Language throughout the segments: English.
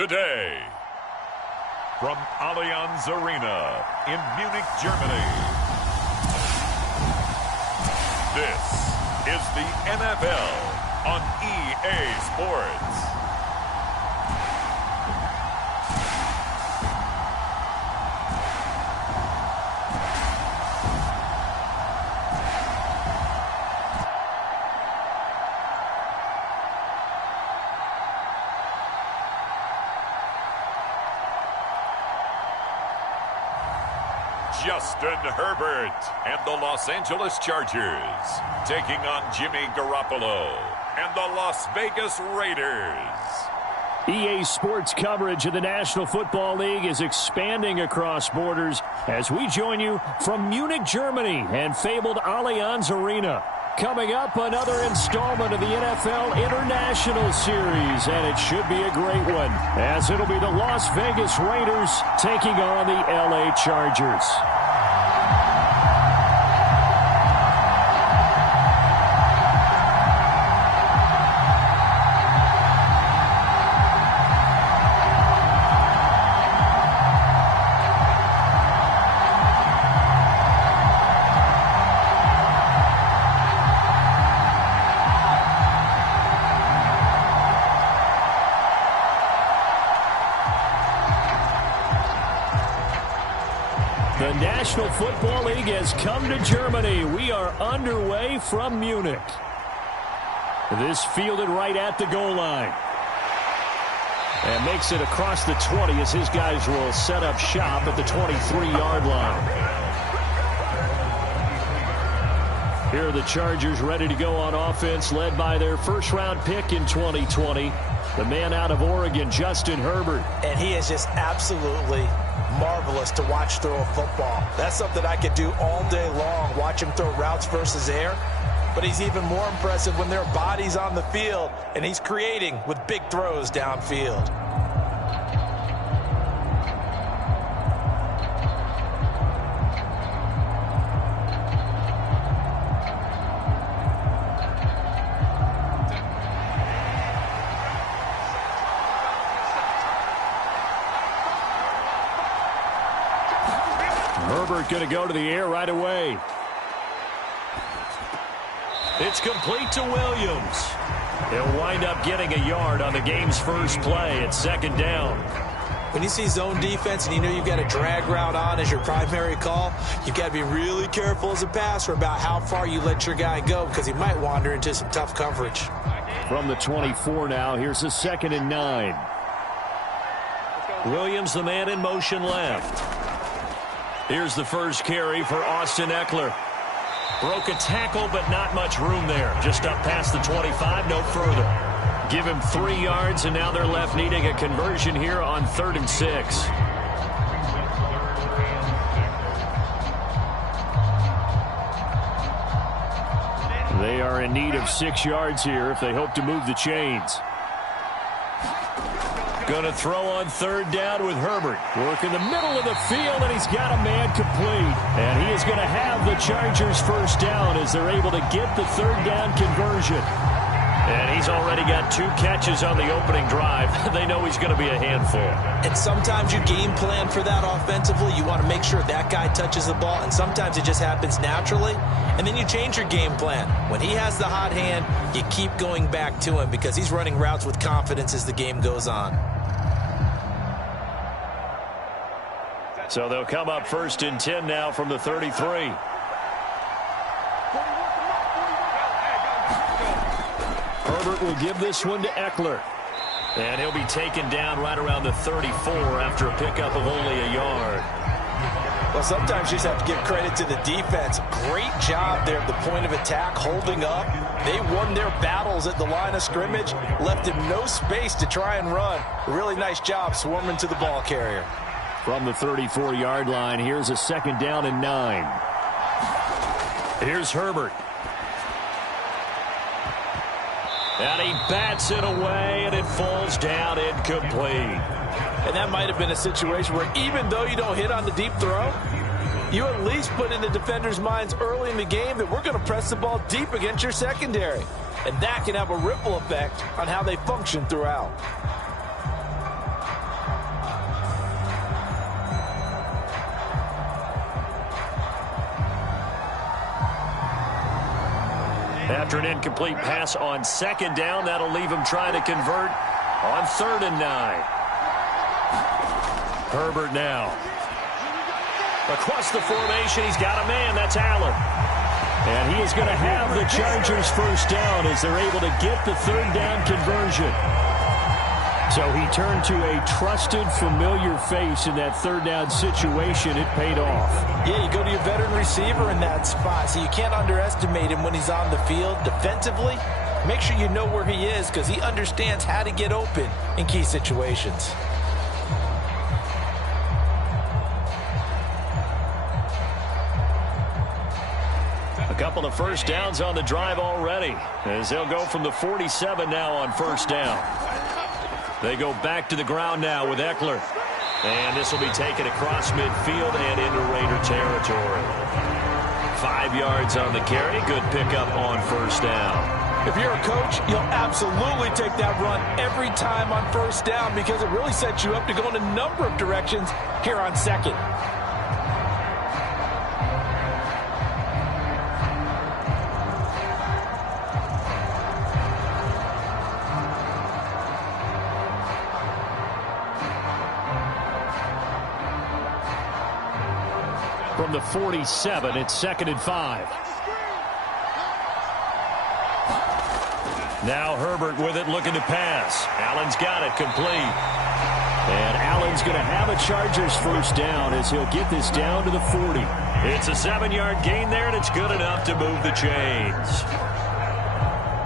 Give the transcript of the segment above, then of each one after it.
today. From Allianz Arena in Munich, Germany. This is the NFL on EA Sports. Justin Herbert and the Los Angeles Chargers taking on Jimmy Garoppolo and the Las Vegas Raiders. EA Sports coverage of the National Football League is expanding across borders as we join you from Munich, Germany and fabled Allianz Arena. Coming up, another installment of the NFL International Series, and it should be a great one, as it'll be the Las Vegas Raiders taking on the LA Chargers. The National Football League has come to Germany. We are underway from Munich. This fielded right at the goal line. And makes it across the 20 as his guys will set up shop at the 23-yard line. Here are the Chargers ready to go on offense, led by their first-round pick in 2020, the man out of Oregon, Justin Herbert. And he is just absolutely marvelous to watch throw a football. That's something I could do all day long, watch him throw routes versus air. But he's even more impressive when there are bodies on the field, and he's creating with big throws downfield. Herbert going to go to the air right away. It's complete to Williams. He'll wind up getting a yard on the game's first play at second down. When you see zone defense and you know you've got a drag route on as your primary call, you've got to be really careful as a passer about how far you let your guy go because he might wander into some tough coverage. From the 24 now, here's a 2nd and 9. Williams, the man in motion left. Here's the first carry for Austin Eckler. Broke a tackle, but not much room there. Just up past the 25, no further. Give him 3 yards, and now they're left needing a conversion here on 3rd and 6. They are in need of 6 yards here if they hope to move the chains. Going to throw on 3rd down with Herbert. Work in the middle of the field, and he's got a man complete. And he is going to have the Chargers first down as they're able to get the 3rd down conversion. And he's already got 2 catches on the opening drive. They know he's going to be a handful. And sometimes you game plan for that offensively. You want to make sure that guy touches the ball, and sometimes it just happens naturally. And then you change your game plan. When he has the hot hand, you keep going back to him because he's running routes with confidence as the game goes on. So they'll come up 1st and 10 now from the 33. Herbert will give this one to Eckler. And he'll be taken down right around the 34 after a pickup of only a yard. Well, sometimes you just have to give credit to the defense. Great job there at the point of attack, holding up. They won their battles at the line of scrimmage, left him no space to try and run. A really nice job swarming to the ball carrier. From the 34-yard line, here's a 2nd down and 9. Here's Herbert. And he bats it away, and it falls down incomplete. And that might have been a situation where even though you don't hit on the deep throw, you at least put in the defender's minds early in the game that we're going to press the ball deep against your secondary. And that can have a ripple effect on how they function throughout. After an incomplete pass on second down, that'll leave him trying to convert on 3rd and 9. Herbert now. Across the formation, he's got a man. That's Allen. And he is going to have the Chargers first down as they're able to get the 3rd down conversion. So he turned to a trusted, familiar face in that 3rd down situation. It paid off. Yeah, you go to your veteran receiver in that spot, so you can't underestimate him when he's on the field. Defensively, make sure you know where he is because he understands how to get open in key situations. A couple of first downs on the drive already as they'll go from the 47 now on 1st down. They go back to the ground now with Eckler. And this will be taken across midfield and into Raider territory. 5 yards on the carry. Good pickup on 1st down. If you're a coach, you'll absolutely take that run every time on 1st down because it really sets you up to go in a number of directions here on 2nd. From the 47, it's 2nd and 5. Now Herbert with it, looking to pass. Allen's got it, complete. And Allen's going to have a Chargers first down as he'll get this down to the 40. It's a 7-yard gain there, and it's good enough to move the chains.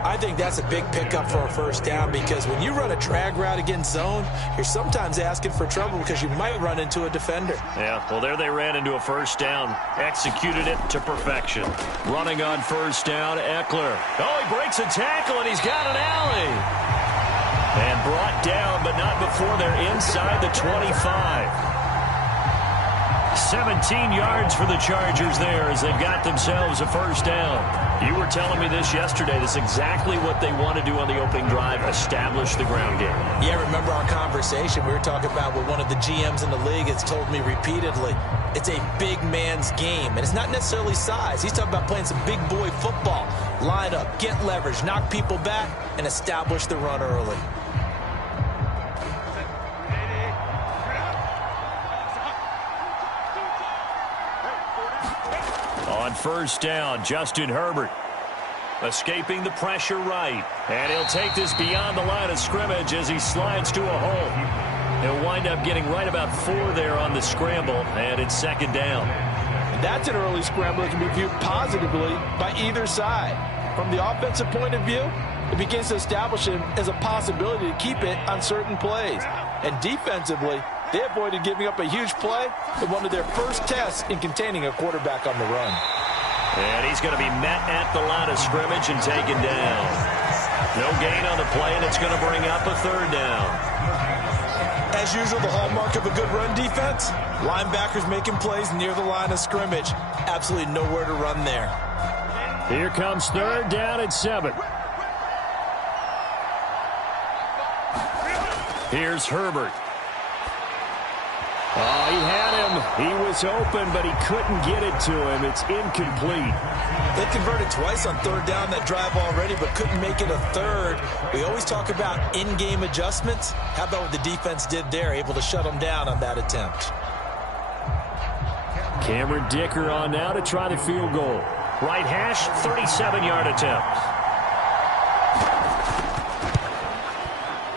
I think that's a big pickup for a first down because when you run a drag route against zone, you're sometimes asking for trouble because you might run into a defender. Yeah, well, there they ran into a first down. Executed it to perfection. Running on 1st down, Eckler. Oh, he breaks a tackle, and he's got an alley. And brought down, but not before they're inside the 25. 17 yards for the Chargers there as they've got themselves a first down. You were telling me this yesterday. This is exactly what they want to do on the opening drive, establish the ground game. Yeah, remember our conversation we were talking about what one of the GMs in the league has told me repeatedly. It's a big man's game, and it's not necessarily size. He's talking about playing some big boy football. Line up, get leverage, knock people back, and establish the run early. On 1st down, Justin Herbert escaping the pressure right. And he'll take this beyond the line of scrimmage as he slides to a hole. He'll wind up getting right about 4 there on the scramble, and it's 2nd down. That's an early scramble that can be viewed positively by either side. From the offensive point of view, it begins to establish him as a possibility to keep it on certain plays. And defensively, they avoided giving up a huge play in one of their first tests in containing a quarterback on the run. And he's going to be met at the line of scrimmage and taken down. No gain on the play, and it's going to bring up a 3rd down. As usual, the hallmark of a good run defense, linebackers making plays near the line of scrimmage. Absolutely nowhere to run there. Here comes 3rd down at 7. Here's Herbert. Oh, he had him. He was open, but he couldn't get it to him. It's incomplete. They converted twice on 3rd down that drive already, but couldn't make it a 3rd. We always talk about in-game adjustments. How about what the defense did there, able to shut them down on that attempt? Cameron Dicker on now to try the field goal. Right hash, 37-yard attempt.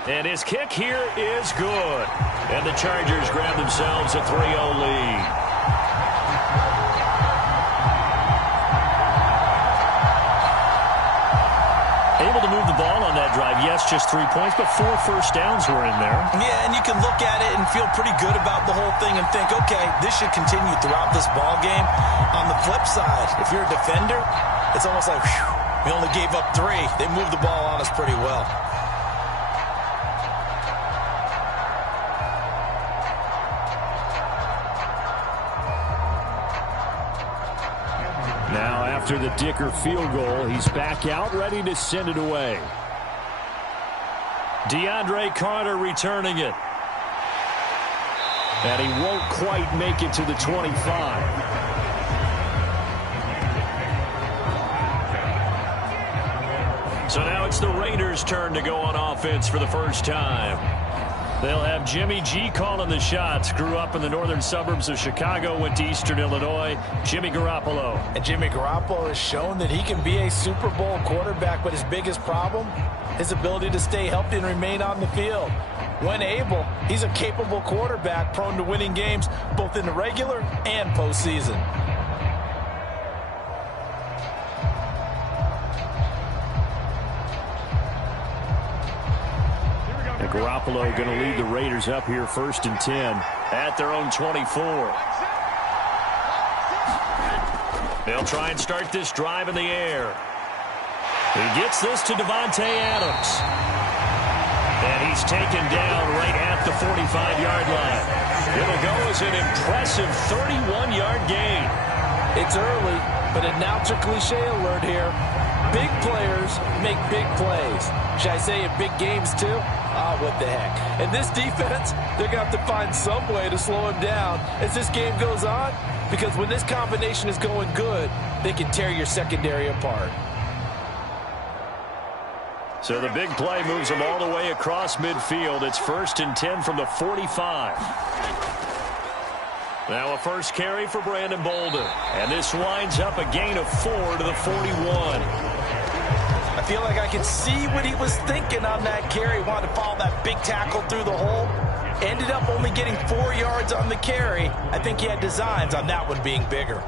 And his kick here is good. And the Chargers grab themselves a 3-0 lead. Able to move the ball on that drive. Yes, just 3 points, but 4 first downs were in there. Yeah, and you can look at it and feel pretty good about the whole thing and think, okay, this should continue throughout this ball game. On the flip side, if you're a defender, it's almost like, whew, we only gave up 3. They moved the ball on us pretty well. Now, after the Dicker field goal, he's back out, ready to send it away. DeAndre Carter returning it. And he won't quite make it to the 25. it's the Raiders' turn to go on offense for the first time. They'll have Jimmy G calling the shots. Grew up in the northern suburbs of Chicago, went to Eastern Illinois. Jimmy Garoppolo. And Jimmy Garoppolo has shown that he can be a Super Bowl quarterback, but his biggest problem, his ability to stay healthy and remain on the field. When able, he's a capable quarterback, prone to winning games both in the regular and postseason. And Garoppolo going to lead the Raiders up here 1st and 10 at their own 24. They'll try and start this drive in the air. He gets this to Davante Adams. And he's taken down right at the 45-yard line. It'll go as an impressive 31-yard gain. It's early, but a announcer cliche alert here. Big players make big plays. Should I say in big games too? What the heck. And this defense, they're going to have to find some way to slow him down as this game goes on, because when this combination is going good, they can tear your secondary apart. So the big play moves them all the way across midfield. It's 1st and 10 from the 45. Now a first carry for Brandon Bolden. And this winds up a gain of 4 to the 41. I feel like I can see what he was thinking on that carry. Wanted to follow that big tackle through the hole. Ended up only getting 4 yards on the carry. I think he had designs on that one being bigger.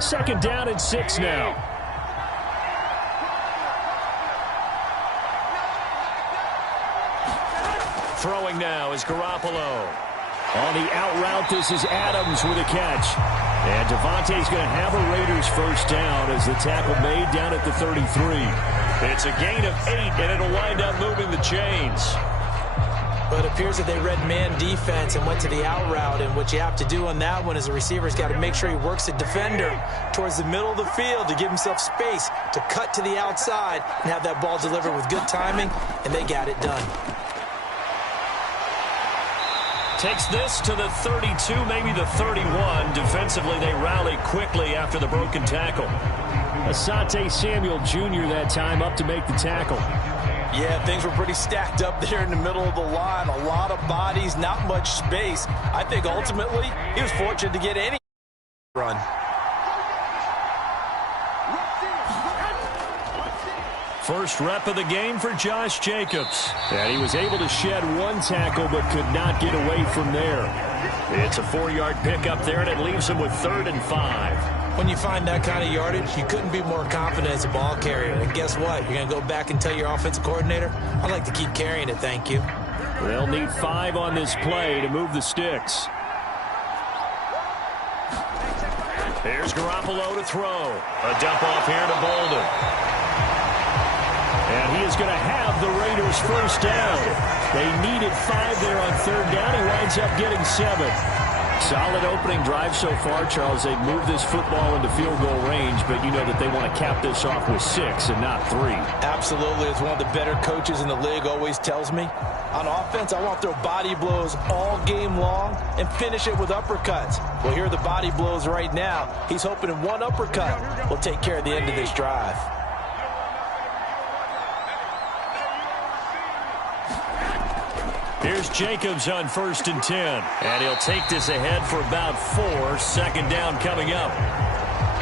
Second down and 6 now. Throwing now is Garoppolo. On the out route, this is Adams with a catch. And Davante's going to have a Raiders first down as the tackle made down at the 33. It's a gain of 8, and it'll wind up moving the chains. But it appears that they read man defense and went to the out route. And what you have to do on that one is the receiver's got to make sure he works the defender towards the middle of the field to give himself space to cut to the outside and have that ball delivered with good timing, and they got it done. Takes this to the 32, maybe the 31. Defensively, they rally quickly after the broken tackle. Asante Samuel Jr. that time up to make the tackle. Yeah, things were pretty stacked up there in the middle of the line. A lot of bodies, not much space. I think ultimately he was fortunate to get any run. First rep of the game for Josh Jacobs. And he was able to shed one tackle but could not get away from there. It's a 4-yard pickup there, and it leaves him with 3rd and 5. When you find that kind of yardage, you couldn't be more confident as a ball carrier. And guess what? You're going to go back and tell your offensive coordinator, I'd like to keep carrying it, thank you. They'll need 5 on this play to move the sticks. Here's Garoppolo to throw. A dump off here to Bolden. And he is going to have the Raiders first down. They needed 5 there on 3rd down. He winds up getting 7. Solid opening drive so far, Charles. They've moved this football into field goal range, but you know that they want to cap this off with 6 and not 3. Absolutely. As one of the better coaches in the league always tells me, on offense, I want to throw body blows all game long and finish it with uppercuts. Well, here are the body blows right now. He's hoping in one uppercut will take care of the end of this drive. Here's Jacobs on 1st and 10. And he'll take this ahead for about 4. 2nd down coming up.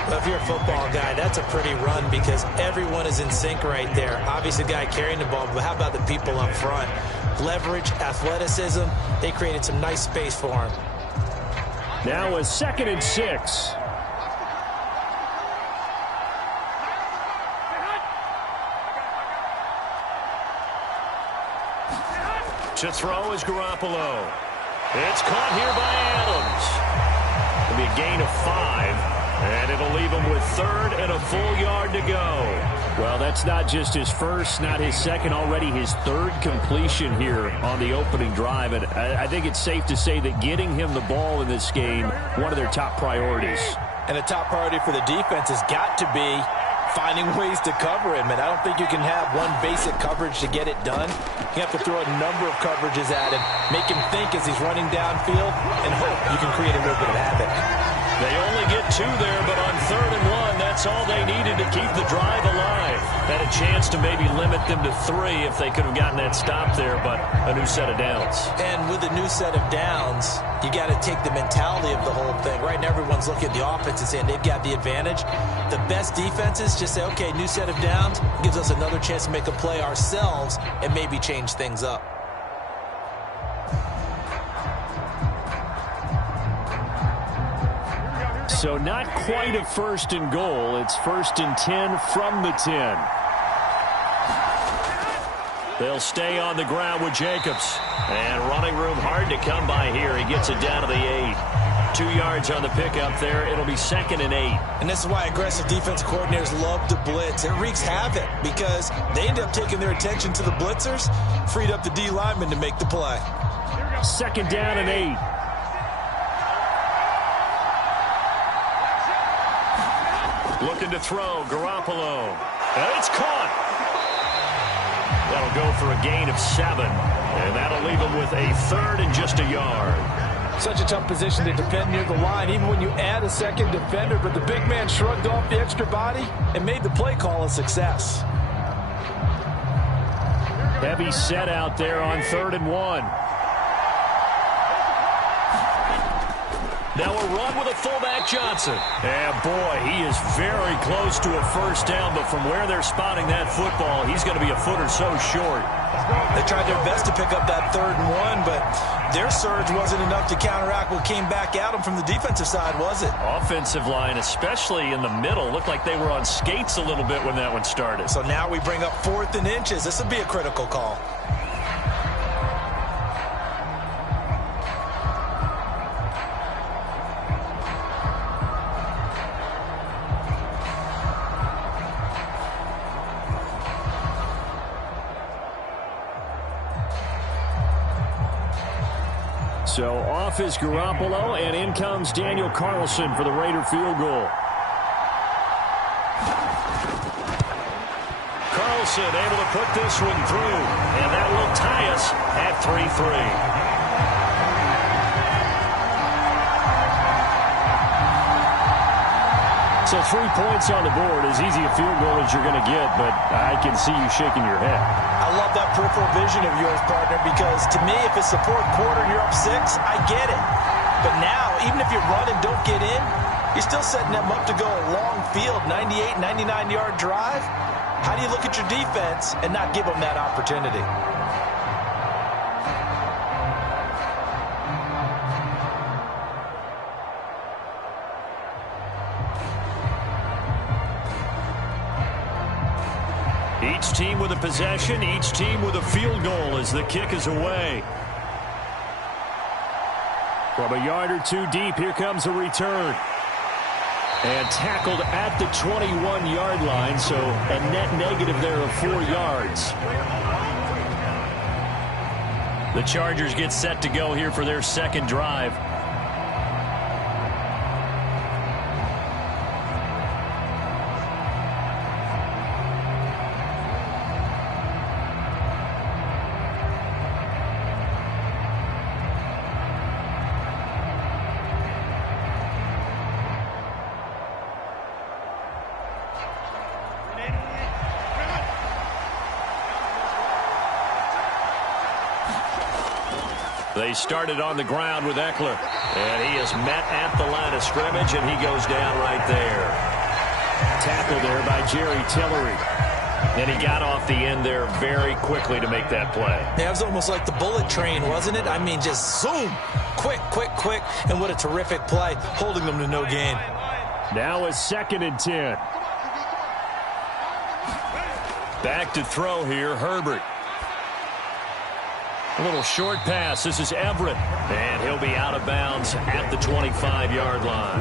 Well, if you're a football guy, that's a pretty run because everyone is in sync right there. Obviously, the guy carrying the ball, but how about the people up front? Leverage, athleticism, they created some nice space for him. Now a 2nd and 6. To throw is Garoppolo. It's caught here by Adams. It'll be a gain of 5, and it'll leave him with 3rd and a full yard to go. Well, that's not just his first, not his second, already his 3rd completion here on the opening drive. And I think it's safe to say that getting him the ball in this game, one of their top priorities. And the top priority for the defense has got to be finding ways to cover him, and I don't think you can have one basic coverage to get it done. You have to throw a number of coverages at him, make him think as he's running downfield, and hope you can create a little bit of havoc. They only get 2 there, but on 3rd and 1, that's all they needed to keep the drive alive. Had a chance to maybe limit them to 3 if they could have gotten that stop there, but a new set of downs. And with a new set of downs, you got to take the mentality of the whole thing. Right now, everyone's looking at the offense and saying they've got the advantage. The best defenses just say, okay, new set of downs gives us another chance to make a play ourselves and maybe change things up. So not quite a 1st and goal. It's 1st and 10 from the 10. They'll stay on the ground with Jacobs. And running room hard to come by here. He gets it down to the 8. 2 yards on the pickup there. It'll be 2nd and 8. And this is why aggressive defense coordinators love to blitz. It wreaks havoc because they end up taking their attention to the blitzers, freed up the D lineman to make the play. 2nd down and 8. Looking to throw, Garoppolo. And it's caught. That'll go for a gain of 7. And that'll leave him with a 3rd and just a yard. Such a tough position to defend near the line, even when you add a second defender. But the big man shrugged off the extra body and made the play call a success. Heavy set out there on 3rd and 1. Now a run with a fullback Johnson. And boy, he is very close to a 1st down, but from where they're spotting that football, he's going to be a foot or so short. They tried their best to pick up that 3rd and 1, but their surge wasn't enough to counteract what came back at them from the defensive side, was it? Offensive line, especially in the middle, looked like they were on skates a little bit when that one started. So now we bring up 4th and inches. This will be a critical call. So off is Garoppolo, and in comes Daniel Carlson for the Raider field goal. Carlson able to put this one through, and that will tie us at 3-3. So 3 points on the board, as easy a field goal as you're going to get, but I can see you shaking your head. I love that peripheral vision of yours, partner, because to me, if it's the 4th quarter and you're up 6, I get it. But now, even if you run and don't get in, you're still setting them up to go a long field, 98, 99-yard drive. How do you look at your defense and not give them that opportunity? Each team with a possession, each team with a field goal as the kick is away. From a yard or 2 deep, here comes a return. And tackled at the 21-yard line, so a net negative there of 4 yards. The Chargers get set to go here for their 2nd drive. They started on the ground with Eckler, and he is met at the line of scrimmage, and he goes down right there. Tackled there by Jerry Tillery. And he got off the end there very quickly to make that play. Yeah, it was almost like the bullet train, wasn't it? I mean, just zoom, quick, quick, quick, and what a terrific play, holding them to no gain. Now a 2nd and 10. Back to throw here, Herbert. A little short pass. This is Everett. And he'll be out of bounds at the 25-yard line.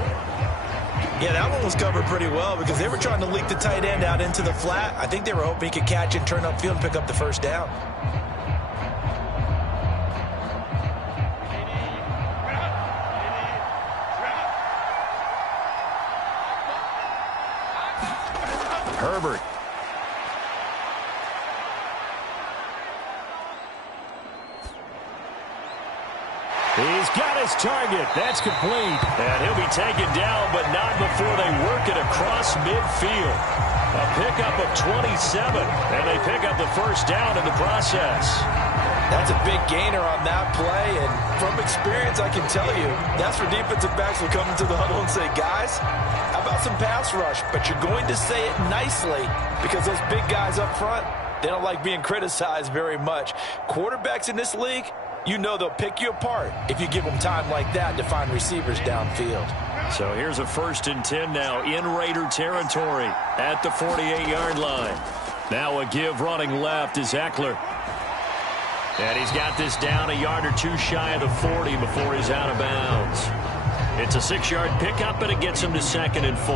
Yeah, that one was covered pretty well because they were trying to leak the tight end out into the flat. I think they were hoping he could catch it, turn upfield, and pick up the 1st down. Herbert. He's got his target. That's complete. And he'll be taken down, but not before they work it across midfield. A pickup of 27, and they pick up the first down in the process. That's a big gainer on that play, and from experience, I can tell you, that's where defensive backs will come into the huddle and say, guys, how about some pass rush? But you're going to say it nicely because those big guys up front, they don't like being criticized very much. Quarterbacks in this league, you know they'll pick you apart if you give them time like that to find receivers downfield. So here's a 1st and 10 now in Raider territory at the 48-yard line. Now a give running left is Eckler. And he's got this down a yard or two shy of the 40 before he's out of bounds. It's a 6-yard pickup, and it gets him to 2nd and 4.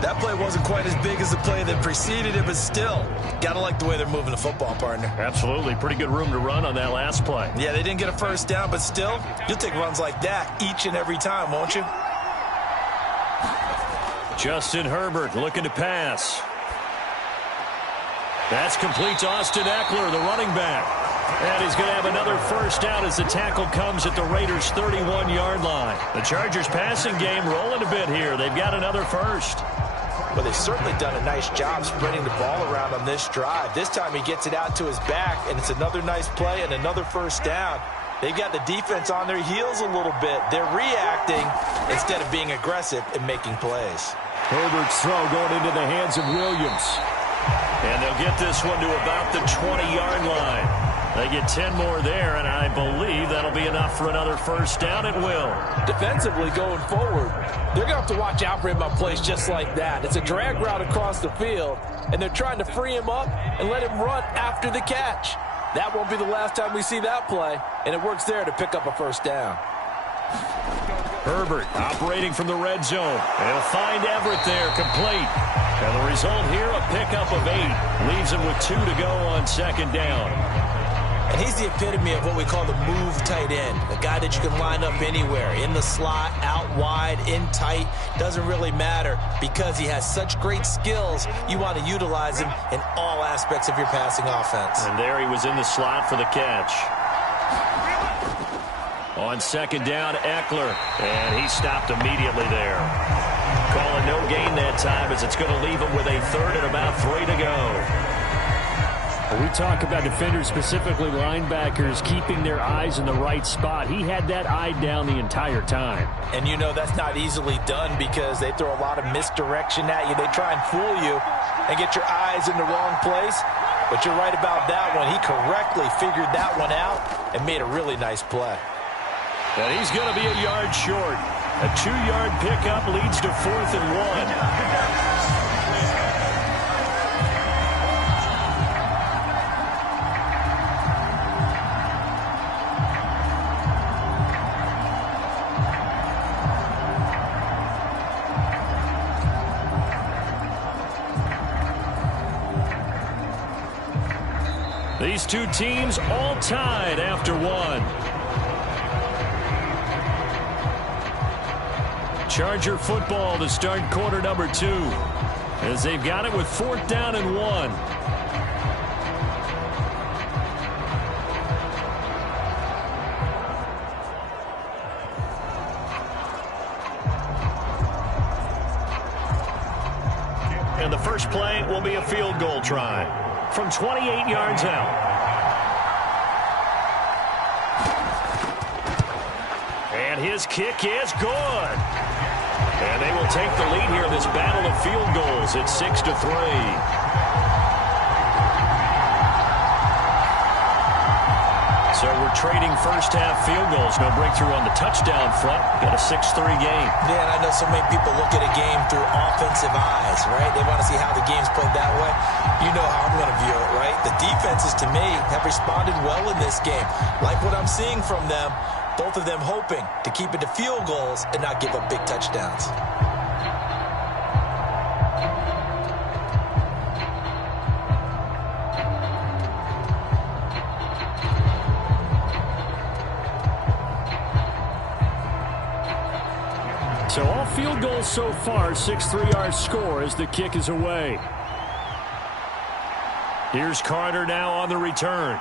That play wasn't quite as big as the play that preceded it, but still, got to like the way they're moving the football, partner. Absolutely. Pretty good room to run on that last play. Yeah, they didn't get a first down, but still, you'll take runs like that each and every time, won't you? Justin Herbert looking to pass. That's complete to Austin Eckler, the running back. And he's going to have another first down as the tackle comes at the Raiders' 31-yard line. The Chargers' passing game rolling a bit here. They've got another first. Well, they've certainly done a nice job spreading the ball around on this drive. This time he gets it out to his back, and it's another nice play and another first down. They've got the defense on their heels a little bit. They're reacting instead of being aggressive and making plays. Herbert's throw going into the hands of Williams. And they'll get this one to about the 20-yard line. They get 10 more there, and I believe that'll be enough for another first down. It will. Defensively going forward, they're going to have to watch out for him on plays just like that. It's a drag route across the field, and they're trying to free him up and let him run after the catch. That won't be the last time we see that play, and it works there to pick up a first down. Herbert operating from the red zone. He'll find Everett there, complete. And the result here, a pickup of 8. Leaves him with 2 to go on 2nd down. And he's the epitome of what we call the move tight end. A guy that you can line up anywhere. In the slot, out wide, in tight. Doesn't really matter because he has such great skills. You want to utilize him in all aspects of your passing offense. And there he was in the slot for the catch. On 2nd down, Eckler. And he stopped immediately there. Calling no gain that time as it's going to leave him with a 3rd and about 3 to go. We talk about defenders, specifically linebackers, keeping their eyes in the right spot. He had that eye down the entire time. And you know that's not easily done because they throw a lot of misdirection at you. They try and fool you and get your eyes in the wrong place. But you're right about that one. He correctly figured that one out and made a really nice play. And he's going to be a yard short. A 2-yard pickup leads to 4th and 1. These two teams all tied after 1. Charger football to start quarter number 2 as they've got it with 4th down and 1. And the first play will be a field goal try from 28 yards out. And his kick is good. And they will take the lead here in this battle of field goals at 6-3. So we're trading first-half field goals. No breakthrough on the touchdown front. Got a 6-3 game. Yeah, and I know so many people look at a game through offensive eyes, right? They want to see how the game's played that way. You know how I'm going to view it, right? The defenses, to me, have responded well in this game. Like what I'm seeing from them, both of them hoping to keep it to field goals and not give up big touchdowns. So all field goals so far, 6-3 our score as the kick is away. Here's Carter now on the return.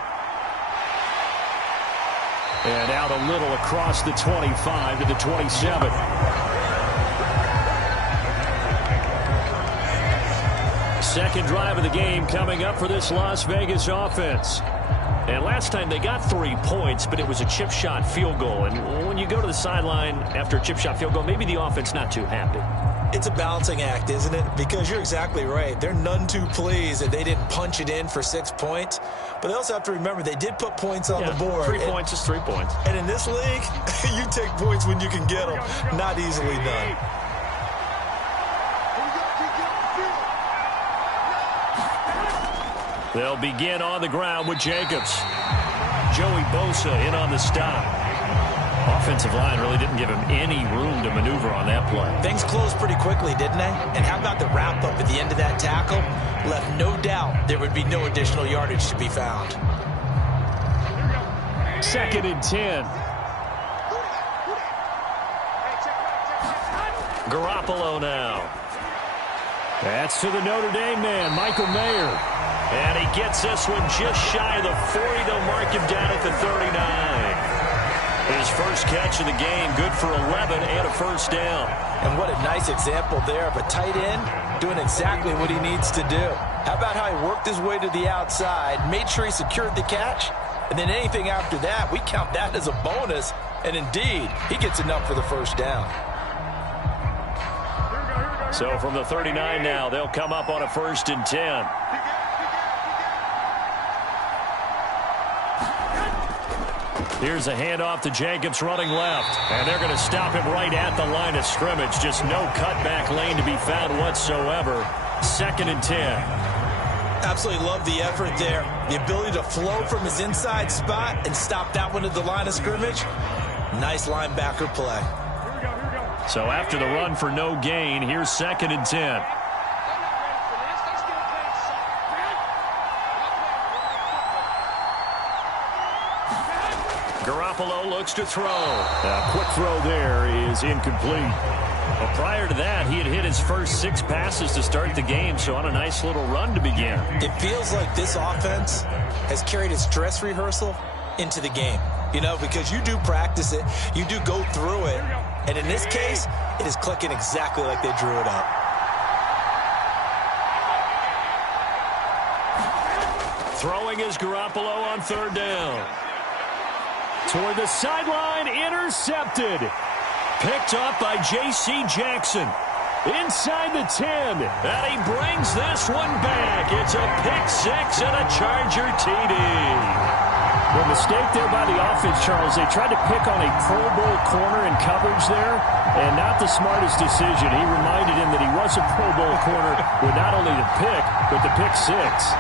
And out a little across the 25 to the 27. Second drive of the game coming up for this Las Vegas offense. And last time they got 3 points, but it was a chip shot field goal. And when you go to the sideline after a chip shot field goal, maybe the offense not too happy. It's a balancing act, isn't it? Because you're exactly right. They're none too pleased that they didn't punch it in for 6 points. But they also have to remember they did put points on the board. 3 points is 3 points. And in this league, you take points when you can get them. Not easily done. They'll begin on the ground with Jacobs. Joey Bosa in on the stop. Offensive line really didn't give him any room to maneuver on that play. Things closed pretty quickly, didn't they? And how about the wrap-up at the end of that tackle? Left no doubt there would be no additional yardage to be found. 2nd and 10. Garoppolo now. That's to the Notre Dame man, Michael Mayer. And he gets this one just shy of the 40. They'll mark him down at the 39. His first catch of the game, good for 11 and a first down. And what a nice example there of a tight end doing exactly what he needs to do. How about how he worked his way to the outside, made sure he secured the catch, and then anything after that, we count that as a bonus. And indeed, he gets enough for the first down. So from the 39 now, they'll come up on a 1st and 10. Here's a handoff to Jacobs running left. And they're going to stop him right at the line of scrimmage. Just no cutback lane to be found whatsoever. 2nd and 10. Absolutely love the effort there. The ability to flow from his inside spot and stop that one at the line of scrimmage. Nice linebacker play. So after the run for no gain, here's 2nd and 10. Garoppolo looks to throw. A quick throw there is incomplete. Well, prior to that, he had hit his first 6 passes to start the game, so on a nice little run to begin. It feels like this offense has carried its dress rehearsal into the game. You know, because you do practice it, you do go through it, and in this case, it is clicking exactly like they drew it up. Throwing is Garoppolo on 3rd down. Toward the sideline, intercepted. Picked up by J.C. Jackson. Inside the 10. And he brings this one back. It's a pick-6 and a Charger TD. The mistake there by the offense, Charles, they tried to pick on a Pro Bowl corner in coverage there, and not the smartest decision. He reminded him that he was a Pro Bowl corner with not only the pick, but the pick-6.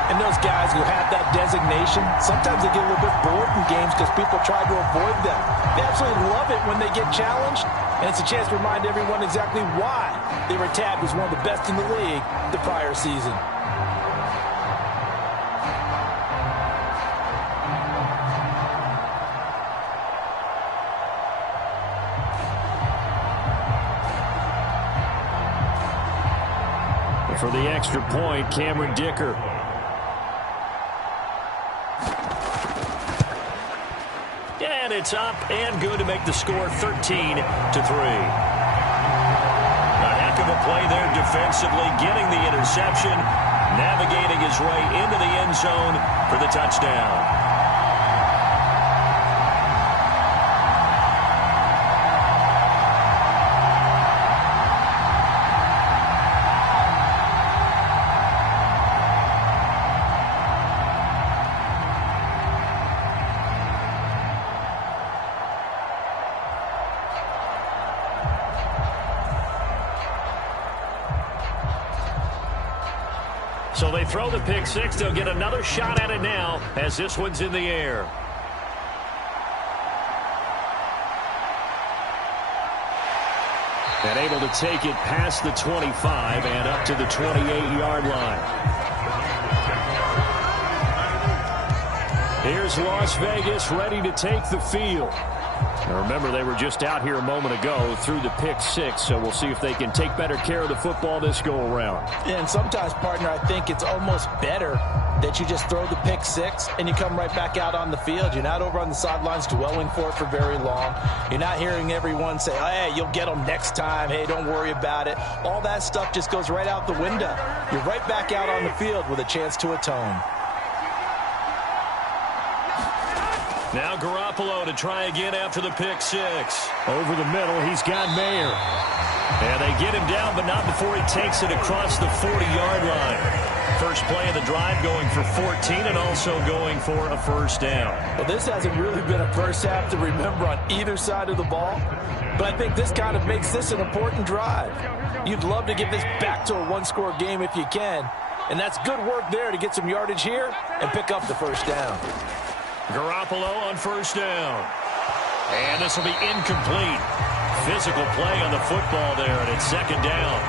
And those guys who have that designation, sometimes they get a little bit bored in games because people try to avoid them. They absolutely love it when they get challenged, and it's a chance to remind everyone exactly why they were tabbed as one of the best in the league the prior season. For the extra point, Cameron Dicker. And it's up and good to make the score 13-3. A heck of a play there defensively, getting the interception, navigating his way into the end zone for the touchdown. So they throw the pick-6. They'll get another shot at it now as this one's in the air. And able to take it past the 25 and up to the 28-yard line. Here's Las Vegas ready to take the field. Remember, they were just out here a moment ago through the pick six, so we'll see if they can take better care of the football this go-around. And sometimes, partner, I think it's almost better that you just throw the pick six and you come right back out on the field. You're not over on the sidelines dwelling for it for very long. You're not hearing everyone say, oh, hey, you'll get them next time. Hey, don't worry about it. All that stuff just goes right out the window. You're right back out on the field with a chance to atone. Now Garoppolo to try again after the pick six. Over the middle, he's got Mayer. And they get him down, but not before he takes it across the 40-yard line. First play of the drive going for 14 and also going for a first down. Well, this hasn't really been a first half to remember on either side of the ball, but I think this kind of makes this an important drive. You'd love to get this back to a one-score game if you can, and that's good work there to get some yardage here and pick up the first down. Garoppolo on first down. And this will be incomplete. Physical play on the football there, and it's second down.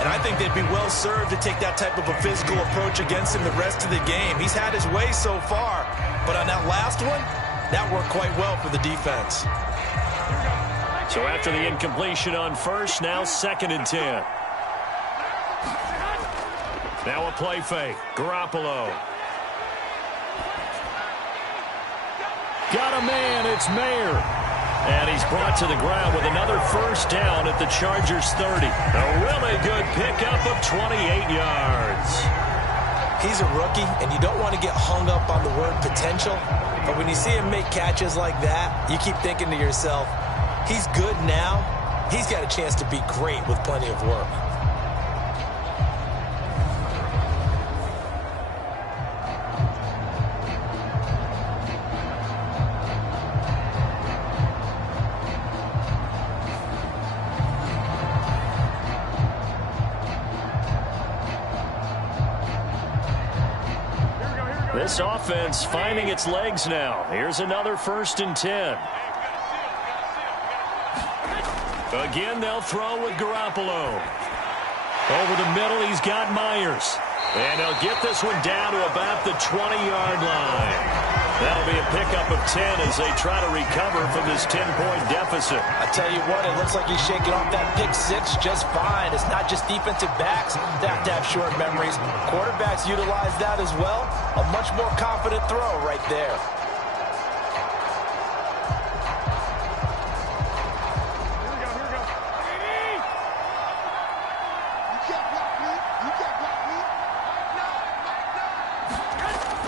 And I think they'd be well served to take that type of a physical approach against him the rest of the game. He's had his way so far, but on that last one, that worked quite well for the defense. So after the incompletion on first, now second and 10. Now a play fake. Garoppolo. Got a man, it's Mayer. And he's brought to the ground with another first down at the Chargers 30. A really good pickup of 28 yards. He's a rookie, and you don't want to get hung up on the word potential. But when you see him make catches like that, you keep thinking to yourself, he's good now. He's got a chance to be great with plenty of work. This offense finding its legs now. Here's another first and 10. Again, they'll throw with Garoppolo. Over the middle, he's got Myers. And he'll get this one down to about the 20-yard line. That'll be a pickup of 10 as they try to recover from this 10-point deficit. I tell you what, it looks like he's shaking off that pick six just fine. It's not just defensive backs that have to have short memories. Quarterbacks utilize that as well. A much more confident throw right there.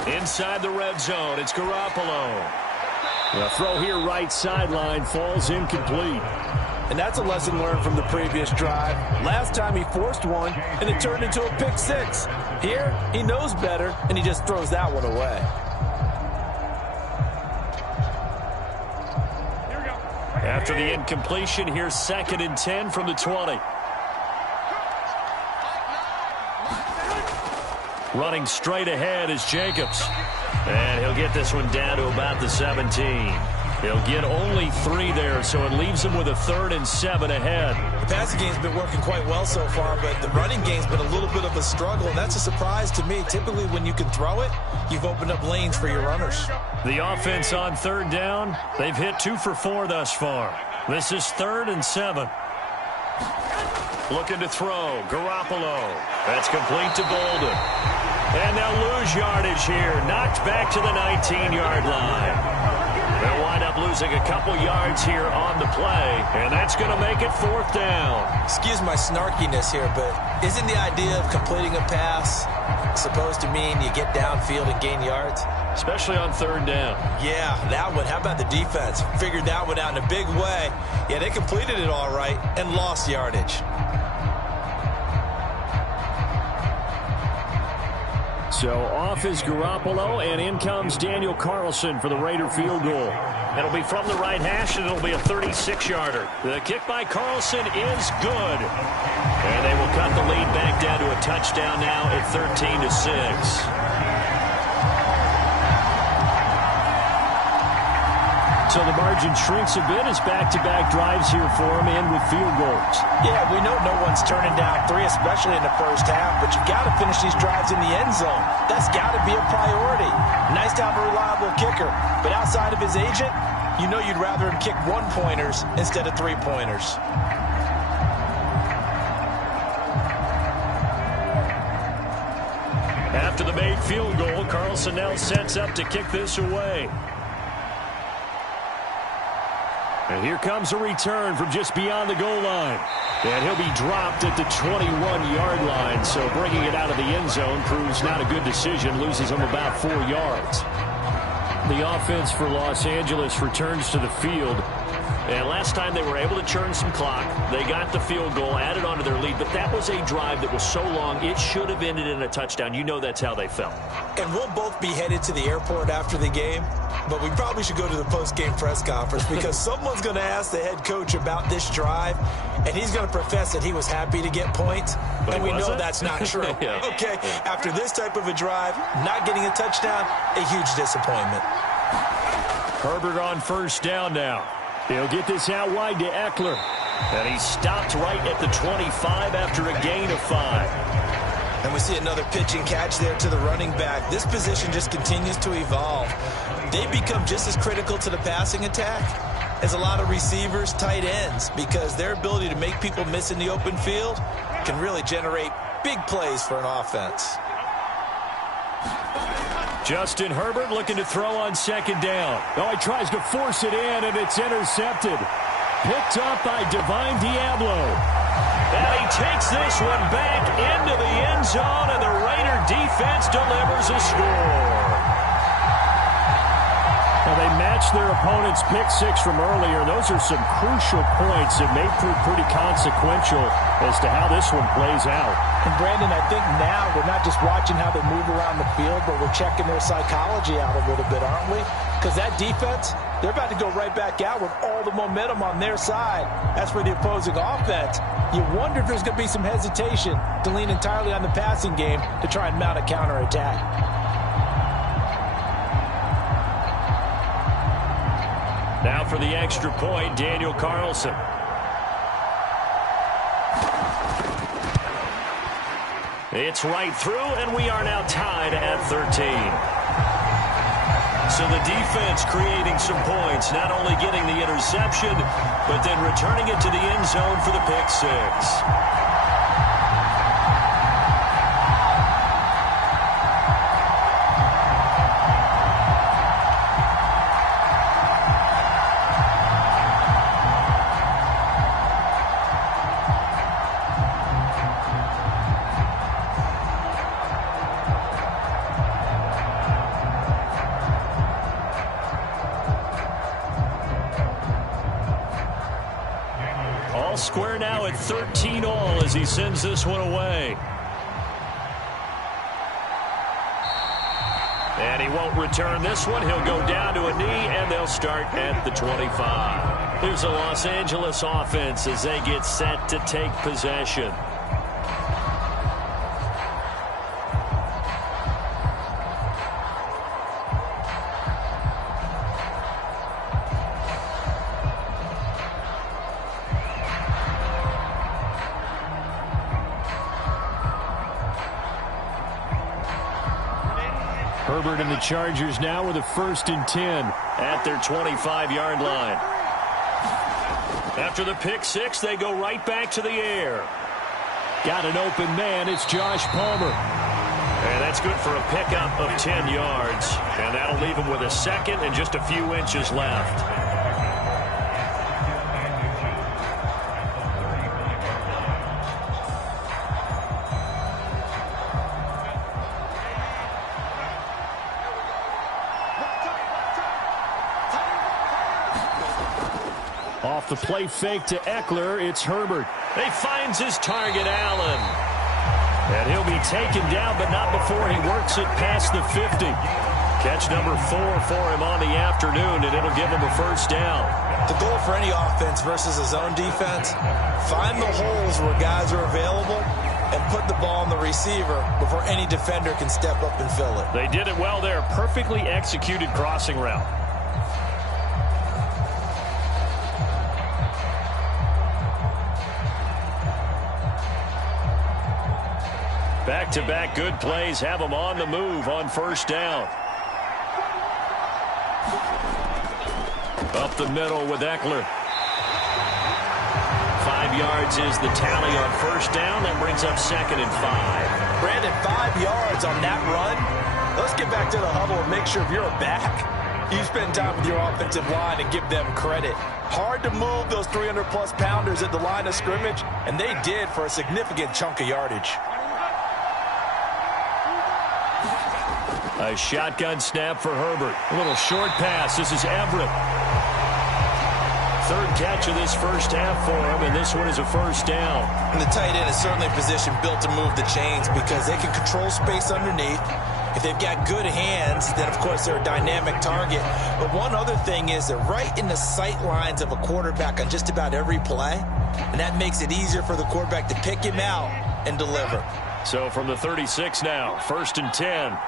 Inside the red zone, it's Garoppolo. The throw here right sideline falls incomplete. And that's a lesson learned from the previous drive. Last time he forced one, and it turned into a pick six. Here, he knows better, and he just throws that one away. After the incompletion, here's second and 10 from the 20. Running straight ahead is Jacobs. And he'll get this one down to about the 17. He'll get only 3 there, so it leaves him with a 3rd and 7 ahead. The passing game's been working quite well so far, but the running game's been a little bit of a struggle, and that's a surprise to me. Typically, when you can throw it, you've opened up lanes for your runners. The offense on 3rd down, they've hit 2 for 4 thus far. This is 3rd and 7. Looking to throw, Garoppolo. That's complete to Bolden. And they'll lose yardage here. Knocked back to the 19-yard line. They'll wind up losing a couple yards here on the play, and that's going to make it 4th down. Excuse my snarkiness here, but isn't the idea of completing a pass supposed to mean you get downfield and gain yards? Especially on 3rd down. Yeah, that one. How about the defense? Figured that one out in a big way. Yeah, they completed it all right and lost yardage. So off is Garoppolo, and in comes Daniel Carlson for the Raider field goal. It'll be from the right hash, and it'll be a 36-yarder. The kick by Carlson is good. And they will cut the lead back down to a touchdown now at 13-6. So the margin shrinks a bit as back-to-back drives here for him and with field goals. Yeah, we know no one's turning down 3, especially in the first half, but you've got to finish these drives in the end zone. That's got to be a priority. Nice to have a reliable kicker, but outside of his agent, you know you'd rather him kick one-pointers instead of three-pointers. After the made field goal, Carlson now sets up to kick this away. And here comes a return from just beyond the goal line. And he'll be dropped at the 21-yard line. So bringing it out of the end zone proves not a good decision. Loses him about 4 yards. The offense for Los Angeles returns to the field. And last time they were able to churn some clock. They got the field goal, added on to their lead. But that was a drive that was so long, it should have ended in a touchdown. You know that's how they felt. And we'll both be headed to the airport after the game. But we probably should go to the post-game press conference because someone's going to ask the head coach about this drive. And he's going to profess that he was happy to get points. But and we know that's not true. Yeah. Okay, after this type of a drive, not getting a touchdown, a huge disappointment. Herbert on first down now. He'll get this out wide to Eckler. And he stopped right at the 25 after a gain of 5. And we see another pitch and catch there to the running back. This position just continues to evolve. They become just as critical to the passing attack as a lot of receivers, tight ends, because their ability to make people miss in the open field can really generate big plays for an offense. Justin Herbert looking to throw on second down. Oh, he tries to force it in, and it's intercepted. Picked up by Divine Diablo. And he takes this one back into the end zone, and the Raider defense delivers a score. Well, they matched their opponent's pick six from earlier. Those are some crucial points that may prove pretty consequential as to how this one plays out. And, Brandon, I think now we're not just watching how they move around the field, but we're checking their psychology out a little bit, aren't we? Because that defense, they're about to go right back out with all the momentum on their side. As for the opposing offense, you wonder if there's going to be some hesitation to lean entirely on the passing game to try and mount a counterattack. Now for the extra point, Daniel Carlson. It's right through, and we are now tied at 13. So the defense creating some points, not only getting the interception, but then returning it to the end zone for the pick six. Square now at 13 all as he sends this one away. And he won't return this one. He'll go down to a knee, and they'll start at the 25. Here's the Los Angeles offense as they get set to take possession. Herbert and the Chargers now with a 1st and 10 at their 25-yard line. After the pick six, they go right back to the air. Got an open man. It's Josh Palmer. And that's good for a pickup of 10 yards. And that'll leave him with a second and just a few inches left. Off the play fake to Eckler, it's Herbert. He finds his target, Allen. And he'll be taken down, but not before he works it past the 50. Catch number 4 for him on the afternoon, and it'll give him a first down. The goal for any offense versus a zone defense, find the holes where guys are available and put the ball on the receiver before any defender can step up and fill it. They did it well there. Perfectly executed crossing route. Back-to-back good plays have them on the move on first down. Up the middle with Eckler. 5 yards is the tally on first down. That brings up 2nd and 5. Brandon, 5 yards on that run. Let's get back to the huddle and make sure if you're a back, you spend time with your offensive line and give them credit. Hard to move those 300-plus pounders at the line of scrimmage, and they did for a significant chunk of yardage. A shotgun snap for Herbert. A little short pass. This is Everett. 3rd catch of this first half for him, and this one is a first down. And the tight end is certainly a position built to move the chains because they can control space underneath. If they've got good hands, then, of course, they're a dynamic target. But one other thing is they're right in the sight lines of a quarterback on just about every play, and that makes it easier for the quarterback to pick him out and deliver. So from the 36 now, 1st and 10.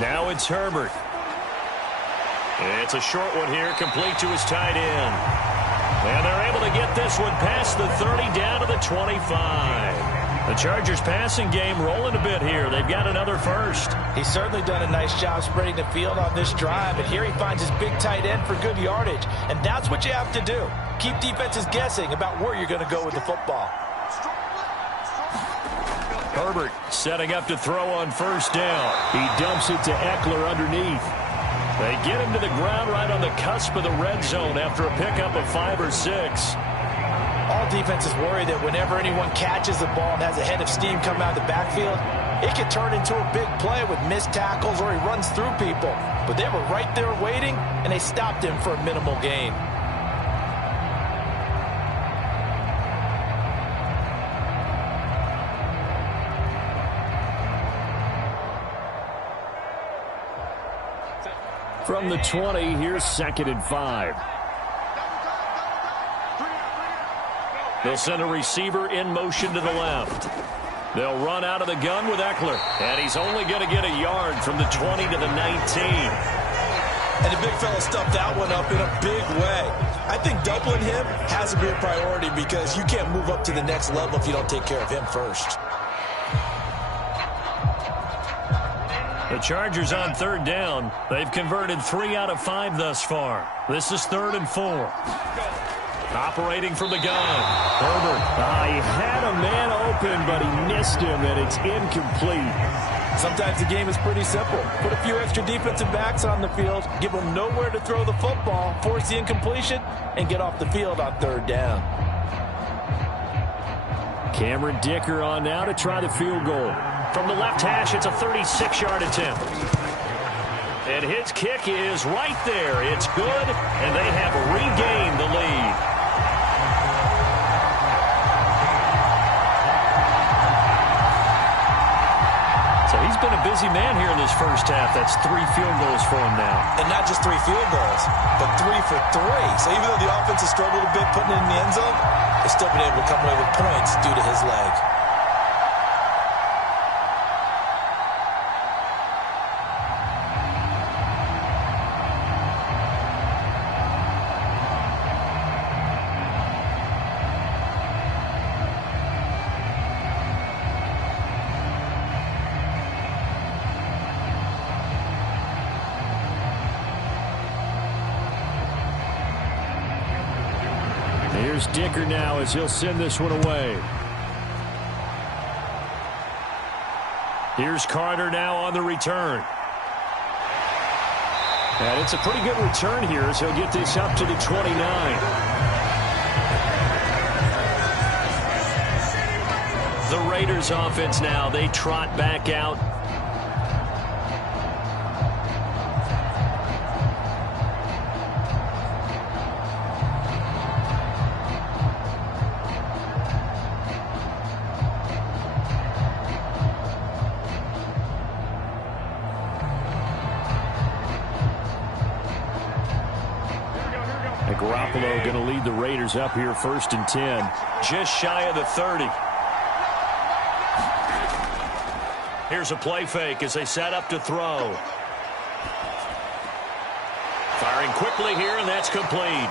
Now it's Herbert. It's a short one here, complete to his tight end. And they're able to get this one past the 30 down to the 25. The Chargers passing game rolling a bit here. They've got another first. He's certainly done a nice job spreading the field on this drive, and here he finds his big tight end for good yardage. And that's what you have to do. Keep defenses guessing about where you're going to go with the football. Herbert setting up to throw on first down. He dumps it to Eckler underneath. They get him to the ground right on the cusp of the red zone after a pickup of 5 or 6. All defenses worry that whenever anyone catches the ball and has a head of steam come out of the backfield, it can turn into a big play with missed tackles or he runs through people. But they were right there waiting, and they stopped him for a minimal gain. From the 20, here's 2nd and 5. They'll send a receiver in motion to the left. They'll run out of the gun with Eckler. And he's only going to get a yard from the 20 to the 19. And the big fella stuffed that one up in a big way. I think doubling him has to be a priority because you can't move up to the next level if you don't take care of him first. The Chargers on 3rd down. They've converted 3 out of 5 thus far. This is 3rd and 4. Operating from the gun. Herbert. He had a man open, but he missed him, and it's incomplete. Sometimes the game is pretty simple. Put a few extra defensive backs on the field, give them nowhere to throw the football, force the incompletion, and get off the field on 3rd down. Cameron Dicker on now to try the field goal. From the left hash, it's a 36-yard attempt. And his kick is right there. It's good, and they have regained the lead. So he's been a busy man here in this first half. That's 3 field goals for him now. And not just 3 field goals, but 3 for 3. So even though the offense has struggled a bit putting it in the end zone, they've still been able to come away with points due to his leg. Here's Dicker now as he'll send this one away. Here's Carter now on the return. And it's a pretty good return here as he'll get this up to the 29. The Raiders offense now, they trot back out. Garoppolo going to lead the Raiders up here 1st and 10. Just shy of the 30. Here's a play fake as they set up to throw. Firing quickly here, and that's complete.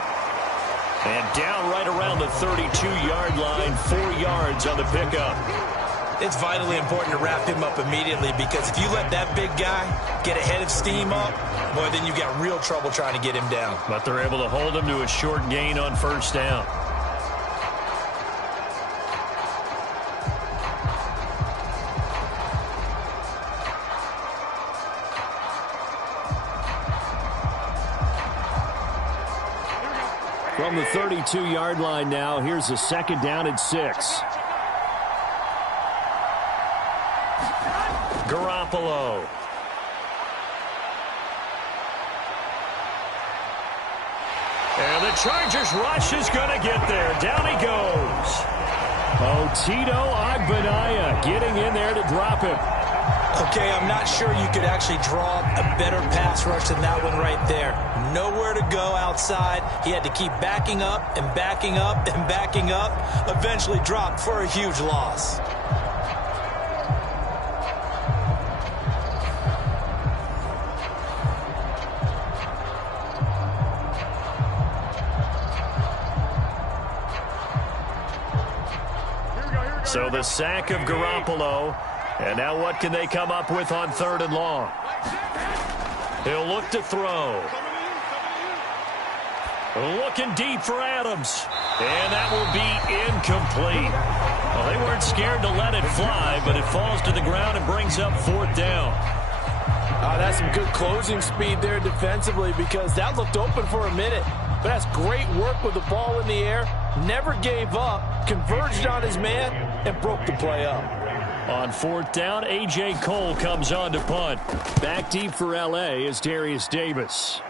And down right around the 32-yard line, 4 yards on the pickup. It's vitally important to wrap him up immediately, because if you let that big guy get a head of steam up, boy, then you've got real trouble trying to get him down. But they're able to hold him to a short gain on first down. From the 32-yard line now, here's a second down and 6. Garoppolo. And the Chargers rush is going to get there. Down he goes. Tito Agbanaya getting in there to drop him. Okay, I'm not sure you could actually draw a better pass rush than that one right there. Nowhere to go outside. He had to keep backing up and backing up and backing up. Eventually dropped for a huge loss. So the sack of Garoppolo. And now what can they come up with on 3rd and long? He'll look to throw. Looking deep for Adams. And that will be incomplete. Well, they weren't scared to let it fly, but it falls to the ground and brings up 4th down. That's some good closing speed there defensively, because that looked open for a minute. But that's great work with the ball in the air. Never gave up, converged on his man, and broke the play up. On 4th down, A.J. Cole comes on to punt. Back deep for L.A. is Darius Davis.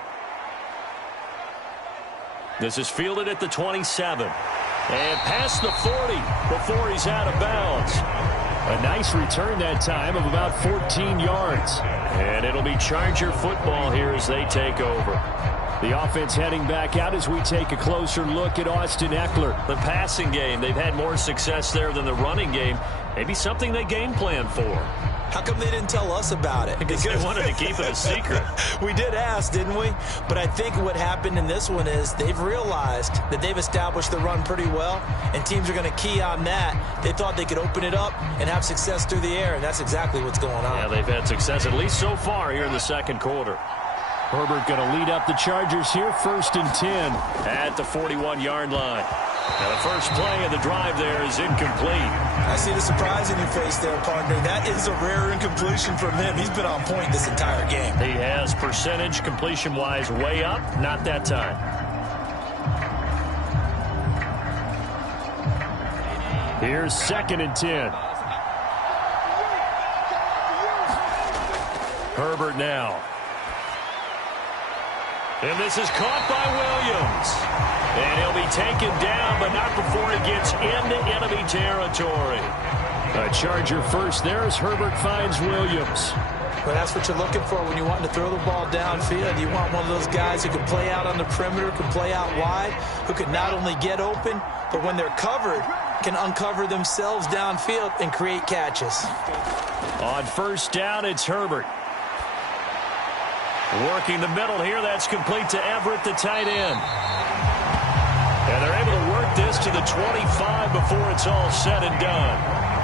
This is fielded at the 27. And past the 40 before he's out of bounds. A nice return that time of about 14 yards. And it'll be Charger football here as they take over. The offense heading back out as we take a closer look at Austin Eckler. The passing game, they've had more success there than the running game. Maybe something they game plan for. How come they didn't tell us about it? Because they wanted to keep it a secret. We did ask, didn't we? But I think what happened in this one is they've realized that they've established the run pretty well, and teams are going to key on that. They thought they could open it up and have success through the air, and that's exactly what's going on. Yeah, they've had success, at least so far here in the second quarter. Herbert going to lead up the Chargers here, 1st and 10 at the 41-yard line. Now the first play of the drive there is incomplete. I see the surprise in your face there, partner. That is a rare incompletion from him. He's been on point this entire game. He has percentage completion-wise way up, not that time. Here's 2nd and 10. Herbert now. And this is caught by Williams. And he'll be taken down, but not before he gets into enemy territory. A Charger first there as Herbert finds Williams. Well, that's what you're looking for when you want to throw the ball downfield. You want one of those guys who can play out on the perimeter, can play out wide, who can not only get open, but when they're covered, can uncover themselves downfield and create catches. On 1st down, it's Herbert. Working the middle here, that's complete to Everett, the tight end. And they're able to work this to the 25 before it's all said and done.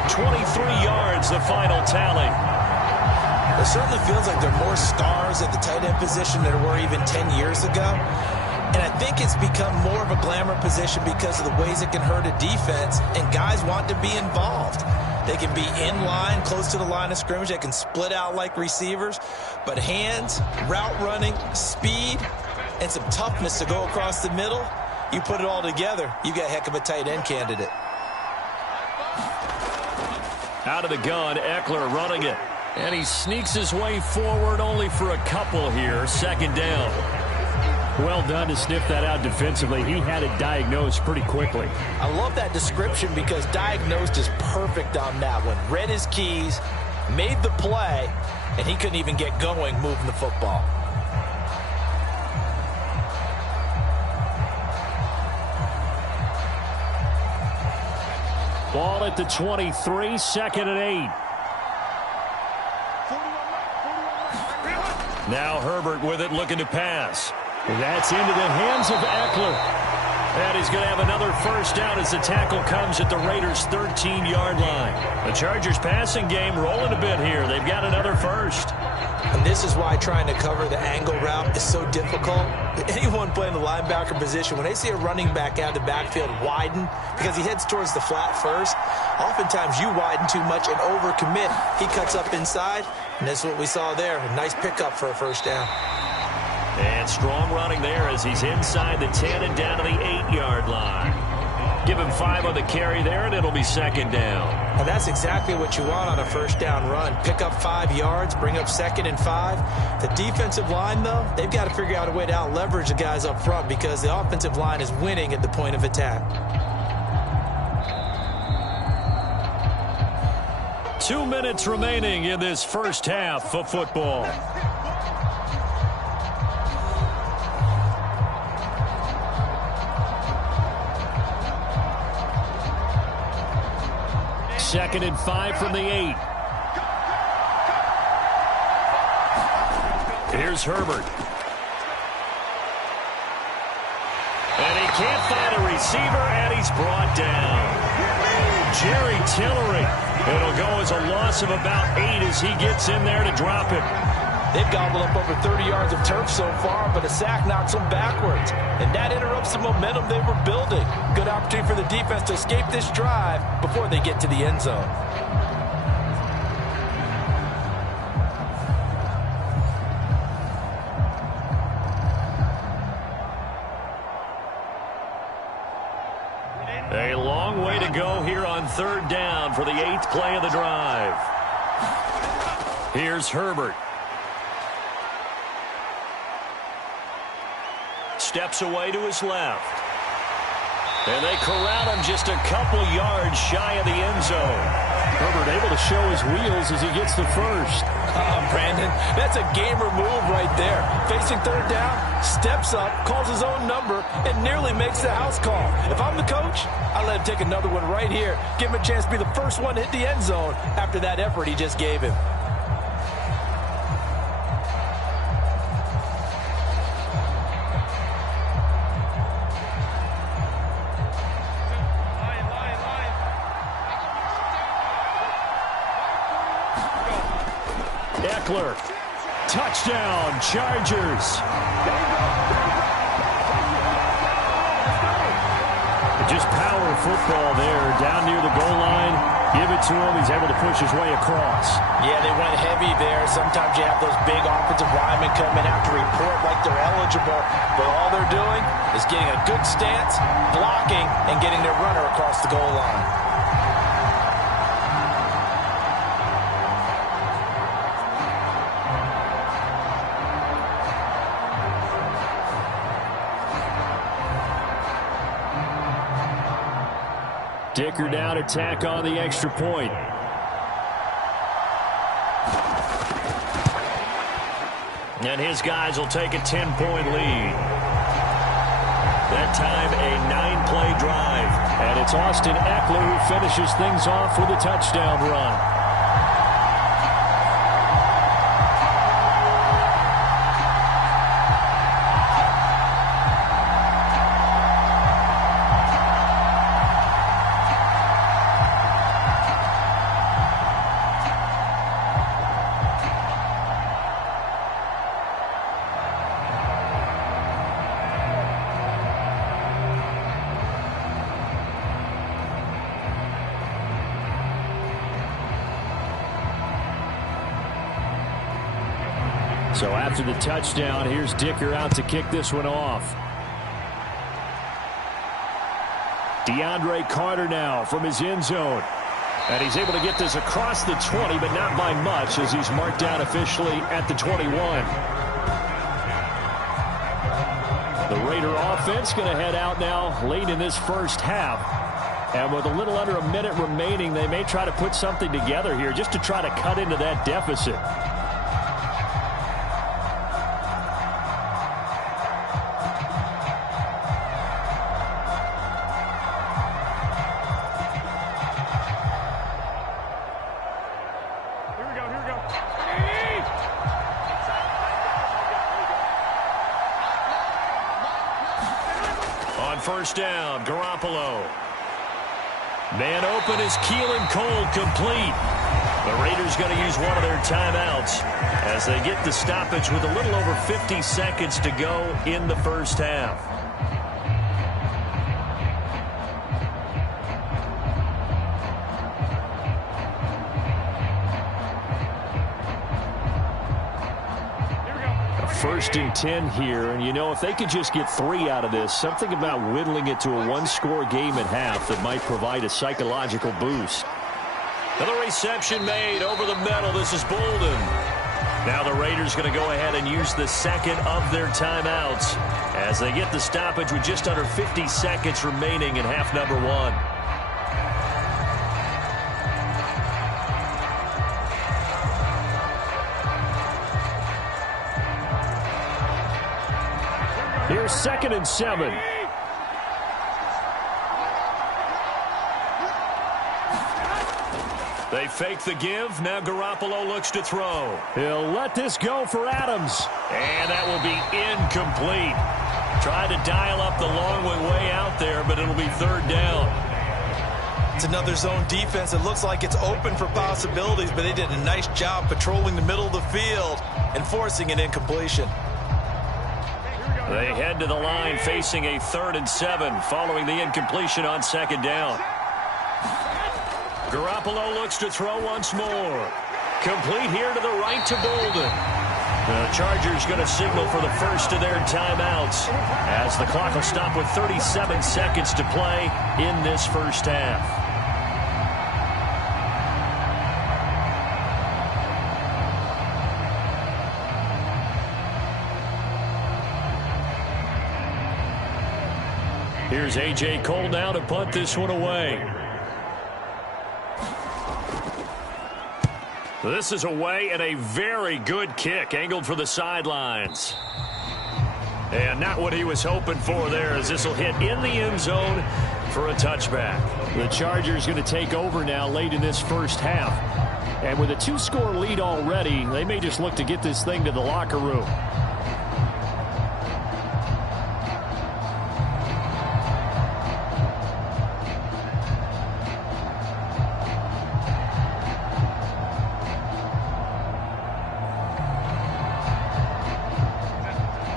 23 yards, the final tally. It certainly feels like there are more stars at the tight end position than there were even 10 years ago. And I think it's become more of a glamour position because of the ways it can hurt a defense, and guys want to be involved. They can be in line, close to the line of scrimmage. They can split out like receivers. But hands, route running, speed, and some toughness to go across the middle, you put it all together, you got a heck of a tight end candidate. Out of the gun, Eckler running it. And he sneaks his way forward only for a couple here. 2nd down. Well done to sniff that out defensively. He had it diagnosed pretty quickly. I love that description because diagnosed is perfect on that one. Read his keys, made the play, and he couldn't even get going moving the football. Ball at the 23, 2nd and 8. Now Herbert with it, looking to pass. That's into the hands of Eckler. And he's going to have another first down as the tackle comes at the Raiders' 13-yard line. The Chargers' passing game rolling a bit here. They've got another first. And this is why trying to cover the angle route is so difficult. Anyone playing the linebacker position, when they see a running back out of the backfield widen because he heads towards the flat first, oftentimes you widen too much and overcommit. He cuts up inside, and that's what we saw there. A nice pickup for a first down. And strong running there as he's inside the 10 and down to the 8-yard line. Give him 5 on the carry there, and it'll be second down. And that's exactly what you want on a first down run. Pick up 5 yards, bring up 2nd and 5. The defensive line, though, they've got to figure out a way to out-leverage the guys up front because the offensive line is winning at the point of attack. 2 minutes remaining in this first half of football. Second and 5 from the 8. Here's Herbert. And he can't find a receiver, and he's brought down. Jerry Tillery. It'll go as a loss of about 8 as he gets in there to drop him. They've gobbled up over 30 yards of turf so far, but a sack knocks them backwards. And that interrupts the momentum they were building. Good opportunity for the defense to escape this drive before they get to the end zone. A long way to go here on 3rd down for the 8th play of the drive. Here's Herbert. Steps away to his left. And they corral him just a couple yards shy of the end zone. Herbert able to show his wheels as he gets the first. Brandon, that's a gamer move right there. Facing 3rd down, steps up, calls his own number, and nearly makes the house call. If I'm the coach, I let him take another one right here. Give him a chance to be the first one to hit the end zone after that effort he just gave him. Eckler. Touchdown, Chargers. Just power football there, down near the goal line. Give it to him. He's able to push his way across. Yeah, they went heavy there. Sometimes you have those big offensive linemen come in out to report like they're eligible, but all they're doing is getting a good stance, blocking, and getting their runner across the goal line. Dicker down to tack on the extra point. And his guys will take a 10-point lead. That time a 9-play drive. And it's Austin Eckler who finishes things off with a touchdown run. So after the touchdown, here's Dicker out to kick this one off. DeAndre Carter now from his end zone. And he's able to get this across the 20, but not by much as he's marked down officially at the 21. The Raider offense going to head out now late in this first half. And with a little under a minute remaining, they may try to put something together here just to try to cut into that deficit. first down. Garoppolo. Man open is Keelan Cole, complete. The Raiders going to use one of their timeouts as they get the stoppage with a little over 50 seconds to go in the first half. First and 10 here, and you know, if they could just get 3 out of this, something about whittling it to a one-score game at half that might provide a psychological boost. Another reception made over the middle. This is Bolden. Now the Raiders going to go ahead and use the second of their timeouts as they get the stoppage with just under 50 seconds remaining in half number 1. Here's 2nd and 7. They fake the give. Now Garoppolo looks to throw. He'll let this go for Adams. And that will be incomplete. Tried to dial up the long way out there, but it'll be 3rd down. It's another zone defense. It looks like it's open for possibilities, but they did a nice job patrolling the middle of the field and forcing an incompletion. They head to the line facing a 3rd and 7 following the incompletion on 2nd down. Garoppolo looks to throw once more. Complete here to the right to Bolden. The Chargers going to signal for the first of their timeouts as the clock will stop with 37 seconds to play in this first half. Here's A.J. Cole now to punt this one away. This is away and a very good kick angled for the sidelines. And not what he was hoping for there as this will hit in the end zone for a touchback. The Chargers going to take over now late in this first half. And with a 2-score lead already, they may just look to get this thing to the locker room.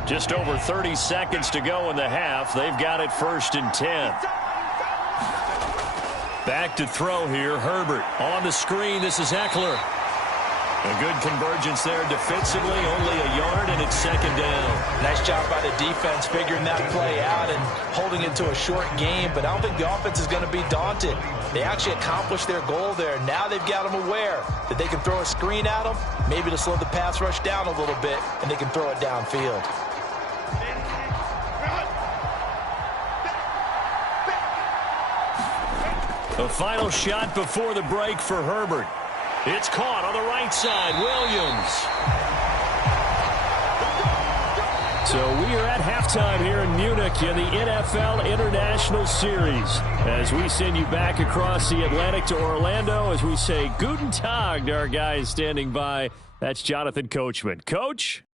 Just over 30 seconds to go in the half. They've got it 1st and 10. Back to throw here. Herbert on the screen. This is Eckler. A good convergence there defensively. Only a yard, and it's 2nd down. Nice job by the defense figuring that play out and holding it to a short game. But I don't think the offense is going to be daunted. They actually accomplished their goal there. Now they've got them aware that they can throw a screen at them, maybe to slow the pass rush down a little bit, and they can throw it downfield. The final shot before the break for Herbert. It's caught on the right side. Williams. So we are at halftime here in Munich in the NFL International Series. As we send you back across the Atlantic to Orlando, as we say Guten Tag to our guys standing by. That's Jonathan Coachman. Coach?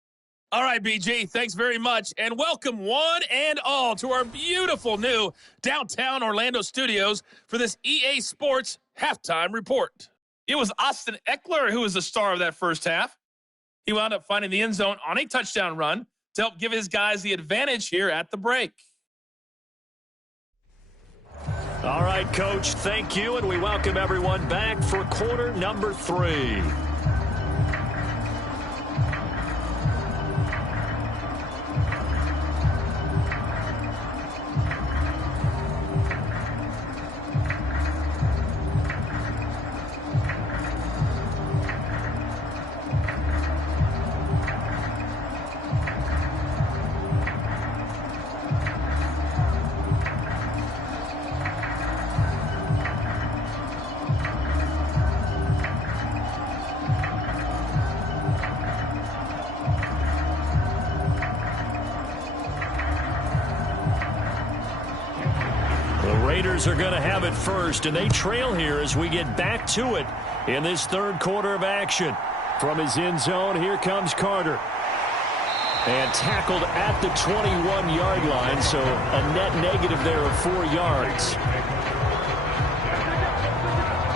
All right, BG, thanks very much, and welcome one and all to our beautiful new downtown Orlando studios for this EA Sports Halftime Report. It was Austin Eckler who was the star of that first half. He wound up finding the end zone on a touchdown run to help give his guys the advantage here at the break. All right, Coach, thank you, and we welcome everyone back for quarter number 3. Raiders are going to have it first, and they trail here as we get back to it in this third quarter of action. From his end zone, here comes Carter. And tackled at the 21-yard line, so a net negative there of 4 yards.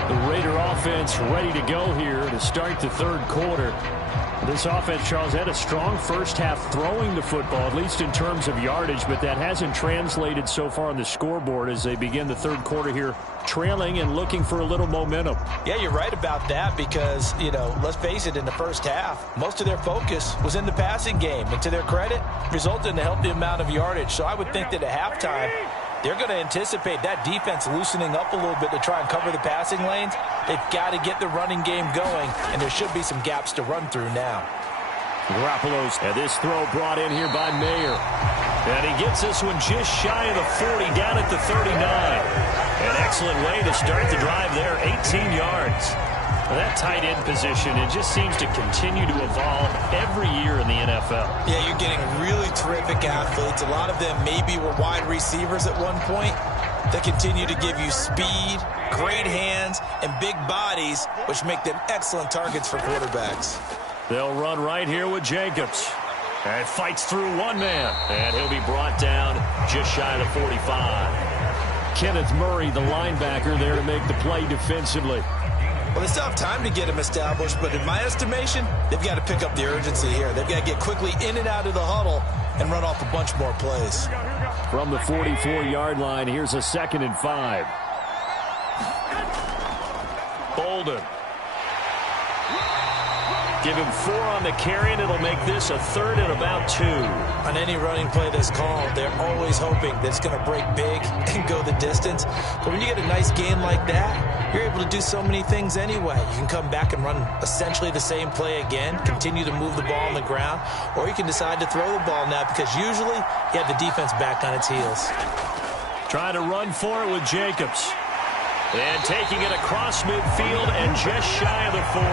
The Raider offense ready to go here to start the third quarter. This offense, Charles, had a strong first half throwing the football, at least in terms of yardage, but that hasn't translated so far on the scoreboard as they begin the third quarter here, trailing and looking for a little momentum. Yeah, you're right about that because, let's face it, in the first half, most of their focus was in the passing game. And to their credit, resulted in a healthy amount of yardage. So I would think that at halftime, they're going to anticipate that defense loosening up a little bit to try and cover the passing lanes. They've got to get the running game going, and there should be some gaps to run through now. Garoppolo's, and this throw brought in here by Mayer. And he gets this one just shy of the 40, down at the 39. An excellent way to start the drive there, 18 yards. Well, that tight end position, it just seems to continue to evolve every year in the NFL. Yeah, you're getting really terrific athletes. A lot of them maybe were wide receivers at one point. They continue to give you speed, great hands, and big bodies, which make them excellent targets for quarterbacks. They'll run right here with Jacobs. And fights through one man. And he'll be brought down just shy of the 45. Kenneth Murray, the linebacker, there to make the play defensively. Well, they still have time to get him established, but in my estimation, they've got to pick up the urgency here. They've got to get quickly in and out of the huddle and run off a bunch more plays. From the 44-yard line, here's a 2nd and 5. Bolden. Give him 4 on the carry, and it'll make this a 3rd and about 2. On any running play that's called, they're always hoping that it's going to break big and go the distance. But when you get a nice gain like that, you're able to do so many things anyway. You can come back and run essentially the same play again, continue to move the ball on the ground, or you can decide to throw the ball now because usually you have the defense back on its heels. Trying to run for it with Jacobs. And taking it across midfield and just shy of the 40.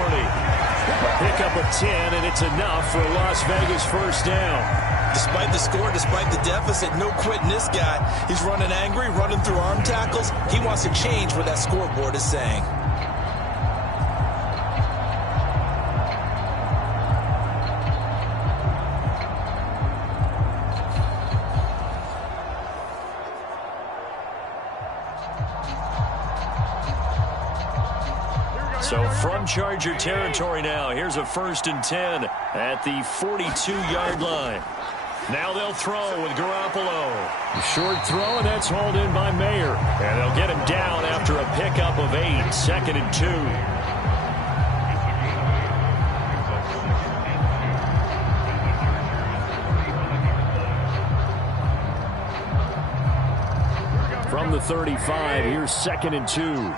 Pick up a 10, and it's enough for a Las Vegas first down. Despite the score, despite the deficit, no quitting this guy. He's running angry, running through arm tackles. He wants to change what that scoreboard is saying. So from Charger territory now, here's a 1st and 10 at the 42-yard line. Now they'll throw with Garoppolo. Short throw, and that's hauled in by Mayer. And they'll get him down after a pickup of 8, 2nd and 2. From the 35, here's 2nd and 2.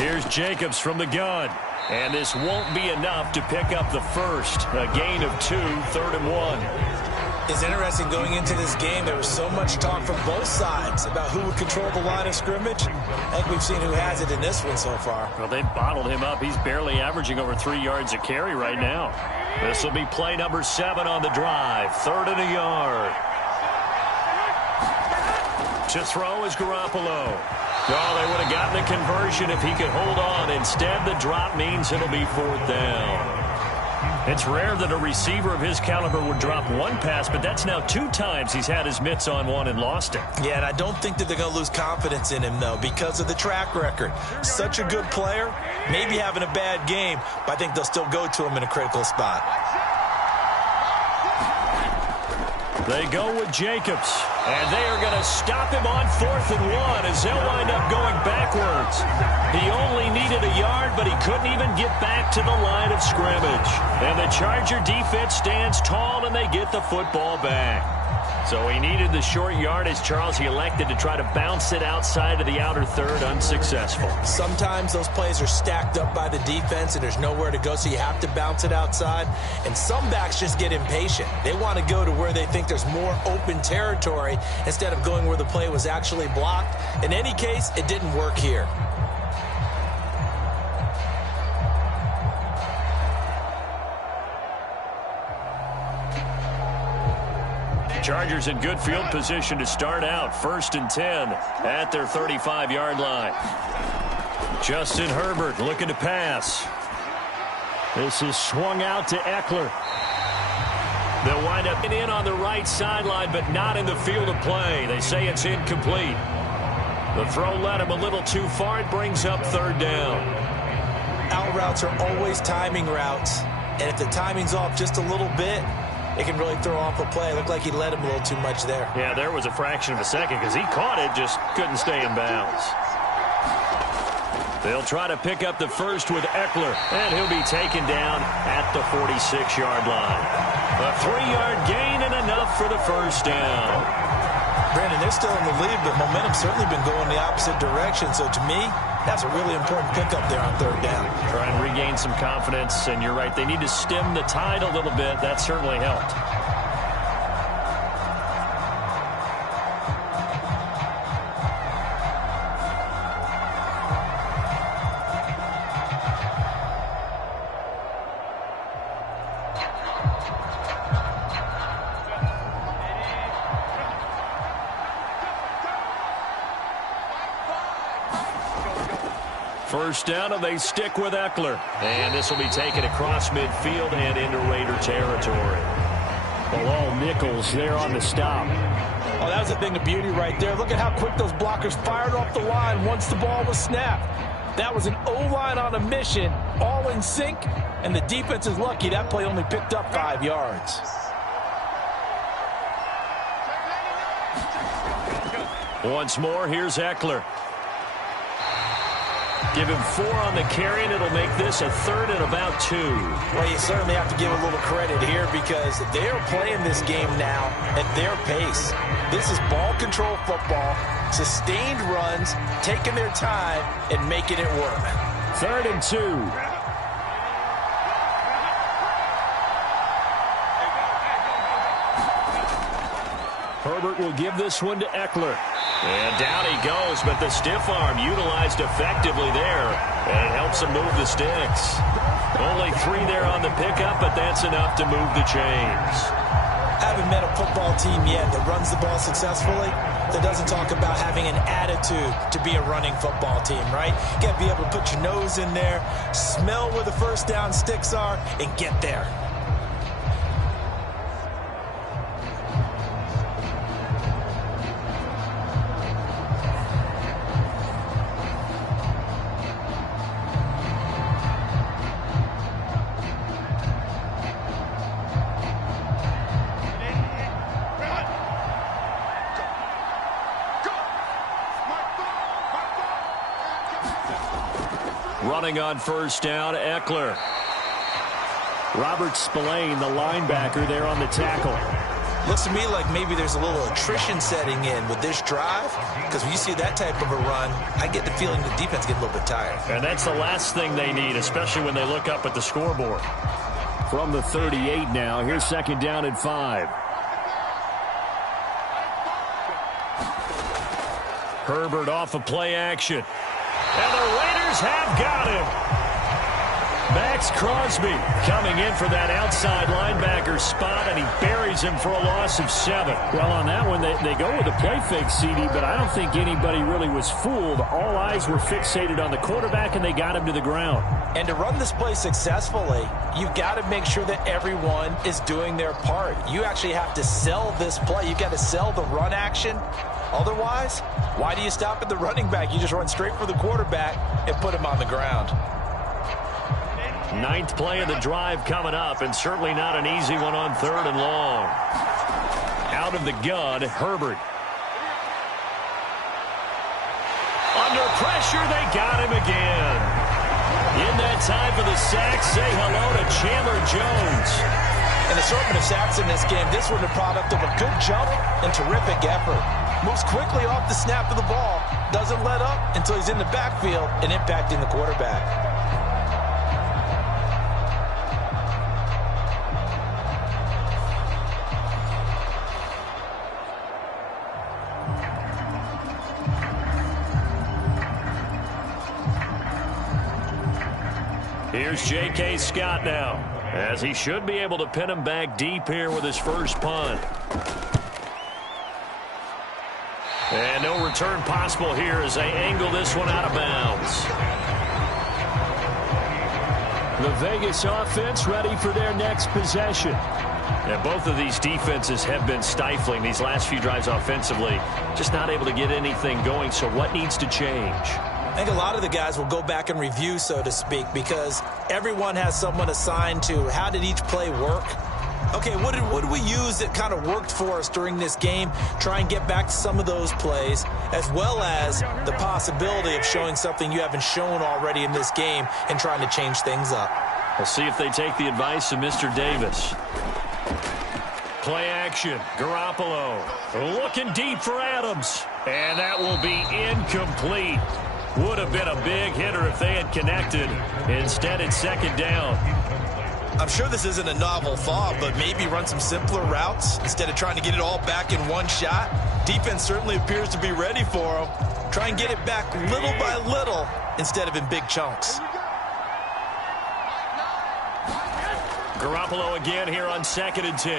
Here's Jacobs from the gun. And this won't be enough to pick up the first. A gain of 2, 3rd and 1. It's interesting going into this game. There was so much talk from both sides about who would control the line of scrimmage. I think we've seen who has it in this one so far. Well, they bottled him up. He's barely averaging over 3 yards a carry right now. This will be play number 7 on the drive. 3rd and a yard. To throw is Garoppolo. Oh, they would have gotten the conversion if he could hold on. Instead, the drop means it'll be 4th down. It's rare that a receiver of his caliber would drop one pass, but that's now 2 times he's had his mitts on one and lost it. Yeah, and I don't think that they're going to lose confidence in him, though, because of the track record. Such a good player, maybe having a bad game, but I think they'll still go to him in a critical spot. They go with Jacobs, and they are going to stop him on 4th and 1 as they'll wind up going backwards. He only needed a yard, but he couldn't even get back to the line of scrimmage. And the Charger defense stands tall, and they get the football back. So he needed the short yardage, Charles. He elected to try to bounce it outside of the outer third, unsuccessful. Sometimes those plays are stacked up by the defense and there's nowhere to go, so you have to bounce it outside. And some backs just get impatient. They want to go to where they think there's more open territory instead of going where the play was actually blocked. In any case, it didn't work here. Chargers in good field position to start out. 1st and 10 at their 35-yard line. Justin Herbert looking to pass. This is swung out to Eckler. They'll wind up in on the right sideline, but not in the field of play. They say it's incomplete. The throw led him a little too far. It brings up third down. Out routes are always timing routes. And if the timing's off just a little bit, it can really throw off a play. It looked like he led him a little too much there. Yeah, there was a fraction of a second because he caught it, just couldn't stay in bounds. They'll try to pick up the first with Eckler, and he'll be taken down at the 46-yard line. A 3-yard gain and enough for the first down. Brandon, they're still in the lead, but momentum's certainly been going the opposite direction. So to me, that's a really important pickup there on third down. Try and regain some confidence, and you're right. They need to stem the tide a little bit. That certainly helped. First down, and they stick with Eckler. And this will be taken across midfield and into Raider territory. Well, all nickels there on the stop. Oh, that was a thing of beauty right there. Look at how quick those blockers fired off the line once the ball was snapped. That was an O-line on a mission, all in sync, and the defense is lucky that play only picked up 5 yards. Once more, here's Eckler. Give him 4 on the carry, and it'll make this a third and about 2. Well, you certainly have to give a little credit here because they're playing this game now at their pace. This is ball control football, sustained runs, taking their time, and making it work. 3rd and 2. Herbert will give this one to Eckler. And down he goes, but the stiff arm utilized effectively there. And it helps him move the sticks. Only 3 there on the pickup, but that's enough to move the chains. I haven't met a football team yet that runs the ball successfully that doesn't talk about having an attitude to be a running football team, right? You got to be able to put your nose in there, smell where the first down sticks are, and get there. Running on first down, Eckler. Robert Spillane, the linebacker, there on the tackle. Looks to me like maybe there's a little attrition setting in with this drive, because when you see that type of a run, I get the feeling the defense gets a little bit tired. And that's the last thing they need, especially when they look up at the scoreboard. From the 38 now, here's 2nd down and 5. Herbert off of play action. And the Raiders have got him. Max Crosby coming in for that outside linebacker spot, and he buries him for a loss of 7. Well, on that one, they go with a play fake, CD, but I don't think anybody really was fooled. All eyes were fixated on the quarterback, and they got him to the ground. And to run this play successfully, you've got to make sure that everyone is doing their part. You actually have to sell this play. You've got to sell the run action. Otherwise, why do you stop at the running back? You just run straight for the quarterback and put him on the ground. 9th play of the drive coming up, and certainly not an easy one on 3rd and long. Out of the gun, Herbert. Under pressure, they got him again. In that time for the sack, say hello to Chandler Jones. An assortment of sacks in this game. This one a product of a good jump and terrific effort. Moves quickly off the snap of the ball. Doesn't let up until he's in the backfield and impacting the quarterback. Here's J.K. Scott now, as he should be able to pin him back deep here with his first punt. And no return possible here as they angle this one out of bounds. The Vegas offense ready for their next possession. Yeah, both of these defenses have been stifling these last few drives offensively. Just not able to get anything going, so what needs to change? I think a lot of the guys will go back and review, so to speak, because everyone has someone assigned to how did each play work. Okay, what did we use that kind of worked for us during this game? Try and get back to some of those plays, as well as the possibility of showing something you haven't shown already in this game and trying to change things up. We'll see if they take the advice of Mr. Davis. Play action. Garoppolo looking deep for Adams. And that will be incomplete. Would have been a big hitter if they had connected. Instead, it's second down. I'm sure this isn't a novel thought, but maybe run some simpler routes instead of trying to get it all back in one shot. Defense certainly appears to be ready for them. Try and get it back little by little instead of in big chunks. Garoppolo again here on 2nd and 10.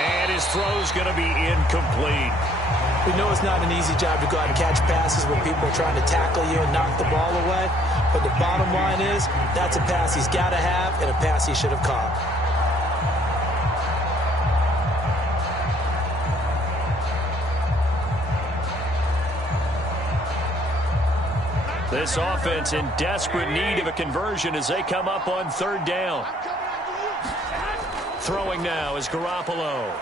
And his throw's going to be incomplete. We know it's not an easy job to go out and catch passes when people are trying to tackle you and knock the ball away. But the bottom line is that's a pass he's got to have and a pass he should have caught. This offense in desperate need of a conversion as they come up on 3rd down. Throwing now is Garoppolo.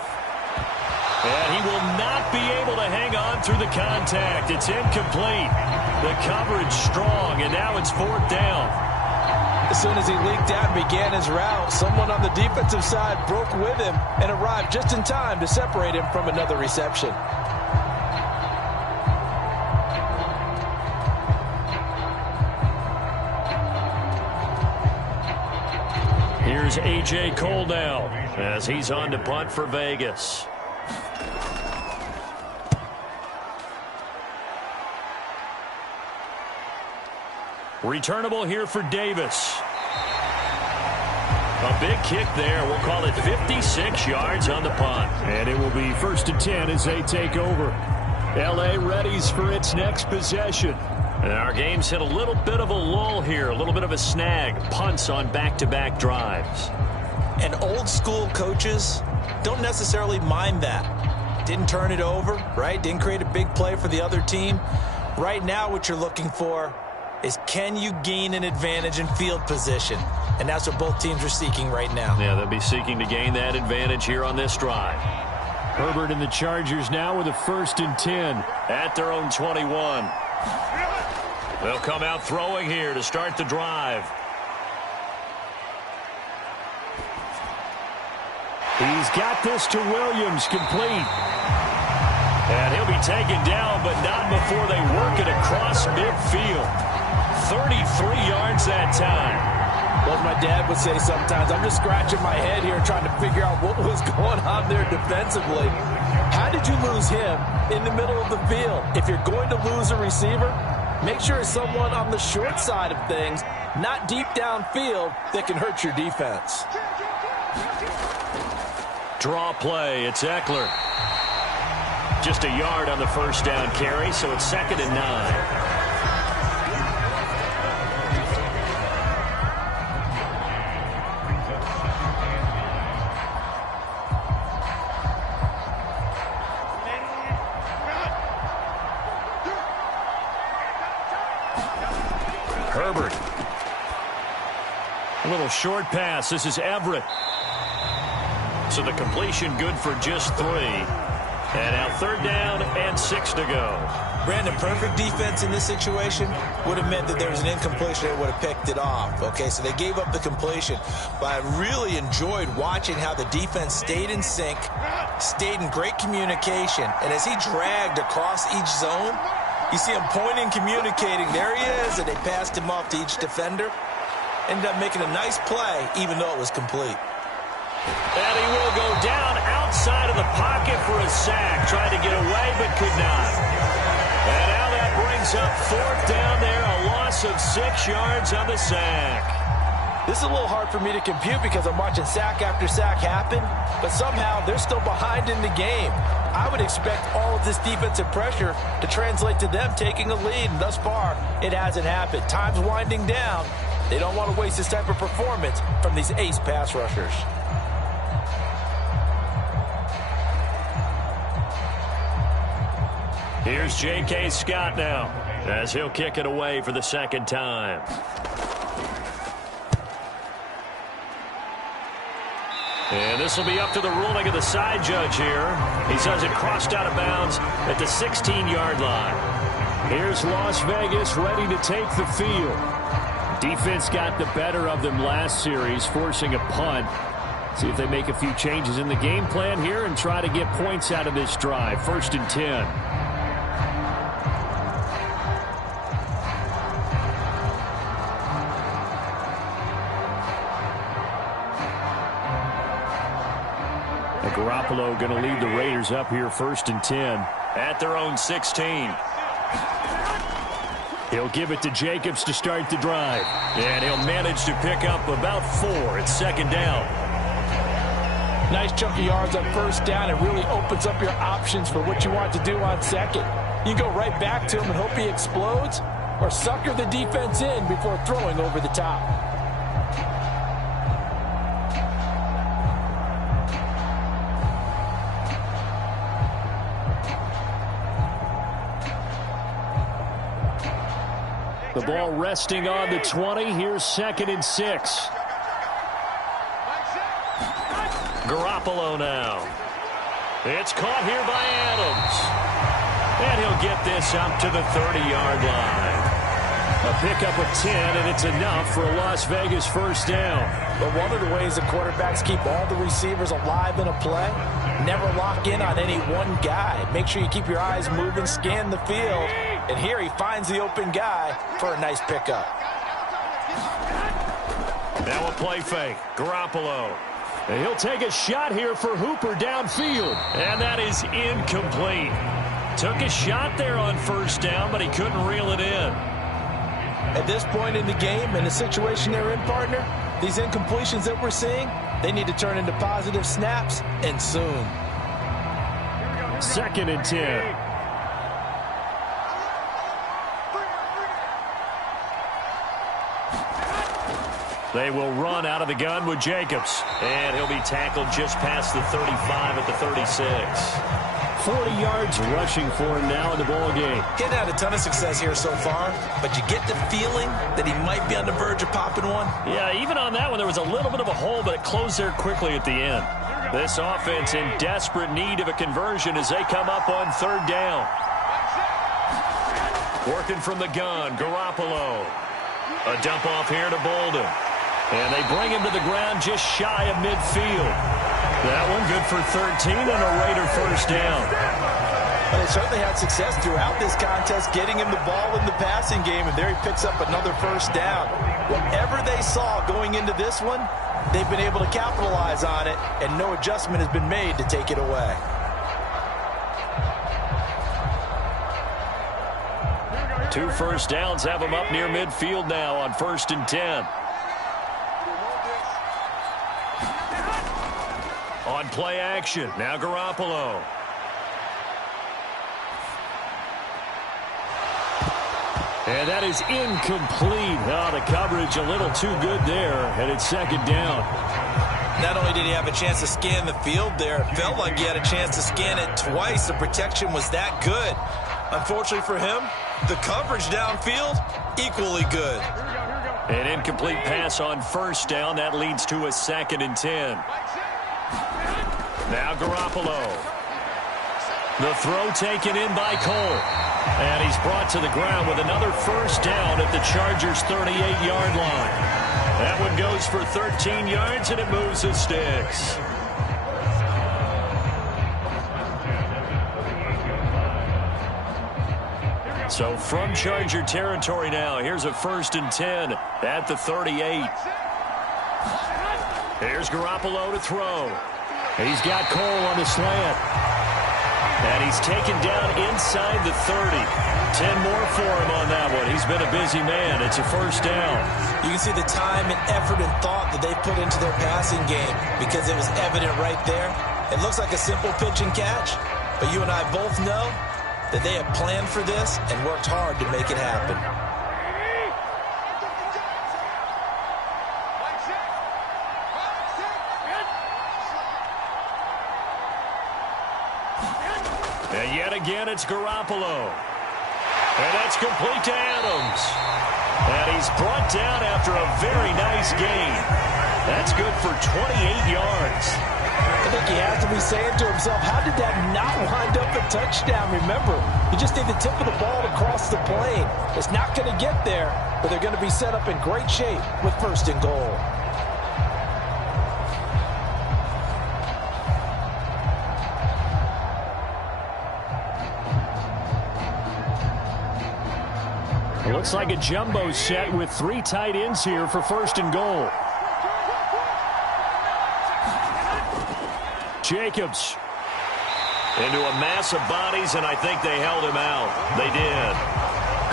And he will not be able to hang on through the contact. It's incomplete. The coverage strong, and now it's 4th down. As soon as he leaked out and began his route, someone on the defensive side broke with him and arrived just in time to separate him from another reception. Here's A.J. Cole now as he's on to punt for Vegas. Returnable here for Davis. A big kick there. We'll call it 56 yards on the punt. And it will be 1st and 10 as they take over. L.A. readies for its next possession. And our game's hit a little bit of a lull here, a little bit of a snag. Punts on back-to-back drives. And old school coaches don't necessarily mind that. Didn't turn it over, right? Didn't create a big play for the other team. Right now what you're looking for is can you gain an advantage in field position? And that's what both teams are seeking right now. Yeah, they'll be seeking to gain that advantage here on this drive. Herbert and the Chargers now with a 1st and 10 at their own 21. They'll come out throwing here to start the drive. He's got this to Williams, complete. And he'll be taken down, but not before they work it across midfield. 33 yards that time. Well, as my dad would say sometimes, I'm just scratching my head here trying to figure out what was going on there defensively. How did you lose him in the middle of the field? If you're going to lose a receiver, make sure it's someone on the short side of things, not deep downfield, that can hurt your defense. Draw play, it's Eckler. Just a yard on the 1st down carry, so it's 2nd and 9. Herbert. A little short pass. This is Everett. So the completion good for just 3. And now 3rd down and 6 to go. Brandon, perfect defense in this situation would have meant that there was an incompletion that would have picked it off. Okay, so they gave up the completion. But I really enjoyed watching how the defense stayed in sync, stayed in great communication. And as he dragged across each zone, you see him pointing, communicating. There he is, and they passed him off to each defender. Ended up making a nice play, even though it was complete. And he will go down outside of the pocket for a sack. Tried to get away, but could not. And now that brings up 4th down there, a loss of 6 yards on the sack. This is a little hard for me to compute because I'm watching sack after sack happen, but somehow they're still behind in the game. I would expect all of this defensive pressure to translate to them taking a lead, and thus far, it hasn't happened. Time's winding down, They don't want to waste this type of performance from these ace pass rushers. Here's J.K. Scott now, as he'll kick it away for the second time. And this will be up to the ruling of the side judge here. He says it crossed out of bounds at the 16-yard line. Here's Las Vegas ready to take the field. Defense got the better of them last series, forcing a punt. See if they make a few changes in the game plan here and try to get points out of this drive. 1st and 10. Garoppolo going to lead the Raiders up here 1st and 10 at their own 16. He'll give it to Jacobs to start the drive. And he'll manage to pick up about 4 at 2nd down. Nice chunk of yards on 1st down. It really opens up your options for what you want to do on 2nd. You go right back to him and hope he explodes, or sucker the defense in before throwing over the top. The ball resting on the 20. Here's 2nd and 6. Garoppolo now. It's caught here by Adams. And he'll get this up to the 30-yard line. A pickup of 10, and it's enough for a Las Vegas 1st down. But one of the ways the quarterbacks keep all the receivers alive in a play, never lock in on any one guy. Make sure you keep your eyes moving, scan the field. And here he finds the open guy for a nice pickup. Now a play fake. Garoppolo. And he'll take a shot here for Hooper downfield. And that is incomplete. Took a shot there on 1st down, but he couldn't reel it in. At this point in the game, in the situation they're in, partner, these incompletions that we're seeing, they need to turn into positive snaps, and soon. 2nd and 10. They will run out of the gun with Jacobs. And he'll be tackled just past the 35 at the 36. 40 yards rushing for him now in the ball game. Getting had a ton of success here so far, but you get the feeling that he might be on the verge of popping one. Yeah, even on that one, there was a little bit of a hole, but it closed there quickly at the end. This offense in desperate need of a conversion as they come up on 3rd down. Working from the gun, Garoppolo. A dump off here to Bolden. And they bring him to the ground just shy of midfield. That one good for 13 and a Raider 1st down. Well, they certainly had success throughout this contest, getting him the ball in the passing game, and there he picks up another 1st down. Whatever they saw going into this one, they've been able to capitalize on it, and no adjustment has been made to take it away. Two 1st downs have him up near midfield now on 1st and 10. On play action, now Garoppolo. And that is incomplete. Oh, the coverage a little too good there, and it's 2nd down. Not only did he have a chance to scan the field there, it felt like he had a chance to scan it twice. The protection was that good. Unfortunately for him, the coverage downfield, equally good. An incomplete pass on 1st down. That leads to a 2nd and 10. Now Garoppolo. The throw taken in by Cole. And he's brought to the ground with another 1st down at the Chargers' 38-yard line. That one goes for 13 yards, and it moves the sticks. So from Charger territory now, here's a 1st and 10 at the 38. Here's Garoppolo to throw. He's got Cole on the slant. And he's taken down inside the 30. 10 more for him on that one. He's been a busy man. It's a 1st down. You can see the time and effort and thought that they put into their passing game because it was evident right there. It looks like a simple pitch and catch, but you and I both know that they have planned for this and worked hard to make it happen. yet again, it's Garoppolo. And that's complete to Adams. And he's brought down after a very nice gain. That's good for 28 yards. I think he has to be saying to himself, how did that not wind up a touchdown? Remember, you just need the tip of the ball to cross the plane. It's not going to get there, but they're going to be set up in great shape with 1st and goal. It looks like a jumbo set with 3 tight ends here for 1st and goal. Jacobs into a mass of bodies, and I think they held him out. They did.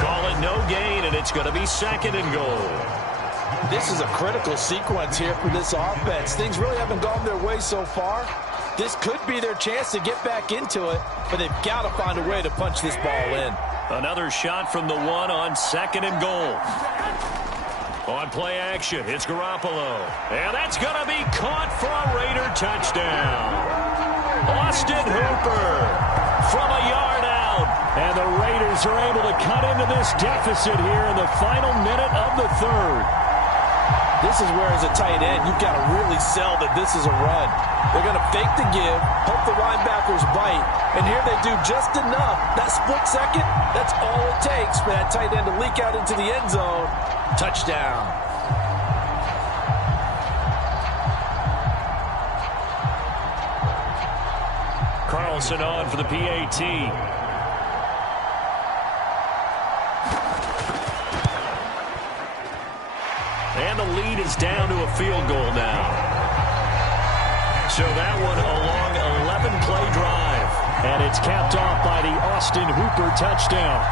Call it no gain, and it's going to be 2nd and goal. This is a critical sequence here for this offense. Things really haven't gone their way so far. This could be their chance to get back into it, but they've got to find a way to punch this ball in. Another shot from the 1 on 2nd and goal. On play action, it's Garoppolo. And that's going to be caught for a Raider touchdown. Austin Hooper from a yard out. And the Raiders are able to cut into this deficit here in the final minute of the 3rd. This is where, as a tight end, you've got to really sell that this is a run. They're going to fake the give, hope the linebackers bite, and here they do just enough. That split second, that's all it takes for that tight end to leak out into the end zone. Touchdown. Carlson on for the PAT. And the lead is down to a field goal now. So that one a long 11-play drive. And it's capped off by the Austin Hooper touchdown.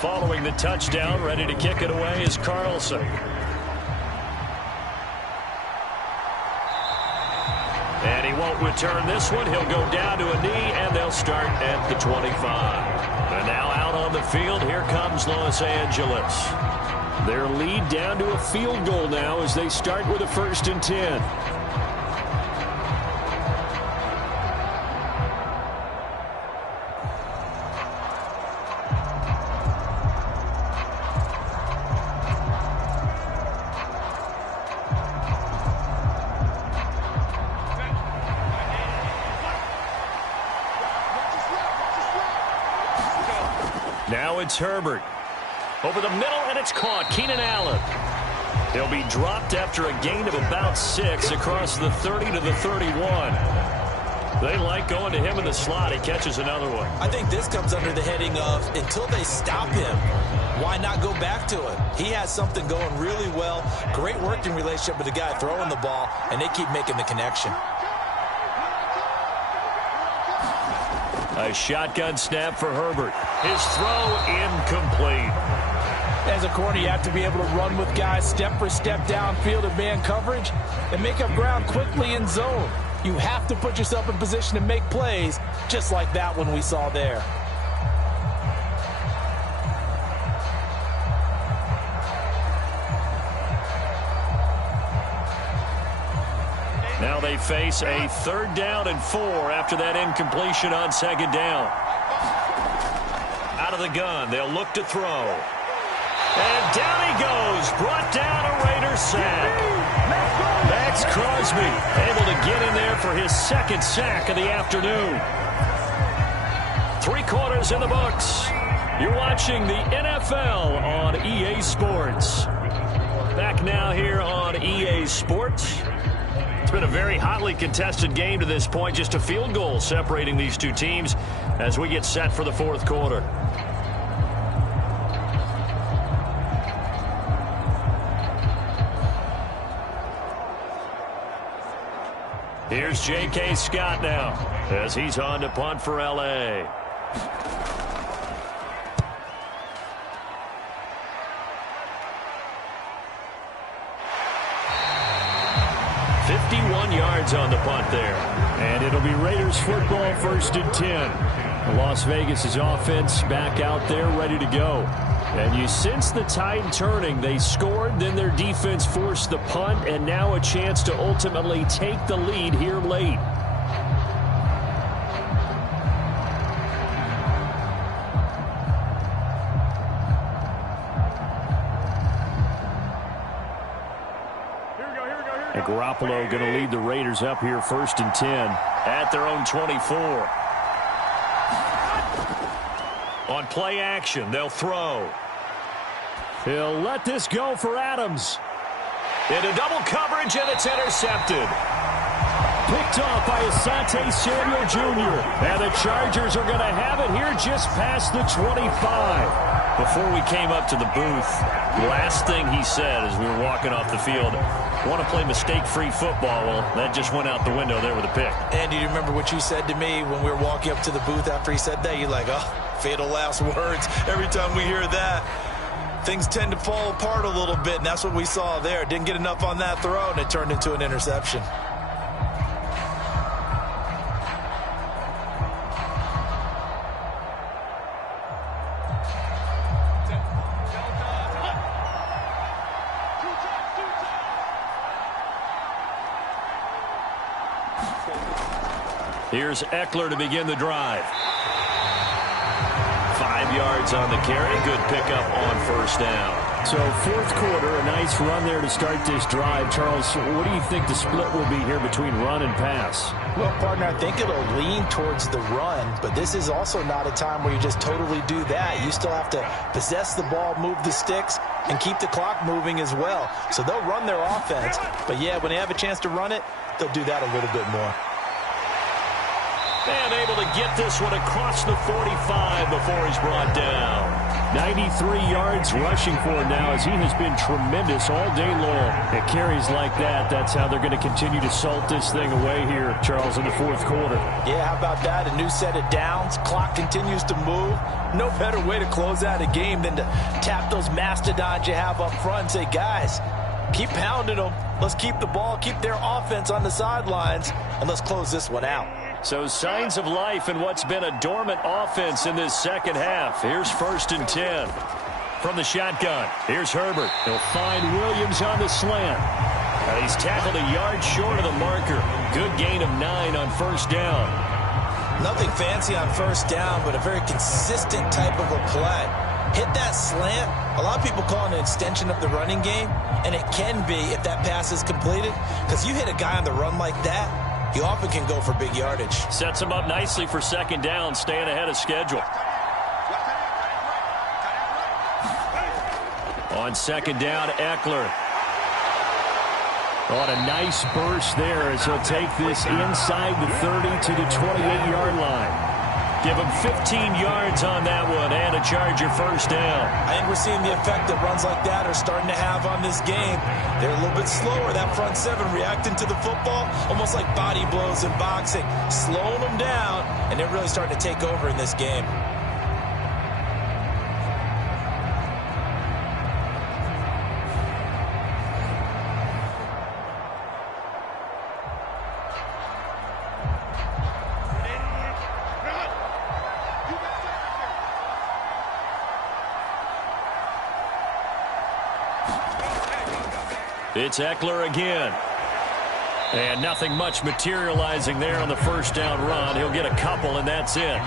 Following the touchdown, ready to kick it away is Carlson. And he won't return this one. He'll go down to a knee, and they'll start at the 25. And now out on the field, here comes Los Angeles. Their lead down to a field goal now as they start with a 1st and 10. Now it's Herbert. Over the middle, and it's caught. Keenan Allen. He'll be dropped after a gain of about 6 across the 30 to the 31. They like going to him in the slot. He catches another one. I think this comes under the heading of until they stop him, why not go back to it? He has something going really well. Great working relationship with the guy throwing the ball, and they keep making the connection. A shotgun snap for Herbert. His throw incomplete. As a corner, you have to be able to run with guys step for step downfield in man coverage and make up ground quickly in zone. You have to put yourself in position to make plays, just like that one we saw there. Now they face a 3rd down and 4 after that incompletion on 2nd down. Out of the gun, they'll look to throw. And down he goes, brought down a Raider sack. Max Crosby able to get in there for his 2nd sack of the afternoon. 3 quarters in the books. You're watching the NFL on EA Sports. Back now here on EA Sports. It's been a very hotly contested game to this point. Just a field goal separating these two teams as we get set for the 4th quarter. Here's J.K. Scott now as he's on to punt for L.A. Yards on the punt there. And it'll be Raiders football, 1st and 10. Las Vegas' offense back out there ready to go. And you sense the tide turning. They scored, then their defense forced the punt, and now a chance to ultimately take the lead here late. And Garoppolo going to lead the Raiders up here 1st and 10 at their own 24. On play action, they'll throw. He'll let this go for Adams. Into double coverage, and it's intercepted. Picked off by Asante Samuel Jr. And the Chargers are going to have it here just past the 25. Before we came up to the booth, last thing he said as we were walking off the field, want to play mistake-free football. Well, that just went out the window there with a pick. And do you remember what you said to me when we were walking up to the booth after he said that? You're like, oh, fatal last words. Every time we hear that, things tend to fall apart a little bit, and that's what we saw there. Didn't get enough on that throw, and it turned into an interception. Here's Eckler to begin the drive. 5 yards on the carry. Good pickup on 1st down. So 4th quarter, a nice run there to start this drive. Charles, what do you think the split will be here between run and pass? Well, partner, I think it'll lean towards the run, but this is also not a time where you just totally do that. You still have to possess the ball, move the sticks, and keep the clock moving as well. So they'll run their offense, but yeah, when they have a chance to run it, they'll do that a little bit more. And able to get this one across the 45 before he's brought down. 93 yards rushing for him now as he has been tremendous all day long. At carries like that, that's how they're going to continue to salt this thing away here, Charles, in the 4th quarter. Yeah, how about that? A new set of downs. Clock continues to move. No better way to close out a game than to tap those mastodons you have up front and say, guys, keep pounding them. Let's keep the ball, keep their offense on the sidelines, and let's close this one out. So signs of life in what's been a dormant offense in this 2nd half. Here's 1st and 10. From the shotgun, here's Herbert. He'll find Williams on the slant. And he's tackled a yard short of the marker. Good gain of 9 on 1st down. Nothing fancy on 1st down, but a very consistent type of a play. Hit that slant. A lot of people call it an extension of the running game, and it can be if that pass is completed. Because you hit a guy on the run like that, he often can go for big yardage. Sets him up nicely for 2nd down, staying ahead of schedule. On 2nd down, Eckler. On a nice burst there as he'll take this inside the 30 to the 28-yard line. Give him 15 yards on that one and a Charger 1st down. I think we're seeing the effect that runs like that are starting to have on this game. They're a little bit slower, that front 7 reacting to the football, almost like body blows in boxing, slowing them down, and they're really starting to take over in this game. It's Eckler again. And nothing much materializing there on the 1st down run. He'll get a couple, and that's it.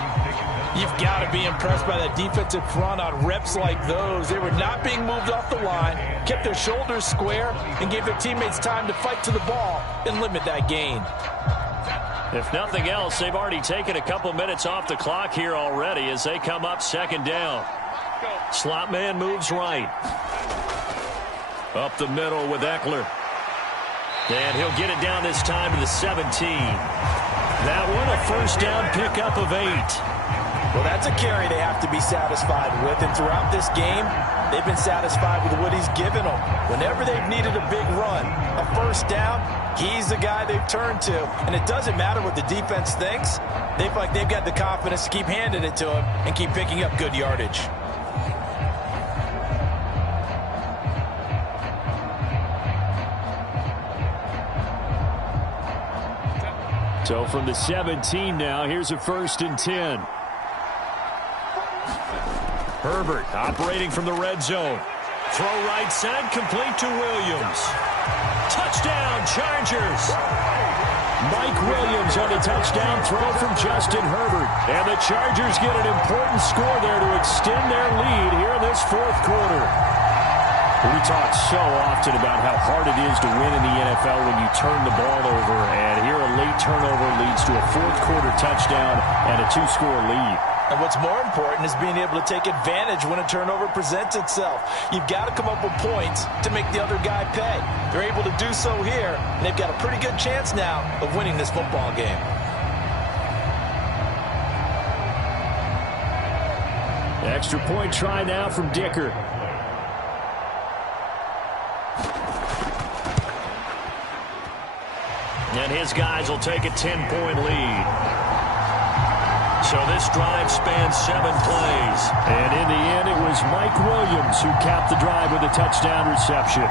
You've got to be impressed by that defensive front on reps like those. They were not being moved off the line, kept their shoulders square, and gave their teammates time to fight to the ball and limit that gain. If nothing else, they've already taken a couple minutes off the clock here already as they come up 2nd down. Slot man moves right. Up the middle with Eckler. And he'll get it down this time to the 17. That one a 1st down pickup of 8. Well, that's a carry they have to be satisfied with. And throughout this game, they've been satisfied with what he's given them. Whenever they've needed a big run, a first down, he's the guy they've turned to. And it doesn't matter what the defense thinks. They feel like they've got the confidence to keep handing it to him and keep picking up good yardage. So from the 17 now, here's a 1st and 10. Herbert operating from the red zone. Throw right side, complete to Williams. Touchdown, Chargers. Mike Williams on the touchdown throw from Justin Herbert. And the Chargers get an important score there to extend their lead here in this 4th quarter. We talk so often about how hard it is to win in the NFL when you turn the ball over. And here a late turnover leads to a 4th quarter touchdown and a 2-score lead. And what's more important is being able to take advantage when a turnover presents itself. You've got to come up with points to make the other guy pay. They're able to do so here, and they've got a pretty good chance now of winning this football game. Extra point try now from Dicker. And his guys will take a 10-point lead. So this drive spans 7 plays. And in the end, it was Mike Williams who capped the drive with a touchdown reception.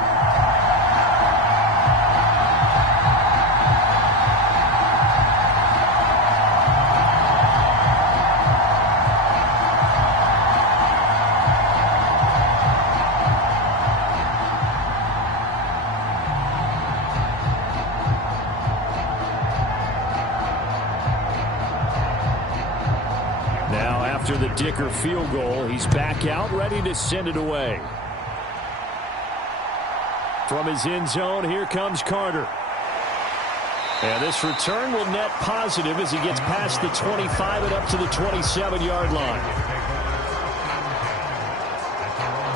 After the Dicker field goal, he's back out, ready to send it away. From his end zone, here comes Carter. And this return will net positive as he gets past the 25 and up to the 27-yard line.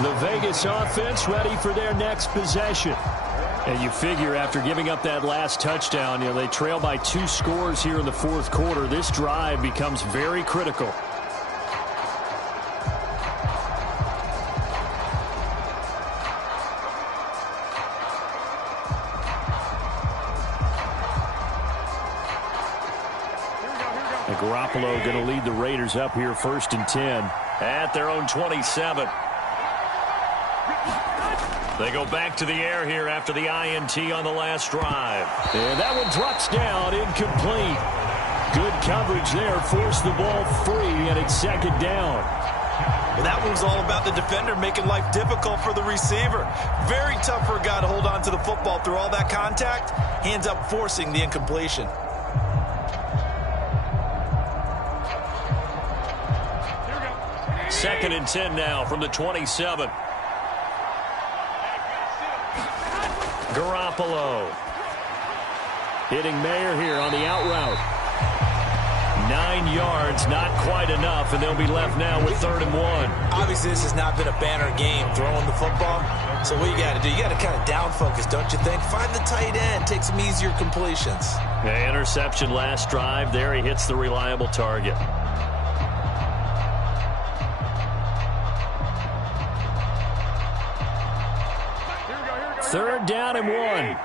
The Vegas offense ready for their next possession. And you figure after giving up that last touchdown, they trail by 2 scores here in the 4th quarter. This drive becomes very critical. Garoppolo going to lead the Raiders up here 1st and 10 at their own 27. They go back to the air here after the INT on the last drive. And that one drops down, incomplete. Good coverage there, forced the ball free, and it's 2nd down. Well, that one's all about the defender making life difficult for the receiver. Very tough for a guy to hold on to the football through all that contact. He ends up forcing the incompletion. 2nd and 10 now from the 27. Garoppolo. Hitting Mayer here on the out route. 9 yards, not quite enough, and they'll be left now with 3rd and 1. Obviously, this has not been a banner game throwing the football. So what you got to do, you got to kind of down focus, don't you think? Find the tight end, take some easier completions. The interception last drive. There he hits the reliable target. 3rd down and 1.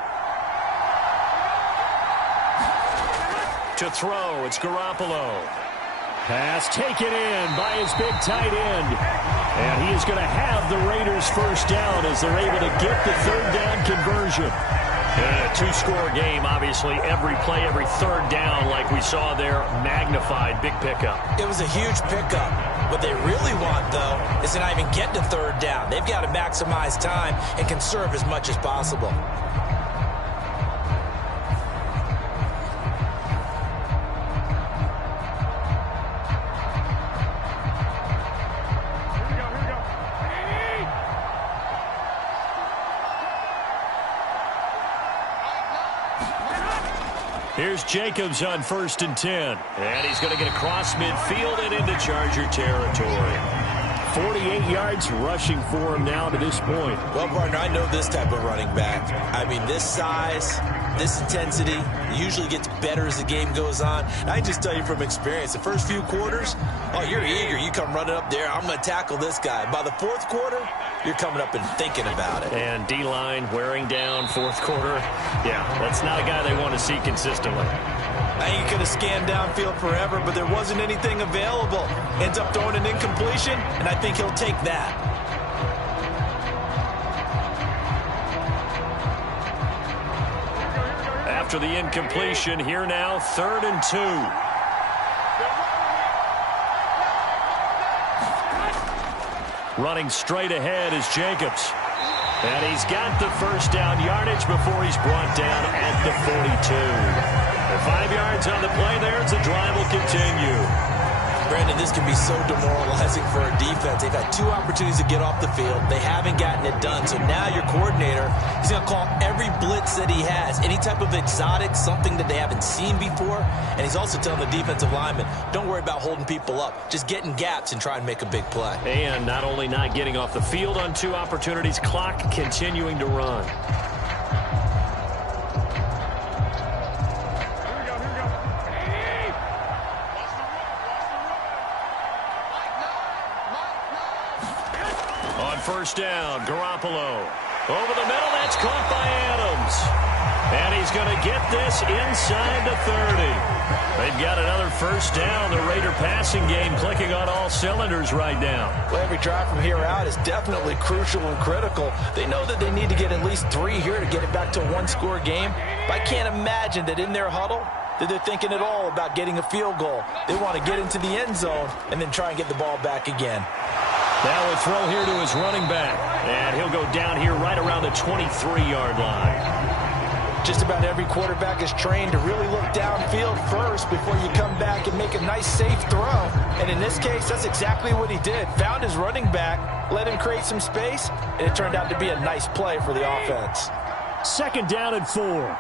To throw, it's Garoppolo. Pass taken in by his big tight end. And he is going to have the Raiders' first down as they're able to get the 3rd down conversion. And a 2-score game, obviously, every play, every 3rd down, like we saw there, magnified, big pickup. It was a huge pickup. What they really want, though, is to not even get to 3rd down. They've got to maximize time and conserve as much as possible. Here's Jacobs on 1st and 10. And he's going to get across midfield and into Charger territory. 48 yards rushing for him now to this point. Well, partner, I know this type of running back. I mean, this size, this intensity usually gets better as the game goes on. I can just tell you from experience, the first few quarters, oh, you're eager. You come running up there, I'm going to tackle this guy. By the fourth quarter, you're coming up and thinking about it. And D-line wearing down fourth quarter. Yeah, that's not a guy they want to see consistently. I think he could have scanned downfield forever, but there wasn't anything available. Ends up throwing an incompletion, and I think he'll take that. After the incompletion, here now, 3rd and 2. Running straight ahead is Jacobs. And he's got the first down yardage before he's brought down at the 42. 5 yards on the play there as the drive will continue. Brandon, this can be so demoralizing for a defense. They've had 2 opportunities to get off the field. They haven't gotten it done. So now your coordinator, he's going to call every blitz that he has, any type of exotic, something that they haven't seen before. And he's also telling the defensive lineman, don't worry about holding people up. Just get in gaps and try and make a big play. And not only not getting off the field on 2 opportunities, clock continuing to run. First down, Garoppolo. Over the middle, that's caught by Adams. And he's going to get this inside the 30. They've got another first down. The Raider passing game clicking on all cylinders right now. Well, every drive from here out is definitely crucial and critical. They know that they need to get at least 3 here to get it back to a 1-score game. But I can't imagine that in their huddle that they're thinking at all about getting a field goal. They want to get into the end zone and then try and get the ball back again. Now a throw here to his running back. And he'll go down here right around the 23-yard line. Just about every quarterback is trained to really look downfield first before you come back and make a nice, safe throw. And in this case, that's exactly what he did. Found his running back, let him create some space, and it turned out to be a nice play for the offense. 2nd down and 4.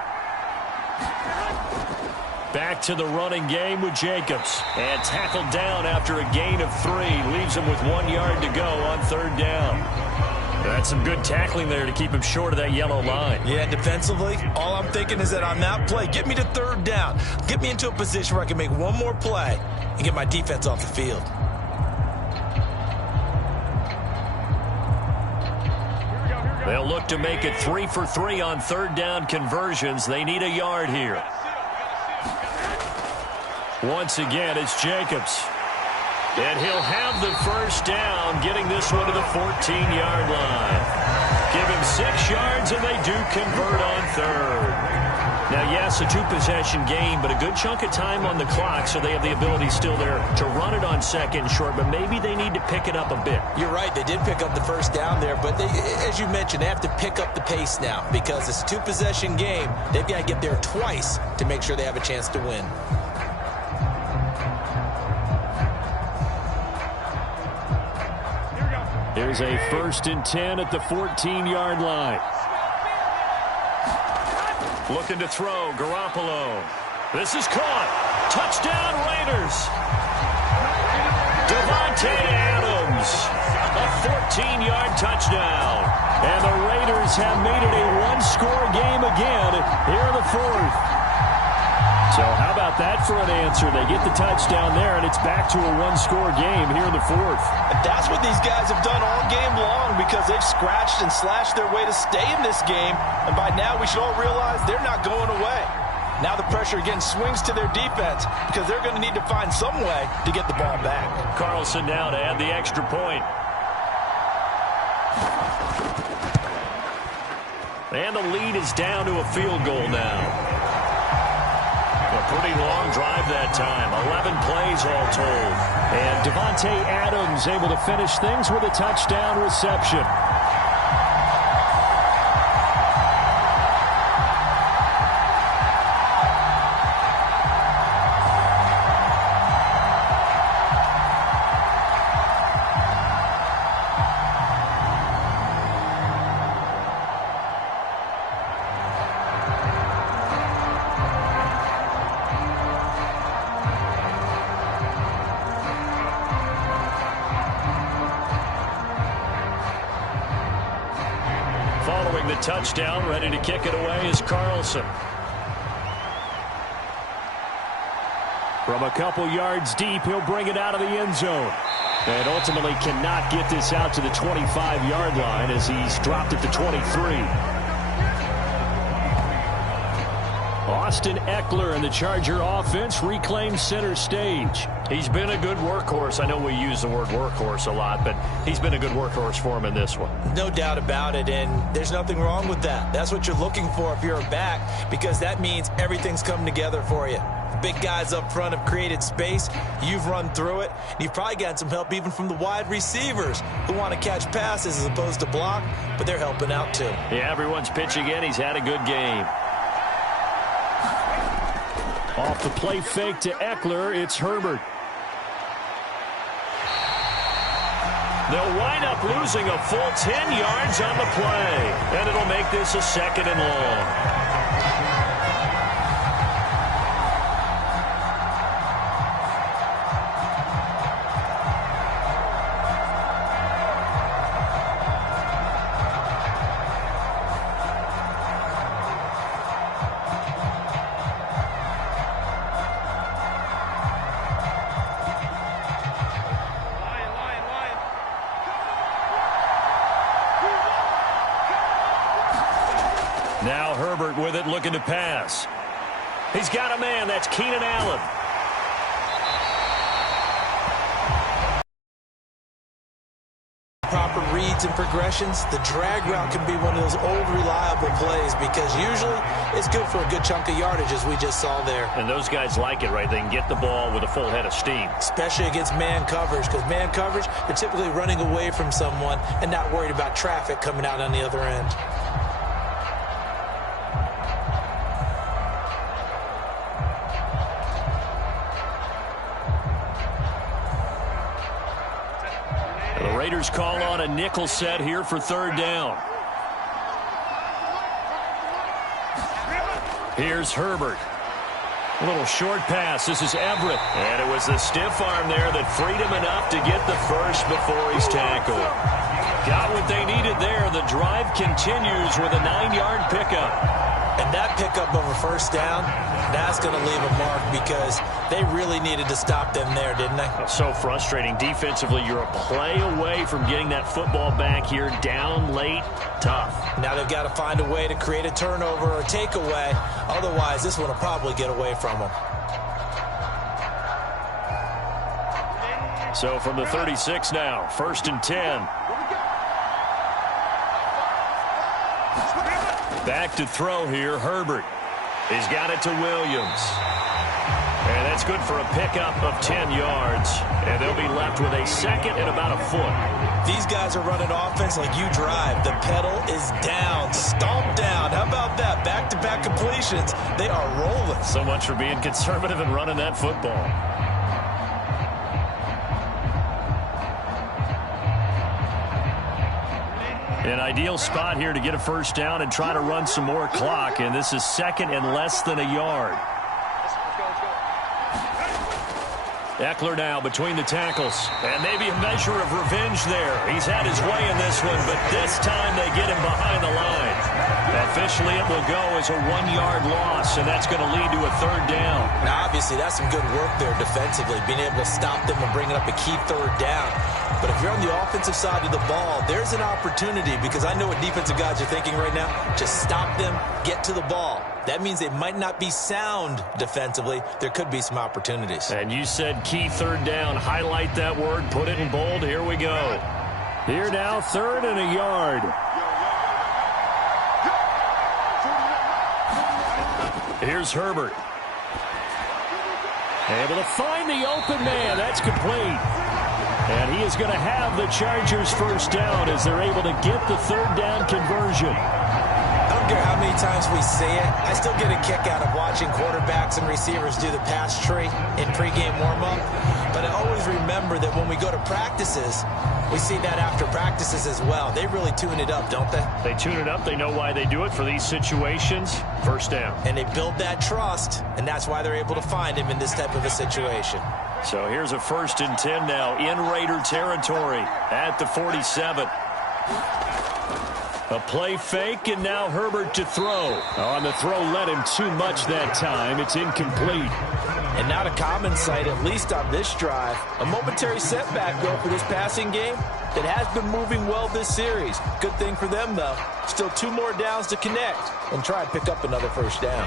Back to the running game with Jacobs. And tackled down after a gain of 3. Leaves him with 1 yard to go on 3rd down. That's some good tackling there to keep him short of that yellow line. Yeah, defensively, all I'm thinking is that on that play, get me to 3rd down. Get me into a position where I can make one more play and get my defense off the field. They'll look to make it 3 for 3 on 3rd down conversions. They need a yard here. Once again, it's Jacobs. And he'll have the first down, getting this one to the 14-yard line. Give him 6 yards, and they do convert on 3rd. Now, yes, a 2-possession game, but a good chunk of time on the clock, so they have the ability still there to run it on 2nd and short, but maybe they need to pick it up a bit. You're right. They did pick up the first down there, but they, as you mentioned, they have to pick up the pace now because it's a 2-possession game. They've got to get there twice to make sure they have a chance to win. Here's a 1st and 10 at the 14-yard line. Looking to throw, Garoppolo. This is caught. Touchdown, Raiders. Davante Adams. A 14-yard touchdown. And the Raiders have made it a 1-score game again here in the 4th. So how about that for an answer? They get the touchdown there, and it's back to a 1-score game here in the 4th. And that's what these guys have done all game long because they've scratched and slashed their way to stay in this game. And by now, we should all realize they're not going away. Now the pressure again swings to their defense because they're going to need to find some way to get the ball back. Carlson now to add the extra point. And the lead is down to a field goal now. A pretty long drive that time. 11 plays all told. And Davante Adams able to finish things with a touchdown reception. Following the touchdown, ready to kick it away is Carlson. From a couple yards deep, he'll bring it out of the end zone. And ultimately cannot get this out to the 25-yard line as he's dropped at the 23. Austin Eckler and the Charger offense reclaim center stage. He's been a good workhorse. I know we use the word workhorse a lot, but he's been a good workhorse for him in this one. No doubt about it, and there's nothing wrong with that. That's what you're looking for if you're a back, because that means everything's come together for you. The big guys up front have created space. You've run through it. You've probably gotten some help even from the wide receivers who want to catch passes as opposed to block, but they're helping out too. Yeah, everyone's pitching in. He's had a good game. Off the play fake to Eckler, it's Herbert. They'll wind up losing a full 10 yards on the play, and it'll make this a 2nd and long. Now Herbert with it, looking to pass. He's got a man. That's Keenan Allen. Proper reads and progressions. The drag route can be one of those old reliable plays because usually it's good for a good chunk of yardage, as we just saw there. And those guys like it, right? They can get the ball with a full head of steam. Especially against man coverage, because man coverage, they're typically running away from someone and not worried about traffic coming out on the other end. Raiders call on a nickel set here for 3rd down. Here's Herbert. A little short pass. This is Everett. And it was the stiff arm there that freed him enough to get the first before he's tackled. Got what they needed there. The drive continues with a 9-yard pickup. And that pickup of a 1st down, that's going to leave a mark because they really needed to stop them there, didn't they? So frustrating. Defensively, you're a play away from getting that football back here down late. Tough. Now they've got to find a way to create a turnover or takeaway. Otherwise, this one will probably get away from them. So from the 36 now, 1st and 10. Back to throw here, Herbert. He's got it to Williams. And that's good for a pickup of 10 yards. And they'll be left with a 2nd and about a foot. These guys are running offense like you drive. The pedal is down, stomp down. How about that? Back-to-back completions. They are rolling. So much for being conservative and running that football. An ideal spot here to get a 1st down and try to run some more clock, and this is 2nd and less than a yard. Eckler now between the tackles, and maybe a measure of revenge there. He's had his way in this one, but this time they get him behind the line. Officially, it will go as a 1-yard loss, and that's going to lead to a 3rd down. Now, obviously, that's some good work there defensively, being able to stop them and bringing up a key 3rd down. But if you're on the offensive side of the ball, there's an opportunity because I know what defensive guys are thinking right now. Just stop them, get to the ball. That means they might not be sound defensively. There could be some opportunities. And you said key 3rd down. Highlight that word. Put it in bold. Here we go. Here now, 3rd and a yard. Here's Herbert. Able to find the open man. That's complete. And he is going to have the Chargers 1st down as they're able to get the 3rd down conversion. I don't care how many times we say it, I still get a kick out of watching quarterbacks and receivers do the pass tree in pregame warm-up. But I always remember that when we go to practices, we see that after practices as well. They really tune it up, don't they? They tune it up. They know why they do it for these situations. 1st down. And they build that trust, and that's why they're able to find him in this type of a situation. So here's a 1st and 10 now in Raider territory at the 47. A play fake, and now Herbert to throw. On the throw, led him too much that time. It's incomplete. And not a common sight, at least on this drive. A momentary setback, though, for this passing game that has been moving well this series. Good thing for them, though. Still 2 more downs to connect and try and pick up another first down.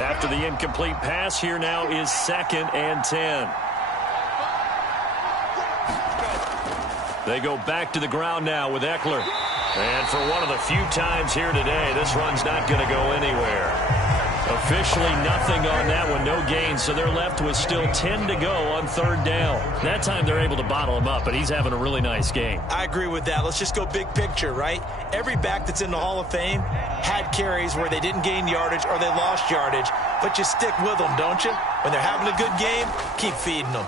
After the incomplete pass, here now is 2nd and 10. They go back to the ground now with Eckler. And for one of the few times here today, this run's not going to go anywhere. Officially nothing on that one, no gain, so they're left with still 10 to go on 3rd down. That time they're able to bottle him up, but he's having a really nice game. I agree with that. Let's just go big picture, right? Every back that's in the Hall of Fame had carries where they didn't gain yardage or they lost yardage, but you stick with them, don't you? When they're having a good game, keep feeding them.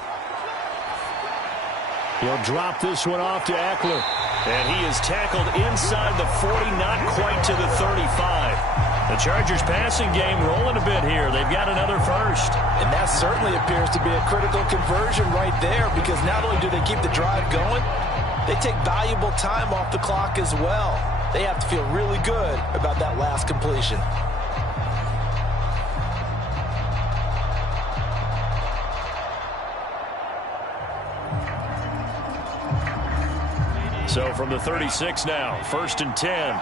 He'll drop this one off to Eckler. And he is tackled inside the 40, not quite to the 35. The Chargers passing game rolling a bit here. They've got another first. And that certainly appears to be a critical conversion right there, because not only do they keep the drive going, they take valuable time off the clock as well. They have to feel really good about that last completion. So from the 36 now, 1st and 10.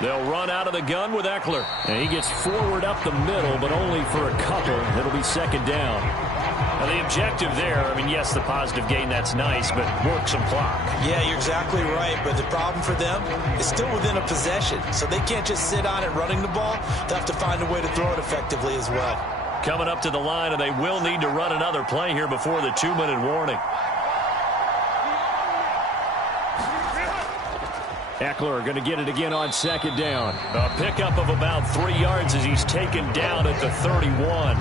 They'll run out of the gun with Eckler. And he gets forward up the middle, but only for a couple. It'll be 2nd down. Now the objective there, I mean, yes, the positive gain, that's nice, but work some clock. Yeah, you're exactly right, but the problem for them is still within a possession. So they can't just sit on it running the ball. They'll have to find a way to throw it effectively as well. Coming up to the line, and they will need to run another play here before the 2-minute warning. Eckler going to get it again on 2nd down. A pickup of about 3 yards as he's taken down at the 31.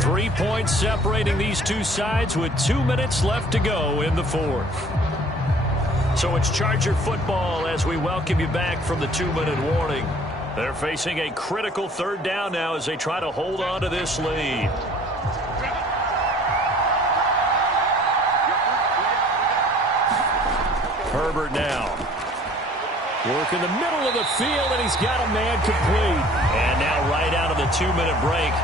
Three points separating these two sides with 2 minutes left to go in the 4th. So it's Charger football as we welcome you back from the 2-minute warning. They're facing a critical 3rd down now as they try to hold on to this lead. Herbert now. Work in the middle of the field, and he's got a man complete. And now right out of the 2-minute break,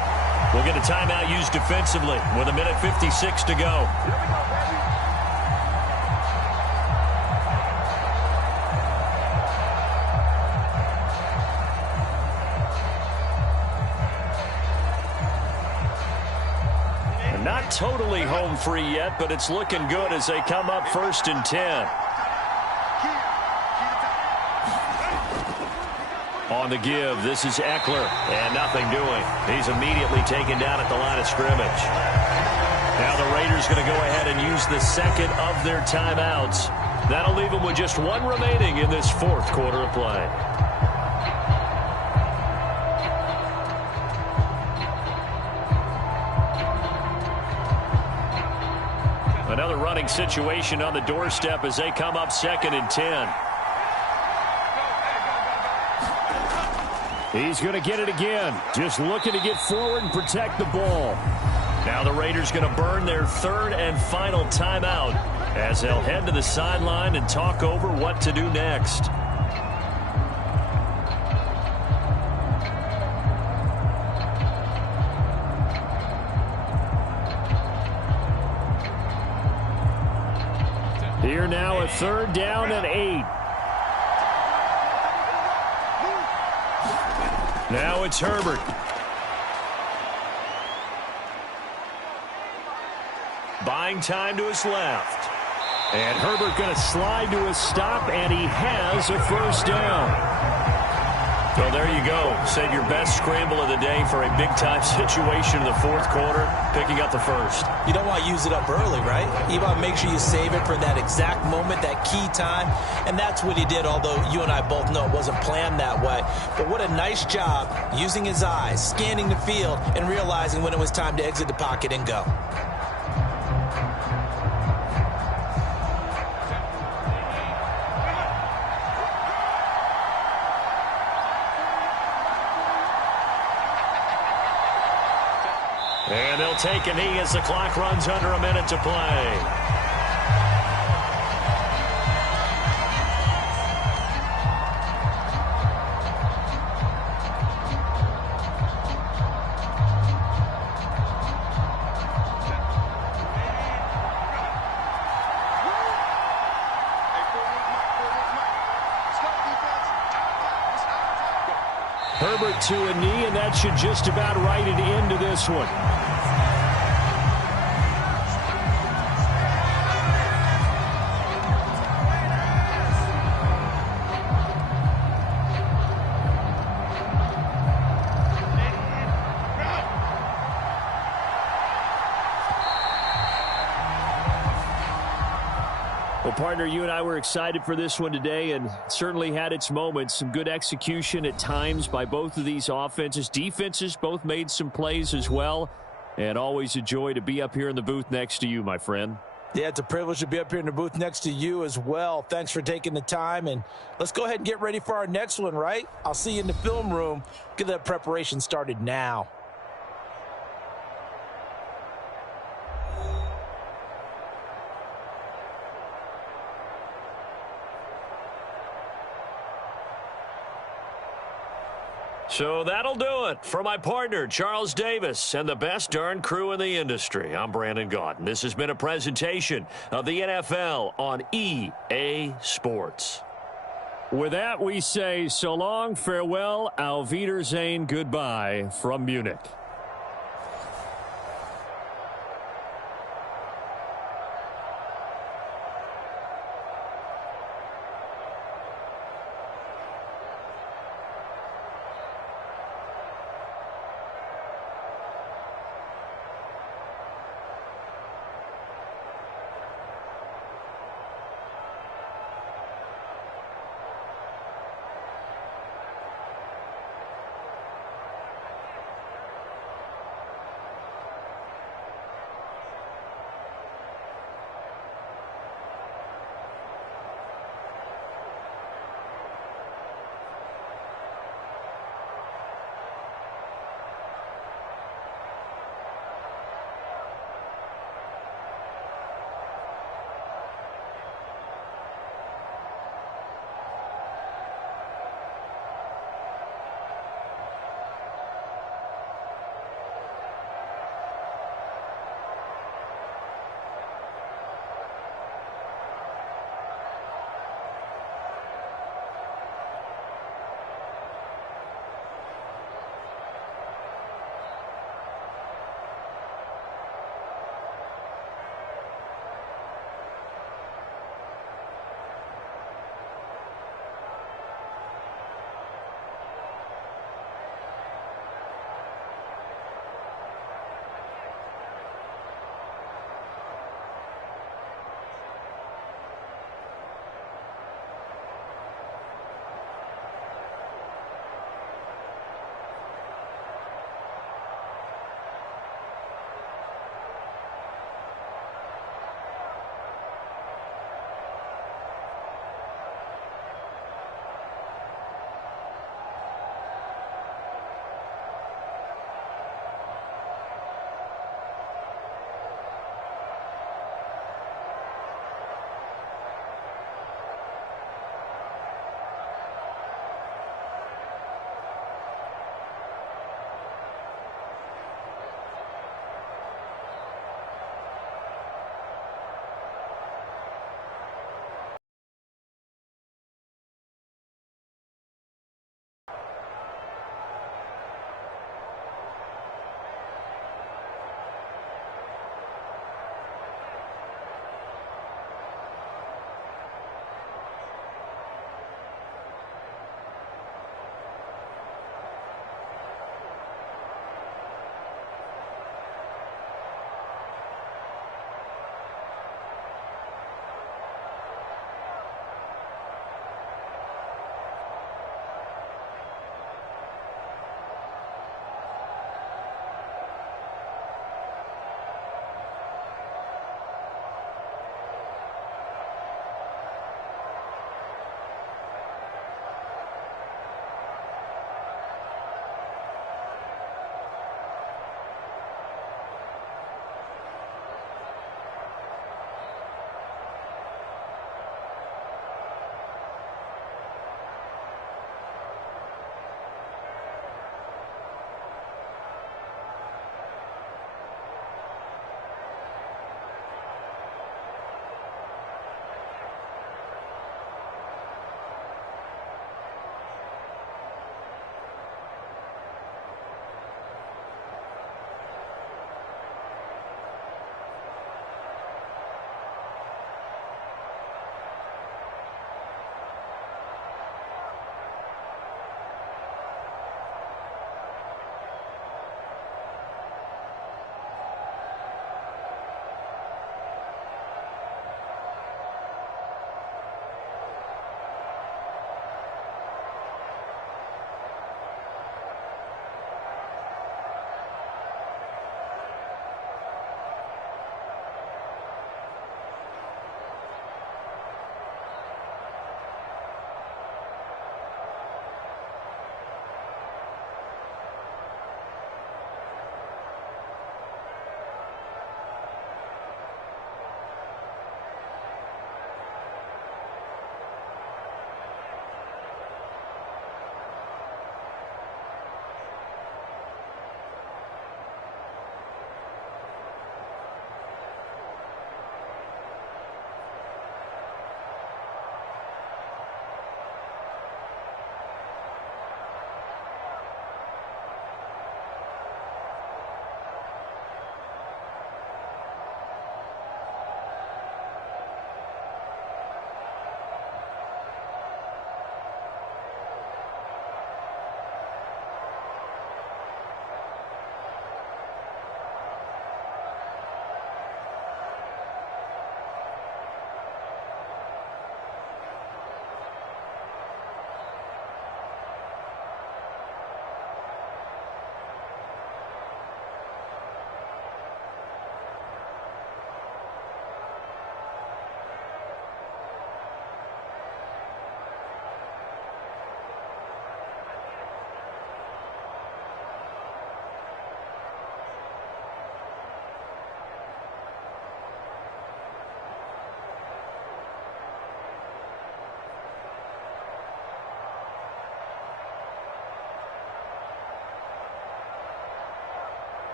we'll get a timeout used defensively with 1:56 to go. Not totally home free yet, but it's looking good as they come up 1st and 10. On the give, this is Eckler, and nothing doing. He's immediately taken down at the line of scrimmage. Now the Raiders going to go ahead and use the 2nd of their timeouts. That'll leave them with just 1 remaining in this 4th quarter of play. Another running situation on the doorstep as they come up 2nd and 10. He's going to get it again. Just looking to get forward and protect the ball. Now the Raiders going to burn their 3rd and final timeout as they'll head to the sideline and talk over what to do next. Here now a 3rd down and 8. Now it's Herbert. Buying time to his left. And Herbert going to slide to a stop, and he has a 1st down. So there you go. Save your best scramble of the day for a big-time situation in the 4th quarter, picking up the 1st. You don't want to use it up early, right? You want to make sure you save it for that exact moment, that key time. And that's what he did, although you and I both know it wasn't planned that way. But what a nice job using his eyes, scanning the field, and realizing when it was time to exit the pocket and go. He'll take a knee as the clock runs under a minute to play. Herbert to a knee, and that should just about write it into this one. Well, partner, you and I were excited for this one today, and certainly had its moments. Some good execution at times by both of these offenses. Defenses both made some plays as well, and always a joy to be up here in the booth next to you, my friend. Yeah, it's a privilege to be up here in the booth next to you as well. Thanks for taking the time, and let's go ahead and get ready for our next one, right? I'll see you in the film room. Get that preparation started now. So that'll do it for my partner, Charles Davis, and the best darn crew in the industry. I'm Brandon Gaudin. This has been a presentation of the NFL on EA Sports. With that, we say so long, farewell, auf Wiedersehen, goodbye from Munich.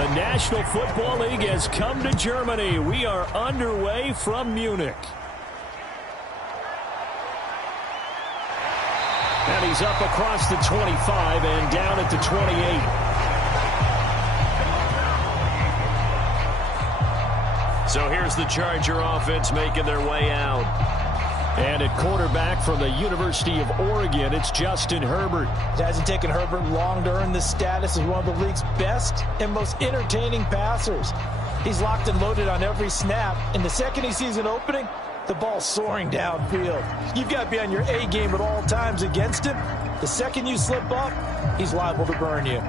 The National Football League has come to Germany. We are underway from Munich. And he's up across the 25 and down at the 28. So here's the Charger offense making their way out. And at quarterback from the University of Oregon, it's Justin Herbert. It hasn't taken Herbert long to earn this status as one of the league's best and most entertaining passers. He's locked and loaded on every snap, and the second he sees an opening, the ball's soaring downfield. You've got to be on your A game at all times against him. The second you slip up, he's liable to burn you.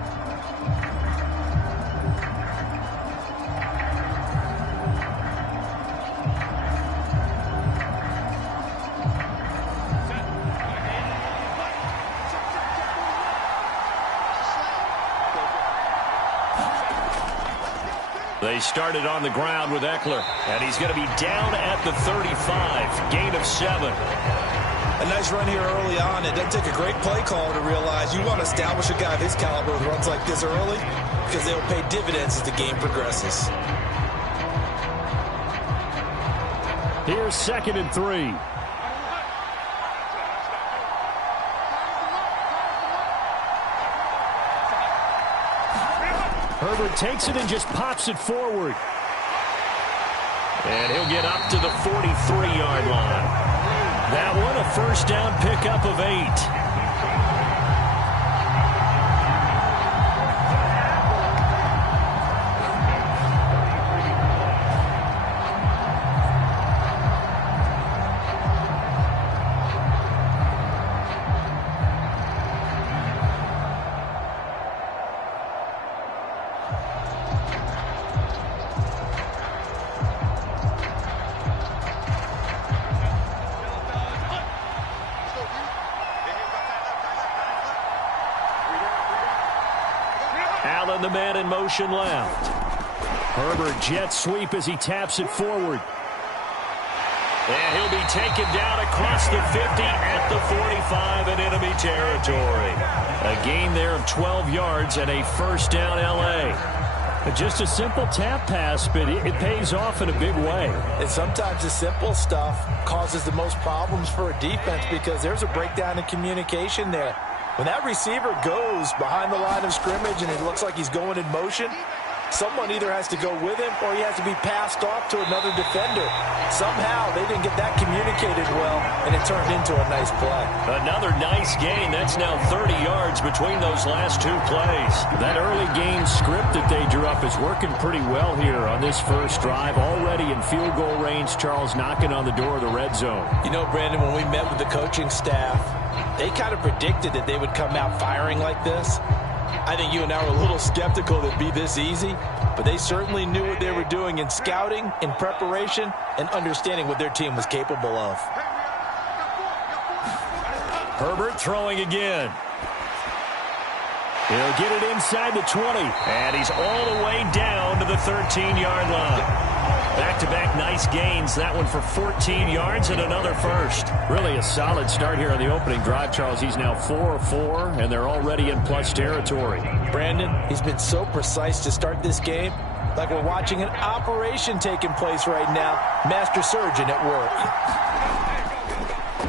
They started on the ground with Eckler, and he's going to be down at the 35, gain of 7. A nice run here early on. It doesn't take a great play caller to realize you want to establish a guy of his caliber with runs like this early because they'll pay dividends as the game progresses. Here's 2nd and 3. Herbert takes it and just pops it forward. And he'll get up to the 43-yard line. That one a first down pickup of 8. Allen, the man in motion left. Herbert jet sweep as he taps it forward. And he'll be taken down across the 50 at the 45 in enemy territory. A gain there of 12 yards and a first down L.A. Just a simple tap pass, but it pays off in a big way. And sometimes the simple stuff causes the most problems for a defense because there's a breakdown in communication there. When that receiver goes behind the line of scrimmage and it looks like he's going in motion, someone either has to go with him or he has to be passed off to another defender. Somehow they didn't get that communicated well, and it turned into a nice play. Another nice gain. That's now 30 yards between those last 2 plays. That early game script that they drew up is working pretty well here on this first drive. Already in field goal range, Charles knocking on the door of the red zone. You know, Brandon, when we met with the coaching staff, they kind of predicted that they would come out firing like this. I think you and I were a little skeptical that it'd be this easy, but they certainly knew what they were doing in scouting, in preparation, and understanding what their team was capable of. Herbert throwing again. He'll get it inside the 20, and he's all the way down to the 13-yard line. Back-to-back nice gains. That one for 14 yards and another first. Really a solid start here on the opening drive, Charles. He's now 4 of 4, and they're already in plus territory. Brandon, he's been so precise to start this game, like we're watching an operation taking place right now. Master surgeon at work.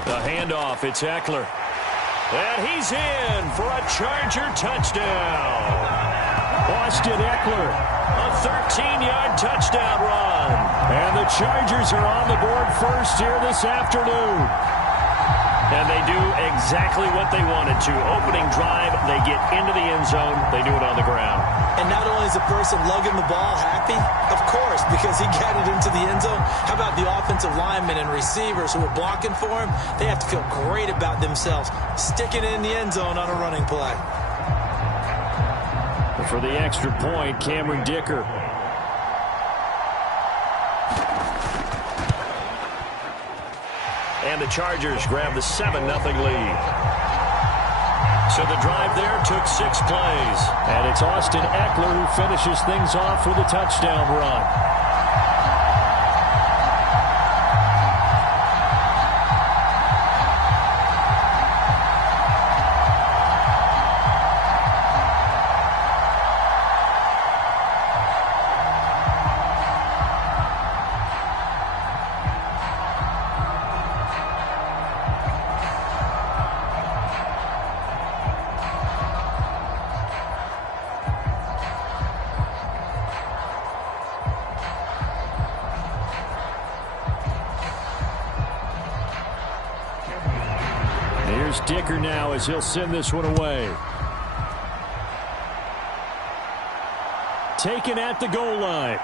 The handoff, it's Eckler. And he's in for a Charger touchdown. Austin Eckler, a 13-yard touchdown run. And the Chargers are on the board first here this afternoon. And they do exactly what they wanted to. Opening drive, they get into the end zone. They do it on the ground. And not only is the person lugging the ball happy, of course, because he got it into the end zone. How about the offensive linemen and receivers who are blocking for him? They have to feel great about themselves, sticking it in the end zone on a running play. For the extra point, Cameron Dicker. And the Chargers grab the 7-0 lead. So the drive there took 6 plays. And it's Austin Eckler who finishes things off with a touchdown run. here's Dicker now as he'll send this one away. Taken at the goal line.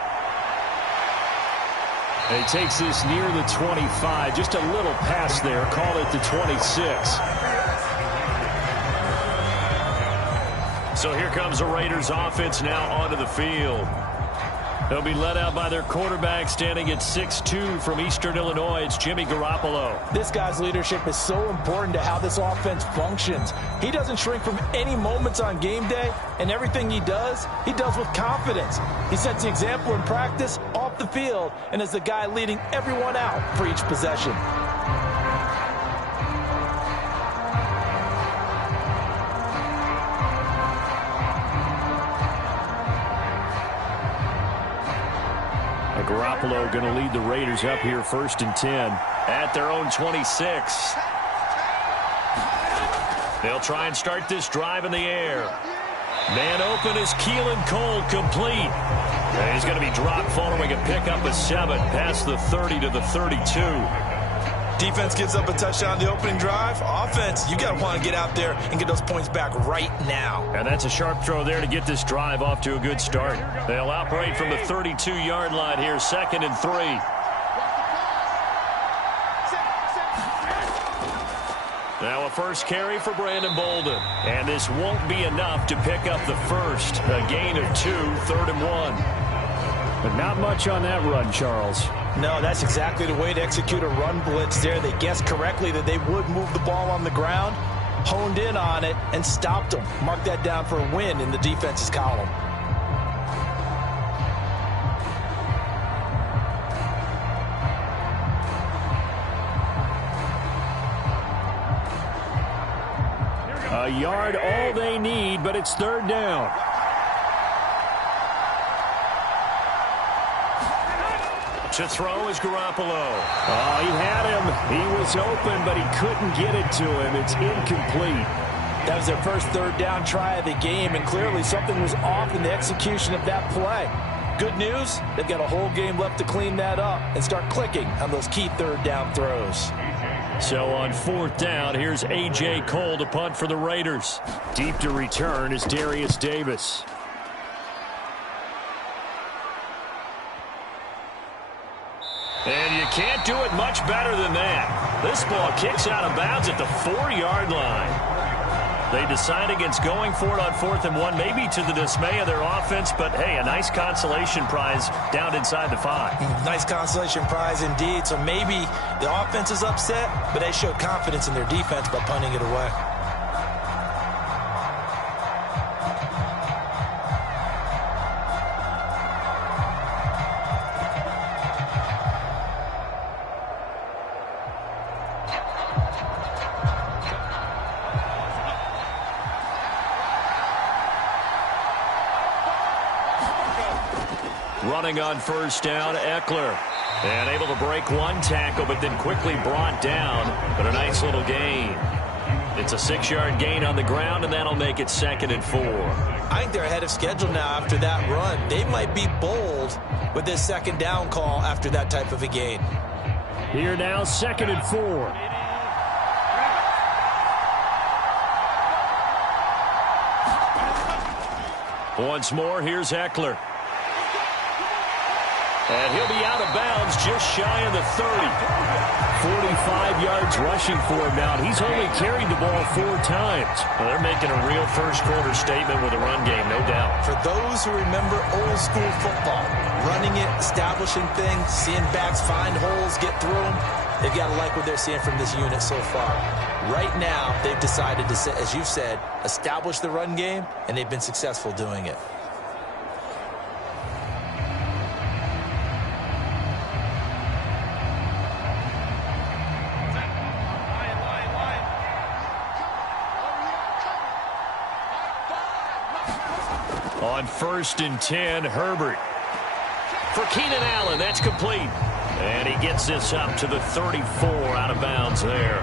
And he takes this near the 25. Just a little pass there. Call it the 26. So here comes the Raiders offense now onto the field. They'll be led out by their quarterback standing at 6'2" from Eastern Illinois. It's Jimmy Garoppolo. This guy's leadership is so important to how this offense functions. He doesn't shrink from any moments on game day, and everything he does with confidence. He sets the example in practice, off the field, and is the guy leading everyone out for each possession. Garoppolo going to lead the Raiders up here 1st and 10 at their own 26. They'll try and start this drive in the air. Man open is Keelan Cole, complete. And he's going to be dropped following a pickup of 7 past the 30 to the 32. Defense gives up a touchdown the opening drive. Offense, you got to want to get out there and get those points back right now. And that's a sharp throw there to get this drive off to a good start. They'll operate from the 32-yard line here, 2nd and 3. Now a first carry for Brandon Bolden. And this won't be enough to pick up the first. A gain of 2, 3rd and 1. But not much on that run, Charles. No, that's exactly the way to execute a run blitz there. They guessed correctly that they would move the ball on the ground, honed in on it, and stopped them. Mark that down for a win in the defense's column. A yard, all they need, but it's 3rd down. To throw is Garoppolo. Oh, he had him. He was open, but he couldn't get it to him. It's incomplete. That was their first 3rd down try of the game, and clearly something was off in the execution of that play. Good news, they've got a whole game left to clean that up and start clicking on those key 3rd down throws. So on 4th down, here's A.J. Cole to punt for the Raiders. Deep to return is Darius Davis. And you can't do it much better than that. This ball kicks out of bounds at the 4-yard line. They decide against going for it on 4th and 1, maybe to the dismay of their offense, but hey, a nice consolation prize down inside the 5. Nice consolation prize indeed. So maybe the offense is upset, but they showed confidence in their defense by punting it away. Running on 1st down, Eckler. And able to break one tackle, but then quickly brought down. But a nice little gain. It's a 6-yard gain on the ground, and that'll make it 2nd and 4. I think they're ahead of schedule now after that run. They might be bold with this 2nd down call after that type of a gain. Here now, 2nd and 4. Once more, here's Eckler. And he'll be out of bounds just shy of the 30. 45 yards rushing for him now. He's only carried the ball 4 times. Well, they're making a real first-quarter statement with a run game, no doubt. For those who remember old-school football, running it, establishing things, seeing backs find holes, get through them, they've got to like what they're seeing from this unit so far. Right now, they've decided to, as you said, establish the run game, and they've been successful doing it. On 1st and 10, Herbert. For Keenan Allen, that's complete. And he gets this up to the 34, out of bounds there.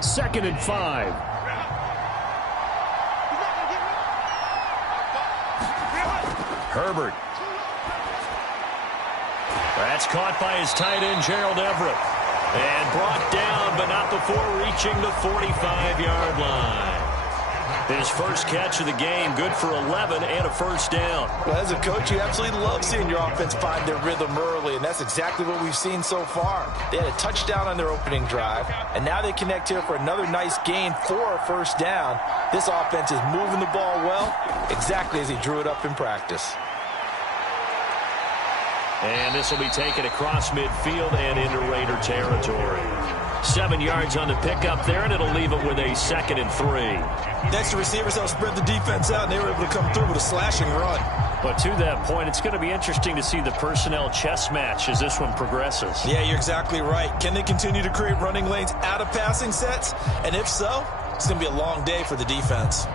Second and 5. Herbert. That's caught by his tight end, Gerald Everett. And brought down, but not before reaching the 45-yard line. His first catch of the game, good for 11 and a first down. Well, as a coach, you absolutely love seeing your offense find their rhythm early, and that's exactly what we've seen so far. They had a touchdown on their opening drive, and now they connect here for another nice gain for a first down. This offense is moving the ball well, exactly as he drew it up in practice. And this will be taken across midfield and into Raider territory. 7 yards on the pickup there, and it'll leave it with a 2nd and 3. Next, the receivers helped spread the defense out, and they were able to come through with a slashing run. But to that point, it's going to be interesting to see the personnel chess match as this one progresses. Yeah, you're exactly right. Can they continue to create running lanes out of passing sets? And if so, it's going to be a long day for the defense.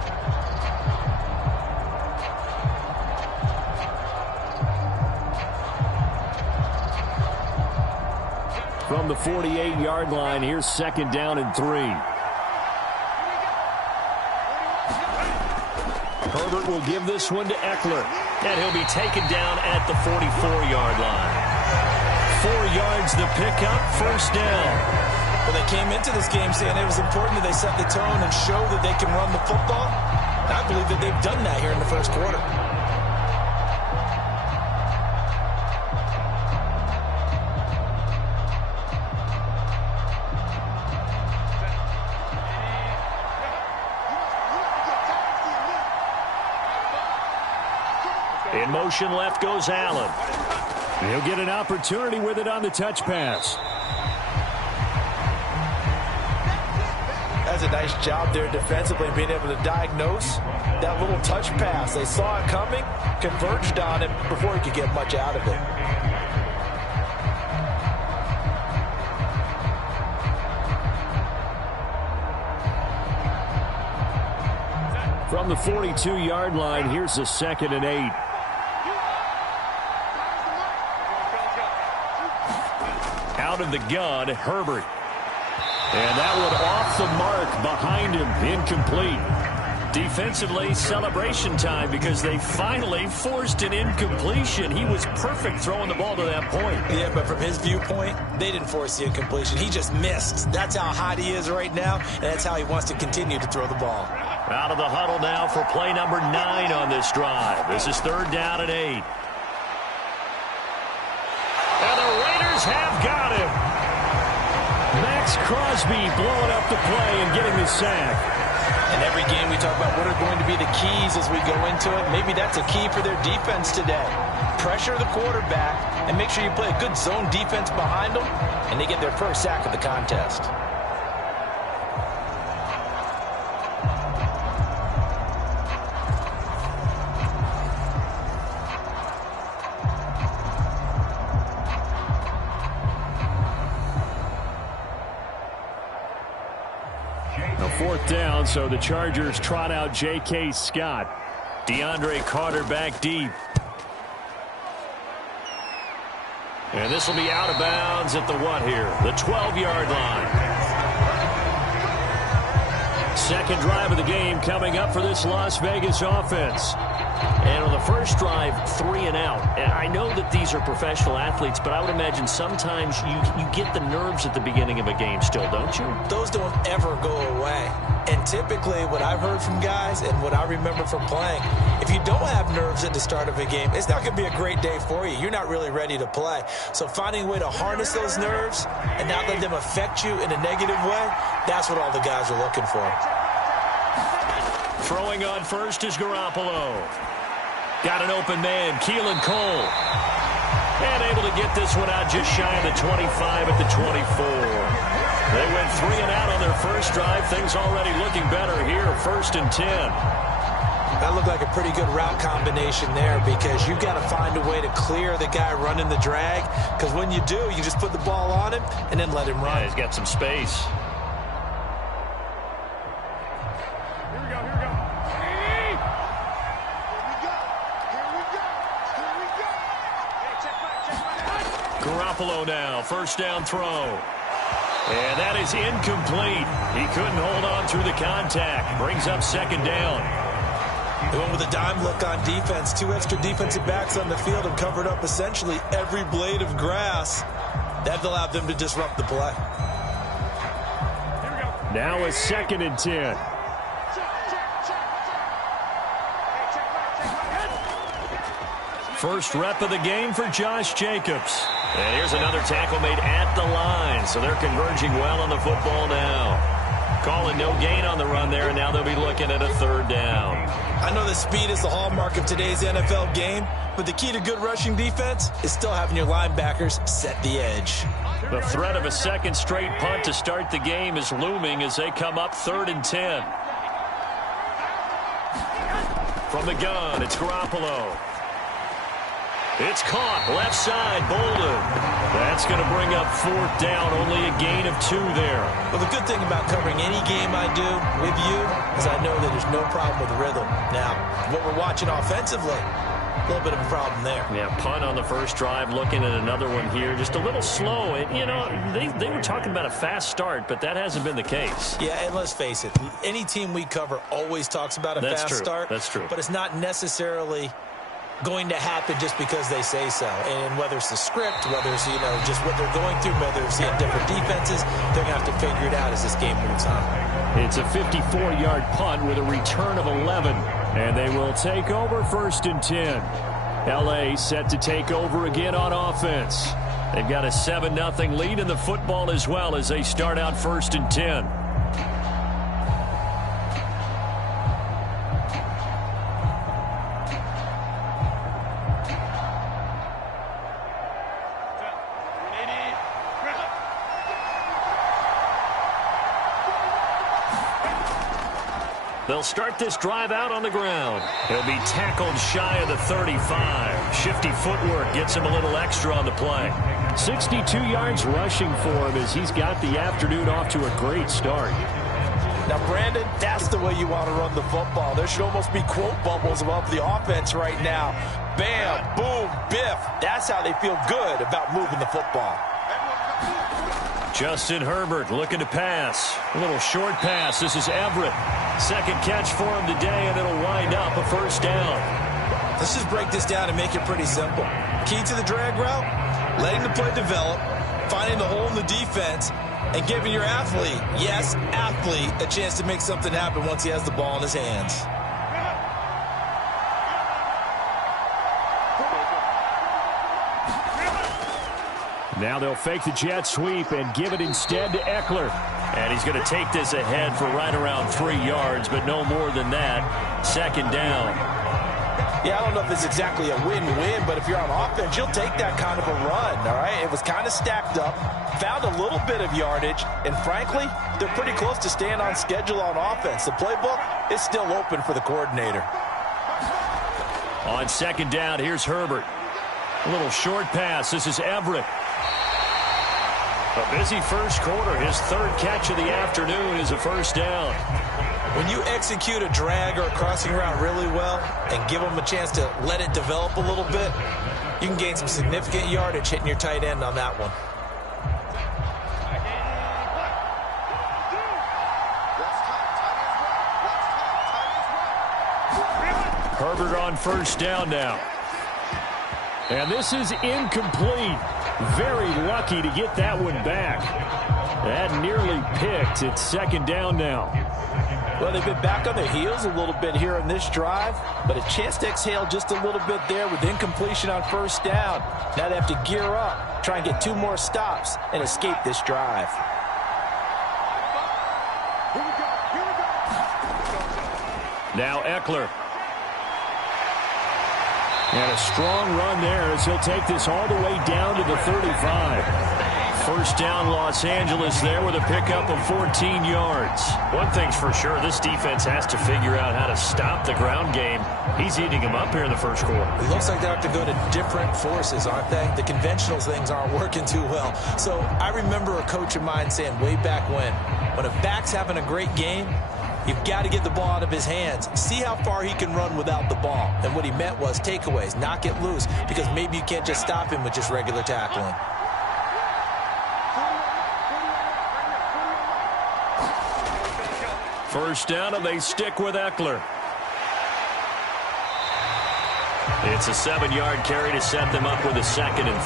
From the 48-yard line, here's 2nd down and 3. Herbert will give this one to Eckler, and he'll be taken down at the 44-yard line. 4 yards the pickup, first down. Well, they came into this game saying it was important that they set the tone and show that they can run the football. And I believe that they've done that here in the first quarter. In motion left goes Allen. He'll get an opportunity with it on the touch pass. That's a nice job there defensively, being able to diagnose that little touch pass. They saw it coming, converged on it before he could get much out of it. From the 42-yard line, here's the 2nd and 8. Out of the gun, Herbert. And that one off the mark behind him, incomplete. Defensively, celebration time because they finally forced an incompletion. He was perfect throwing the ball to that point. Yeah, but from his viewpoint, they didn't force the incompletion. He just missed. That's how hot he is right now, and that's how he wants to continue to throw the ball. Out of the huddle now for play number 9 on this drive. This is 3rd down and 8. And the Raiders have got him. Max Crosby blowing up the play and getting the sack. In every game we talk about what are going to be the keys as we go into it. Maybe that's a key for their defense today. Pressure the quarterback and make sure you play a good zone defense behind them, and they get their first sack of the contest. A 4th down, so the Chargers trot out J.K. Scott. DeAndre Carter back deep. And this will be out of bounds at the what here? The 12-yard line. Second drive of the game coming up for this Las Vegas offense. And on the first drive, 3 and out. And I know that these are professional athletes, but I would imagine sometimes you get the nerves at the beginning of a game still, don't you? Those don't ever go away. And typically what I've heard from guys and what I remember from playing, if you don't have nerves at the start of a game, it's not going to be a great day for you. You're not really ready to play. So finding a way to harness those nerves and not let them affect you in a negative way, that's what all the guys are looking for. Throwing on first is Garoppolo. Got an open man, Keelan Cole. And able to get this one out just shy of the 25 at the 24. They went 3 and out on their first drive. Things already looking better here, 1st and 10. That looked like a pretty good route combination there because you've got to find a way to clear the guy running the drag. Because when you do, you just put the ball on him and then let him run. Yeah, he's got some space. Garoppolo now, 1st down throw. And that is incomplete. He couldn't hold on through the contact. Brings up 2nd down. They went with a dime look on defense. 2 extra defensive backs on the field and covered up essentially every blade of grass. That allowed them to disrupt the play. Now a 2nd and 10. First rep of the game for Josh Jacobs. And here's another tackle made at the line, so they're converging well on the football now. Calling no gain on the run there, and now they'll be looking at a 3rd down. I know that speed is the hallmark of today's NFL game, but the key to good rushing defense is still having your linebackers set the edge. The threat of a 2nd straight punt to start the game is looming as they come up 3rd and 10. From the gun, it's Garoppolo. It's caught, left side, Bolden. That's going to bring up 4th down, only a gain of 2 there. Well, the good thing about covering any game I do with you is I know that there's no problem with rhythm. Now, what we're watching offensively, a little bit of a problem there. Yeah, punt on the first drive, looking at another one here. Just a little slow. And, you know, they were talking about a fast start, but that hasn't been the case. Yeah, and let's face it, any team we cover always talks about a fast start. That's true. But it's not necessarily going to happen just because they say so. And whether it's the script, whether it's, just what they're going through, whether it's seeing different defenses, they're going to have to figure it out as this game moves on. It's a 54-yard punt with a return of 11. And they will take over 1st and 10. L.A. set to take over again on offense. They've got a 7-0 lead in the football as well as they start out 1st and 10. They'll start this drive out on the ground. He'll be tackled shy of the 35. Shifty footwork gets him a little extra on the play. 62 yards rushing for him as he's got the afternoon off to a great start. Now, Brandon, that's the way you want to run the football. There should almost be quote bubbles above the offense right now. Bam, boom, biff. That's how they feel good about moving the football. Justin Herbert looking to pass. A little short pass. This is Everett. 2nd catch for him today, and it'll wind up a 1st down. Let's just break this down and make it pretty simple. Key to the drag route, letting the play develop, finding the hole in the defense, and giving your athlete, yes, athlete, a chance to make something happen once he has the ball in his hands. Now they'll fake the jet sweep and give it instead to Eckler. And he's going to take this ahead for right around 3 yards, but no more than that. 2nd down. Yeah, I don't know if it's exactly a win-win, but if you're on offense, you'll take that kind of a run, all right? It was kind of stacked up, found a little bit of yardage, and frankly, they're pretty close to staying on schedule on offense. The playbook is still open for the coordinator. On 2nd down, here's Herbert. A little short pass. This is Everett. A busy first quarter. His 3rd catch of the afternoon is a 1st down. When you execute a drag or a crossing route really well and give them a chance to let it develop a little bit, you can gain some significant yardage hitting your tight end on that one. Herbert on 1st down now. And this is incomplete. Very lucky to get that one back. That nearly picked. It's 2nd down now. Well, they've been back on their heels a little bit here in this drive, but a chance to exhale just a little bit there with incompletion on 1st down. Now they have to gear up, try and get 2 more stops, and escape this drive. Now Eckler. And a strong run there as he'll take this all the way down to the 35. 1st down Los Angeles there with a pickup of 14 yards. One thing's for sure, this defense has to figure out how to stop the ground game. He's eating them up here in the 1st quarter. It looks like they have to go to different forces, aren't they? The conventional things aren't working too well. So I remember a coach of mine saying way back when a back's having a great game, you've got to get the ball out of his hands. See how far he can run without the ball. And what he meant was takeaways, knock it loose, because maybe you can't just stop him with just regular tackling. First down, and they stick with Eckler. It's a 7-yard carry to set them up with a 2nd and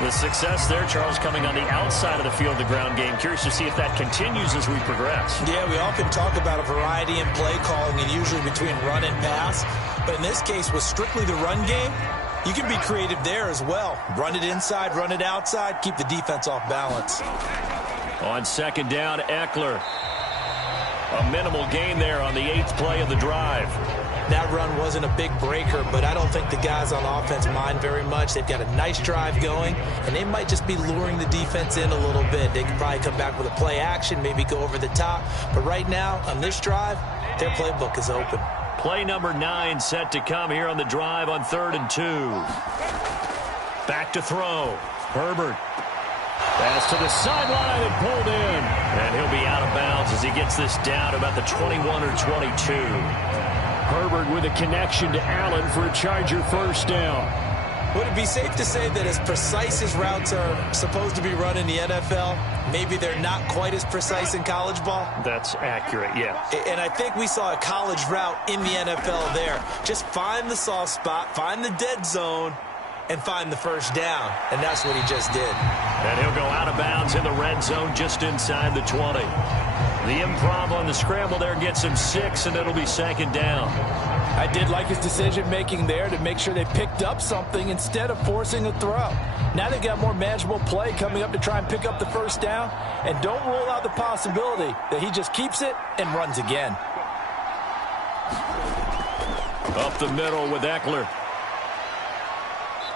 3. The success there, Charles, coming on the outside of the field, the ground game. Curious to see if that continues as we progress. Yeah, we often talk about a variety in play calling and usually between run and pass. But in this case, with strictly the run game, you can be creative there as well. Run it inside, run it outside, keep the defense off balance. On 2nd down, Eckler. A minimal gain there on the 8th play of the drive. That run wasn't a big breaker, but I don't think the guys on offense mind very much. They've got a nice drive going, and they might just be luring the defense in a little bit. They could probably come back with a play action, maybe go over the top. But right now, on this drive, their playbook is open. Play number 9 set to come here on the drive on 3rd and 2. Back to throw. Herbert. Pass to the sideline and pulled in. And he'll be out of bounds as he gets this down about the 21 or 22. Herbert with a connection to Allen for a Charger first down. Would it be safe to say that as precise as routes are supposed to be run in the NFL, maybe they're not quite as precise in college ball? That's accurate, yeah. And I think we saw a college route in the NFL there. Just find the soft spot, find the dead zone, and find the first down. And that's what he just did. And he'll go out of bounds in the red zone just inside the 20. The improv on the scramble there gets him 6, and it'll be 2nd down. I did like his decision-making there to make sure they picked up something instead of forcing a throw. Now they got more manageable play coming up to try and pick up the first down, and don't rule out the possibility that he just keeps it and runs again. Up the middle with Eckler.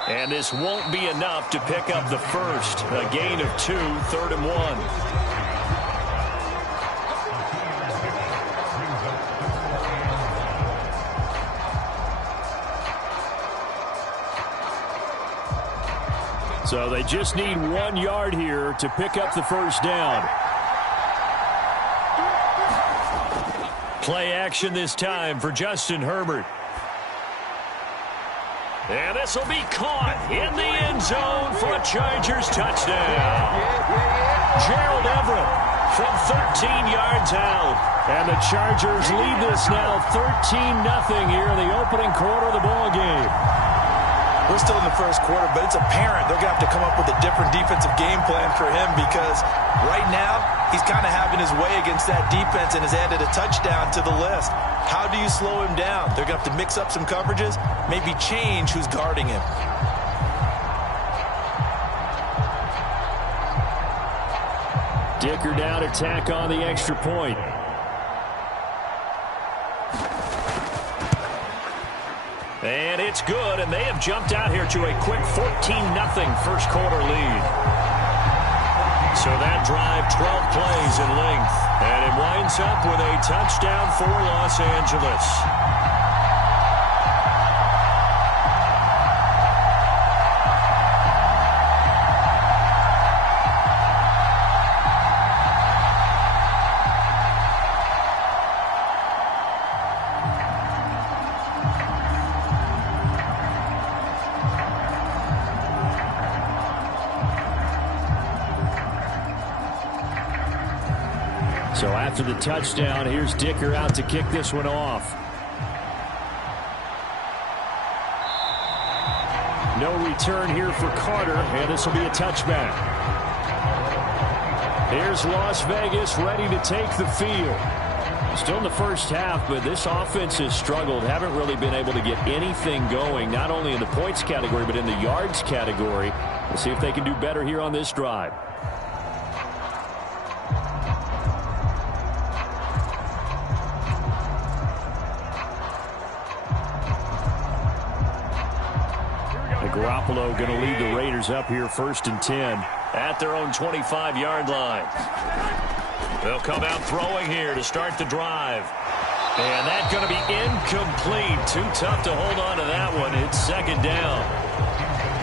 And this won't be enough to pick up the first. A gain of 2, 3rd and 1. So they just need 1 yard here to pick up the first down. Play action this time for Justin Herbert. And this will be caught in the end zone for a Chargers touchdown. Gerald Everett from 13 yards out. And the Chargers lead this now 13-0 here in the opening quarter of the ball game. We're still in the first quarter, but it's apparent they're going to have to come up with a different defensive game plan for him because right now he's kind of having his way against that defense and has added a touchdown to the list. How do you slow him down? They're going to have to mix up some coverages, maybe change who's guarding him. Dicker down to tack on the extra point. And it's good, and they have jumped out here to a quick 14-0 first quarter lead. So that drive, 12 plays in length, and it winds up with a touchdown for Los Angeles. So after the touchdown, here's Dicker out to kick this one off. No return here for Carter, and this will be a touchback. Here's Las Vegas ready to take the field. Still in the first half, but this offense has struggled. Haven't really been able to get anything going, not only in the points category, but in the yards category. We'll see if they can do better here on this drive. Garoppolo going to lead the Raiders up here 1st and 10 at their own 25-yard line. They'll come out throwing here to start the drive. And that's going to be incomplete. Too tough to hold on to that one. It's 2nd down.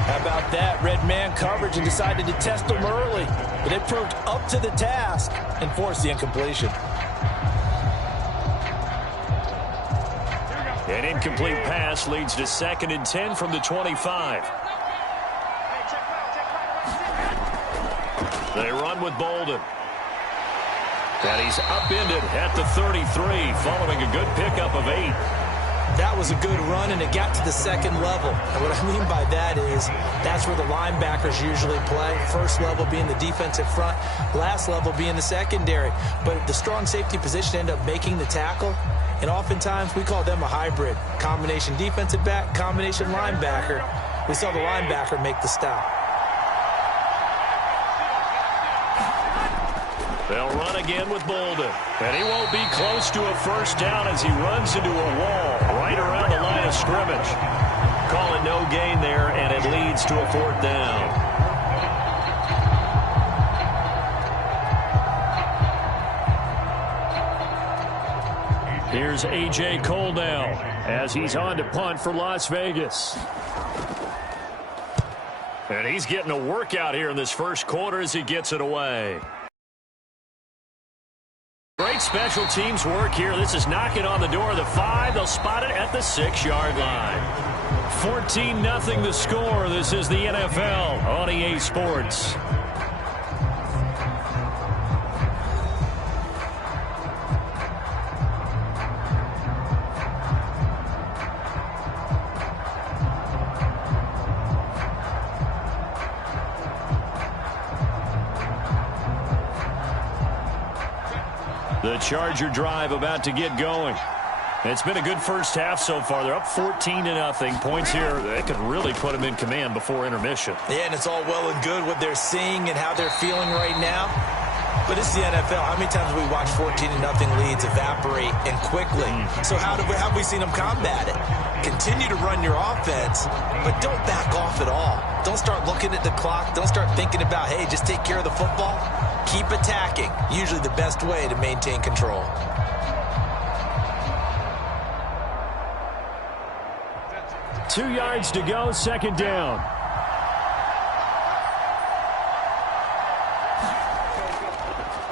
How about that? Red man coverage and decided to test them early. But they proved up to the task and forced the incompletion. An incomplete pass leads to 2nd and 10 from the 25. They run with Bolden. And he's upended at the 33 following a good pickup of 8. That was a good run, and it got to the second level. And what I mean by that is that's where the linebackers usually play. First level being the defensive front, last level being the secondary. But the strong safety position ended up making the tackle, and oftentimes we call them a hybrid. Combination defensive back, combination linebacker. We saw the linebacker make the stop. They'll run again with Bolden. And he won't be close to a first down as he runs into a wall right around the line of scrimmage. Call it no gain there, and it leads to a fourth down. Here's A.J. Cole now as he's on to punt for Las Vegas. And he's getting a workout here in this first quarter as he gets it away. Great special teams work here. This is knocking on the door of the 5. They'll spot it at the 6-yard line. 14-0 the score. This is the NFL on EA Sports. The Charger drive about to get going. It's been a good first half so far. They're up 14-0. Points here, they could really put them in command before intermission. Yeah, and it's all well and good what they're seeing and how they're feeling right now. But it's the NFL. How many times have we watched 14-0 leads evaporate and quickly? So how have we seen them combat it? Continue to run your offense, but don't back off at all. Don't start looking at the clock. Don't start thinking about, hey, just take care of the football. Keep attacking. Usually the best way to maintain control. Two yards to go, second down.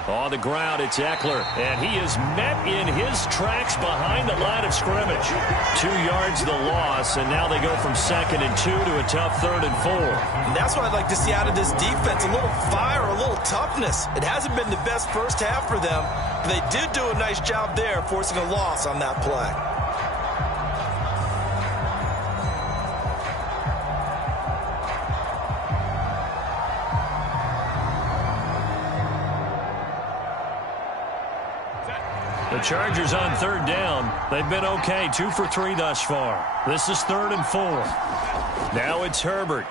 On the ground, it's Eckler, and he is met in his tracks behind the line of scrimmage. 2 yards the loss, and now they go from 2nd and 2 to a tough 3rd and 4. And that's what I'd like to see out of this defense, a little fire, a little toughness. It hasn't been the best first half for them, but they did do a nice job there, forcing a loss on that play. The Chargers on 3rd down. They've been okay, 2 for 3 thus far. This is 3rd and 4. Now it's Herbert.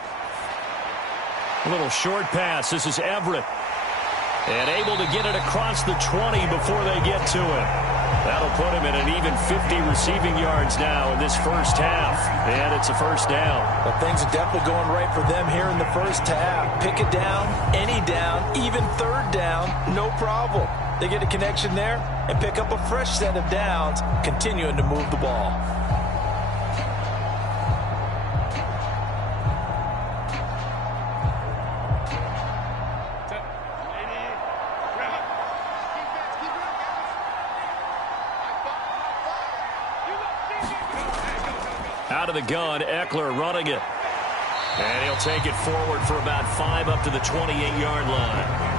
A little short pass. This is Everett. And able to get it across the 20 before they get to it. That'll put him in an even 50 receiving yards now in this first half. And it's a first down. Well, things are definitely going right for them here in the first half. Pick it down, any down, even 3rd down, no problem. They get a connection there and pick up a fresh set of downs, continuing to move the ball. Out of the gun, Eckler running it. And he'll take it forward for about 5 up to the 28-yard line.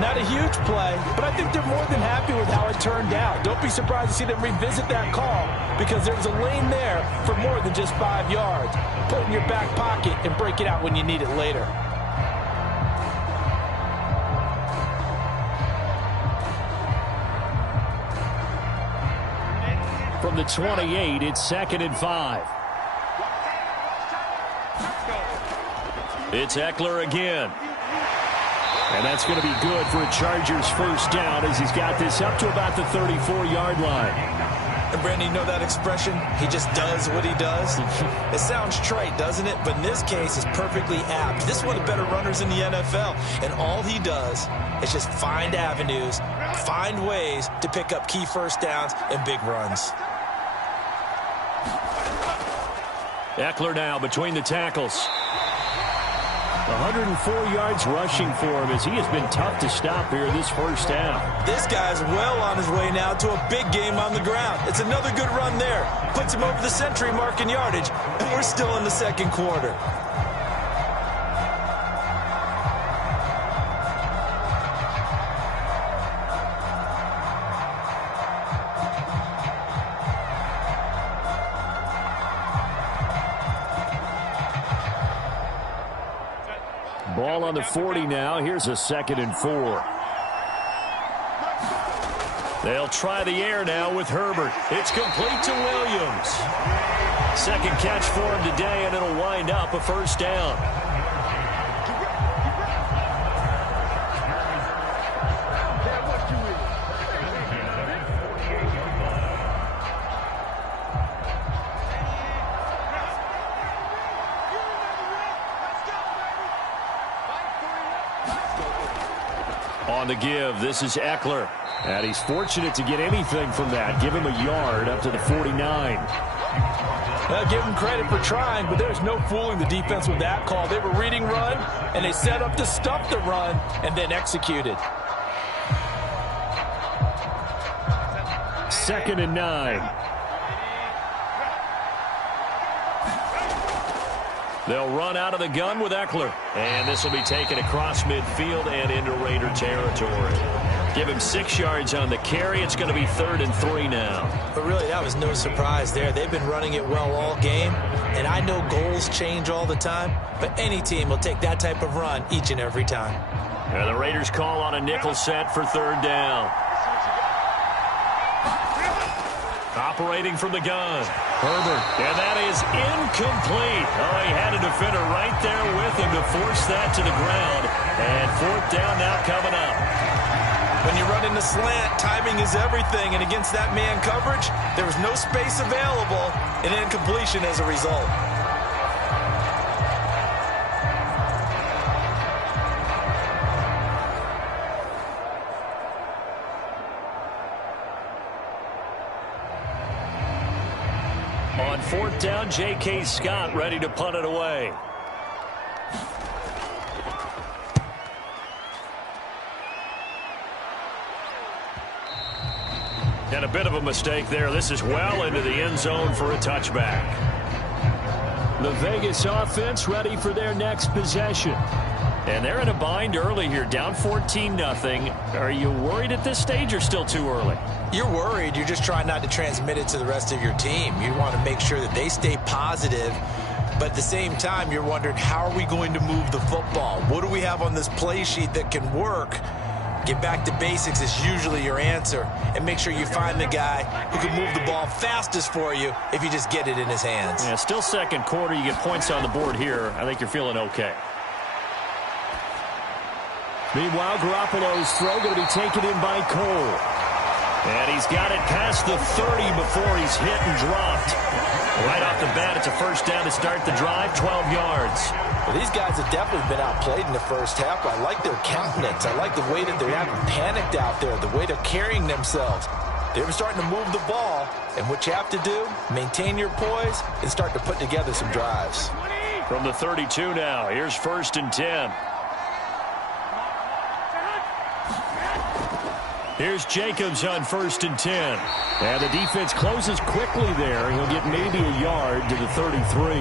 Not a huge play, but I think they're more than happy with how it turned out. Don't be surprised to see them revisit that call because there's a lane there for more than just 5 yards. Put it in your back pocket and break it out when you need it later. From the 28, it's 2nd and 5. It's Eckler again. And that's going to be good for a Chargers first down as he's got this up to about the 34-yard line. And Brandon, you know that expression? He just does what he does. It sounds trite, doesn't it? But in this case, it's perfectly apt. This is one of the better runners in the NFL. And all he does is just find avenues, find ways to pick up key first downs and big runs. Eckler now between the tackles. 104 yards rushing for him as he has been tough to stop here this first half. This guy's well on his way now to a big game on the ground. It's another good run there. Puts him over the century mark in yardage, and we're still in the second quarter. on the 40 now. Here's a 2nd and 4. They'll try the air now with Herbert. It's complete to Williams. Second catch for him today, and it'll wind up a first down. On the give, this is Eckler. And he's fortunate to get anything from that. Give him a yard up to the 49. Well, give him credit for trying, but there's no fooling the defense with that call. They were reading run, and they set up to stuff the run, and then executed. 2nd and 9. They'll run out of the gun with Eckler. And this will be taken across midfield and into Raider territory. Give him 6 yards on the carry. It's going to be 3rd and 3 now. But really, that was no surprise there. They've been running it well all game. And I know goals change all the time, but any team will take that type of run each and every time. And the Raiders call on a nickel set for 3rd down. Operating from the gun. Herbert. And that is incomplete. Oh, he had a defender right there with him to force that to the ground. And 4th down now coming up. When you run in the slant, timing is everything. And against that man coverage, there was no space available, and incompletion as a result. On 4th down, J.K. Scott ready to punt it away. And a bit of a mistake there. This is well into the end zone for a touchback. The Vegas offense ready for their next possession. And they're in a bind early here, down 14-0. Are you worried at this stage or still too early? You're worried. You're just trying not to transmit it to the rest of your team. You want to make sure that they stay positive. But at the same time, you're wondering, how are we going to move the football? What do we have on this play sheet that can work? Get back to basics is usually your answer. And make sure you find the guy who can move the ball fastest for you if you just get it in his hands. Yeah, still second quarter. You get points on the board here. I think you're feeling okay. Meanwhile, Garoppolo's throw going to be taken in by Cole. And he's got it past the 30 before he's hit and dropped. Right off the bat, it's a first down to start the drive, 12 yards. Well, these guys have definitely been outplayed in the first half. I like their countenance. I like the way that they're having panicked out there, the way they're carrying themselves. They're starting to move the ball, and what you have to do, maintain your poise and start to put together some drives. From the 32 now, here's 1st and 10. Here's Jacobs on 1st and 10. And the defense closes quickly there. He'll get maybe a yard to the 33.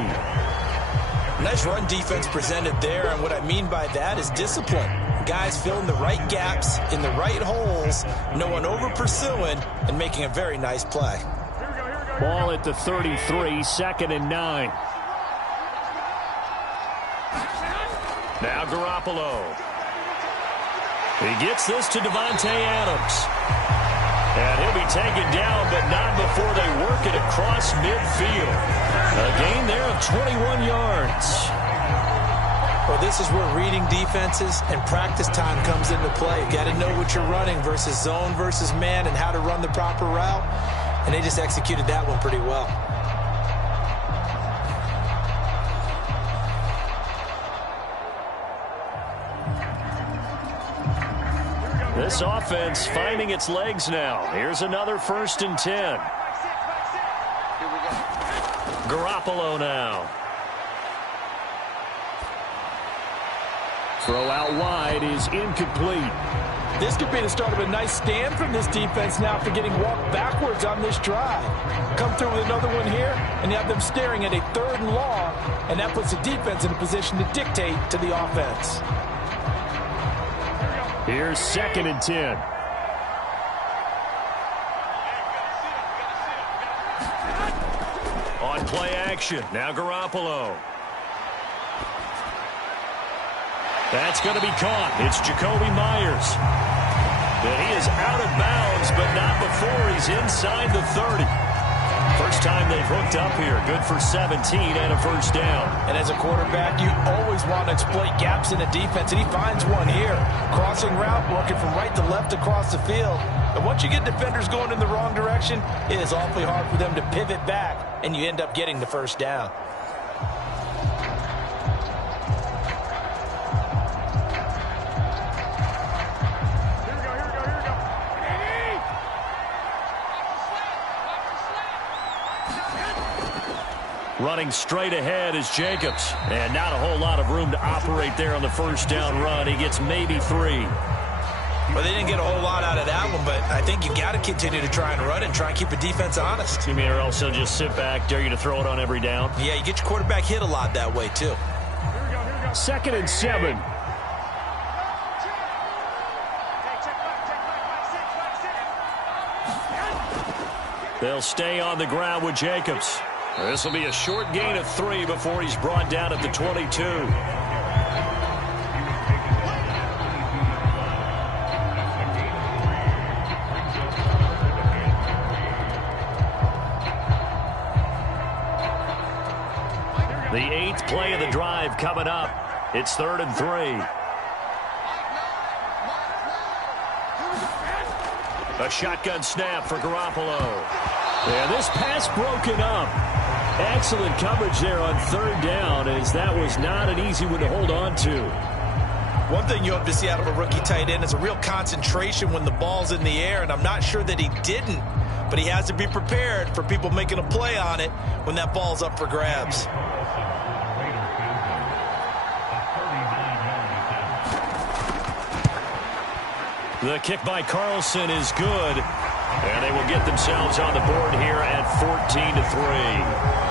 Nice run defense presented there, and what I mean by that is discipline. Guys filling the right gaps in the right holes, no one over pursuing, and making a very nice play. Ball at the 33, 2nd and 9. Now Garoppolo. He gets this to Devontae Adams. And he'll be taken down, but not before they work it across midfield. A gain there of 21 yards. Well, this is where reading defenses and practice time comes into play. You got to know what you're running versus zone versus man and how to run the proper route. And they just executed that one pretty well. This offense finding its legs now. Here's another 1st and 10. Garoppolo now. Throw out wide is incomplete. This could be the start of a nice stand from this defense now for getting walked backwards on this drive. Come through with another one here, and you have them staring at a 3rd and long, and that puts the defense in a position to dictate to the offense. Here's 2nd and 10. On play action, now Garoppolo. That's going to be caught. It's Jacoby Myers. And he is out of bounds, but not before he's inside the 30. First time they've hooked up here. Good for 17 and a first down. And as a quarterback, you always want to exploit gaps in the defense, and he finds one here. Crossing route, working from right to left across the field. And once you get defenders going in the wrong direction, it is awfully hard for them to pivot back, and you end up getting the first down. Running straight ahead is Jacobs. And not a whole lot of room to operate there on the first down run. He gets maybe 3. Well, they didn't get a whole lot out of that one, but I think you got to continue to try and run and try and keep the defense honest. You mean, or else they'll just sit back, dare you to throw it on every down? Yeah, you get your quarterback hit a lot that way, too. 2nd and 7. They'll stay on the ground with Jacobs. This will be a short gain of 3 before he's brought down at the 22. The 8th play of the drive coming up. It's 3rd and 3. A shotgun snap for Garoppolo. Yeah, this pass broken up. Excellent coverage there on 3rd down, as that was not an easy one to hold on to. One thing you hope to see out of a rookie tight end is a real concentration when the ball's in the air, and I'm not sure that he didn't, but he has to be prepared for people making a play on it when that ball's up for grabs. The kick by Carlson is good, and they will get themselves on the board here at 14-3.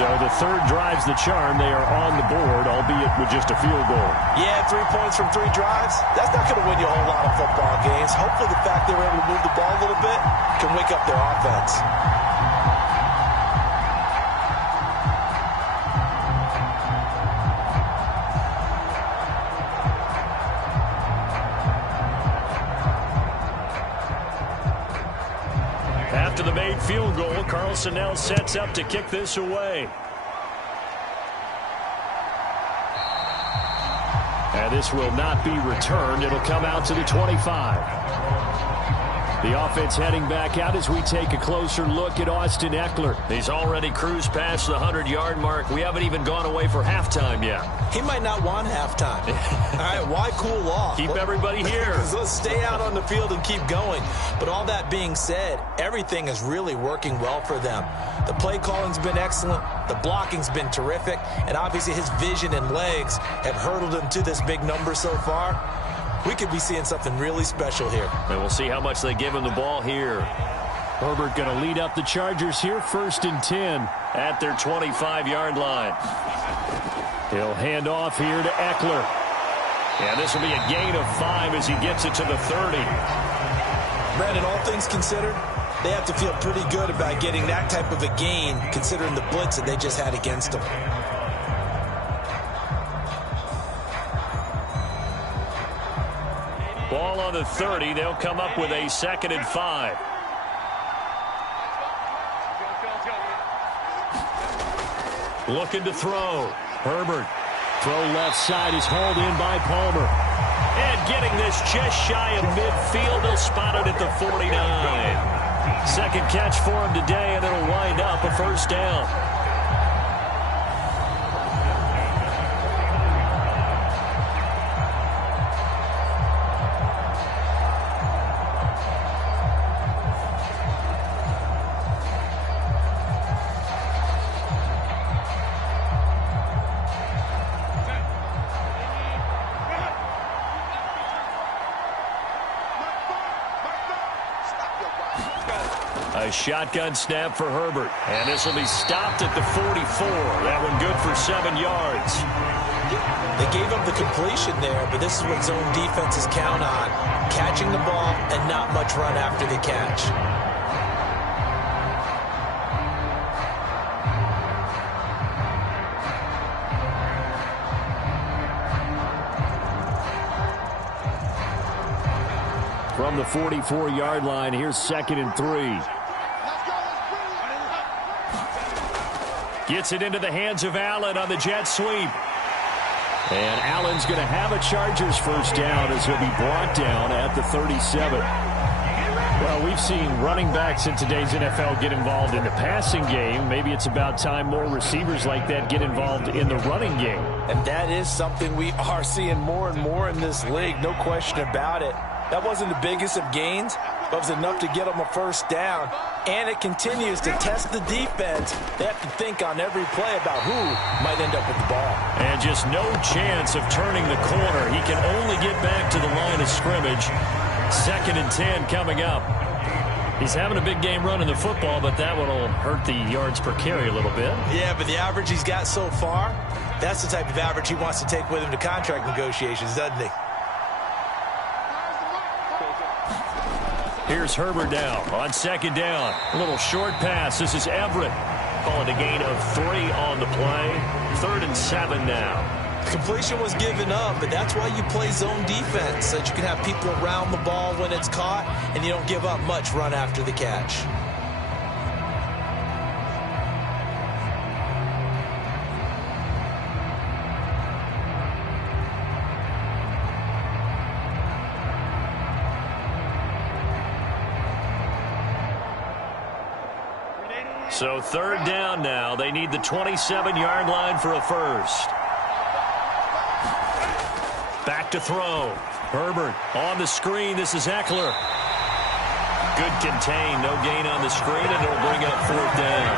So the 3rd drives the charm. They are on the board, albeit with just a field goal. Yeah, 3 points from 3 drives. That's not going to win you a whole lot of football games. Hopefully the fact they were able to move the ball a little bit can wake up their offense. After the made field goal, Carlson now sets up to kick this away. And this will not be returned. It'll come out to the 25. The offense heading back out as we take a closer look at Austin Eckler. He's already cruised past the 100-yard mark. We haven't even gone away for halftime yet. He might not want halftime. All right, why cool off? Keep everybody here. Let's stay out on the field and keep going. But all that being said, everything is really working well for them. The play calling's been excellent. The blocking's been terrific. And obviously his vision and legs have hurdled him to this big number so far. We could be seeing something really special here. And we'll see how much they give him the ball here. Herbert going to lead up the Chargers here, 1st and 10 at their 25-yard line. He'll hand off here to Eckler. And this will be a gain of 5 as he gets it to the 30. Brandon, all things considered, they have to feel pretty good about getting that type of a gain, considering the blitz that they just had against them. Ball on the 30. They'll come up with a 2nd and 5. Looking to throw. Herbert. Throw left side is hauled in by Palmer. And getting this just shy of midfield. They'll spot it at the 49. 2nd catch for him today, and it'll wind up a first down. A shotgun snap for Herbert. And this will be stopped at the 44. That one good for 7 yards. They gave up the completion there, but this is what zone defenses count on. Catching the ball and not much run after the catch. from the 44-yard line. Here's 2nd and 3. Gets it into the hands of Allen on the jet sweep. And Allen's going to have a Chargers first down as he'll be brought down at the 37. Well, we've seen running backs in today's NFL get involved in the passing game. Maybe it's about time more receivers like that get involved in the running game. And that is something we are seeing more and more in this league, no question about it. That wasn't the biggest of gains, but it was enough to get them a first down. And it continues to test the defense. They have to think on every play about who might end up with the ball. And just no chance of turning the corner. He can only get back to the line of scrimmage. 2nd and 10 coming up. He's having a big game running the football, but that one will hurt the yards per carry a little bit. Yeah, but the average he's got so far, that's the type of average he wants to take with him to contract negotiations, doesn't he? Here's Herbert now on 2nd down. A little short pass. This is Everett. Calling a gain of 3 on the play. 3rd and 7 now. Completion was given up, but that's why you play zone defense, so that you can have people around the ball when it's caught, and you don't give up much run after the catch. So 3rd down now. They need the 27-yard line for a first. Back to throw. Herbert on the screen. This is Eckler. Good contain. No gain on the screen, and it'll bring up 4th down.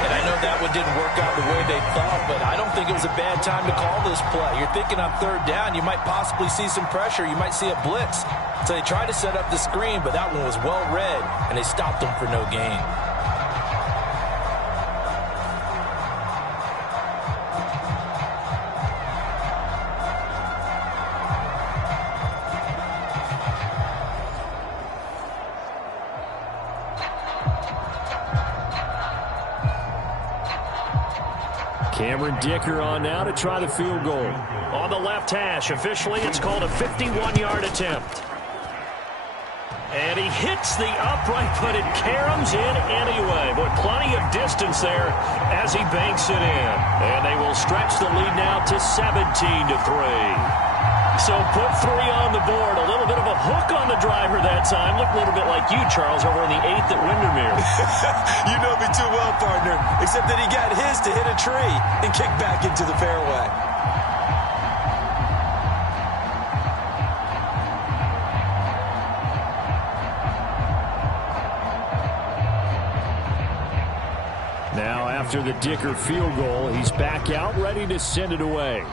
And I know that one didn't work out the way they thought, but I don't think it was a bad time to call this play. You're thinking on 3rd down, you might possibly see some pressure. You might see a blitz. So they tried to set up the screen, but that one was well read, and they stopped them for no gain. Cameron Dicker on now to try the field goal. On the left hash, officially it's called a 51-yard attempt. And he hits the upright, but it caroms in anyway. But plenty of distance there as he banks it in. And they will stretch the lead now to 17-3. So put 3 on the board. A little bit of a hook on the driver that time. Looked a little bit like you, Charles, over in the 8th at Windermere. You know me too well, partner. Except that he got his to hit a tree and kick back into the fairway. Now, after the Dicker field goal, he's back out, ready to send it away.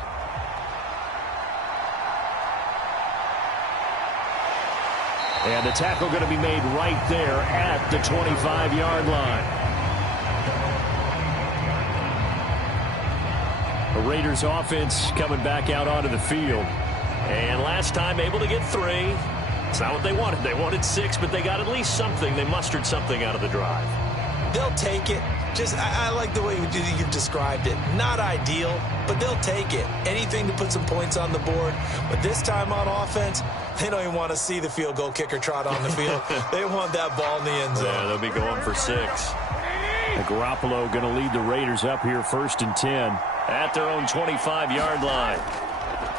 And the tackle going to be made right there at the 25-yard line. The Raiders offense coming back out onto the field. And last time able to get 3. It's not what they wanted. They wanted 6, but they got at least something. They mustered something out of the drive. They'll take it. I like the way you've described it. Not ideal, but they'll take it. Anything to put some points on the board. But this time on offense, they don't even want to see the field goal kicker trot on the field. They want that ball in the end zone. Yeah, they'll be going for 6. And Garoppolo going to lead the Raiders up here 1st and 10 at their own 25-yard line.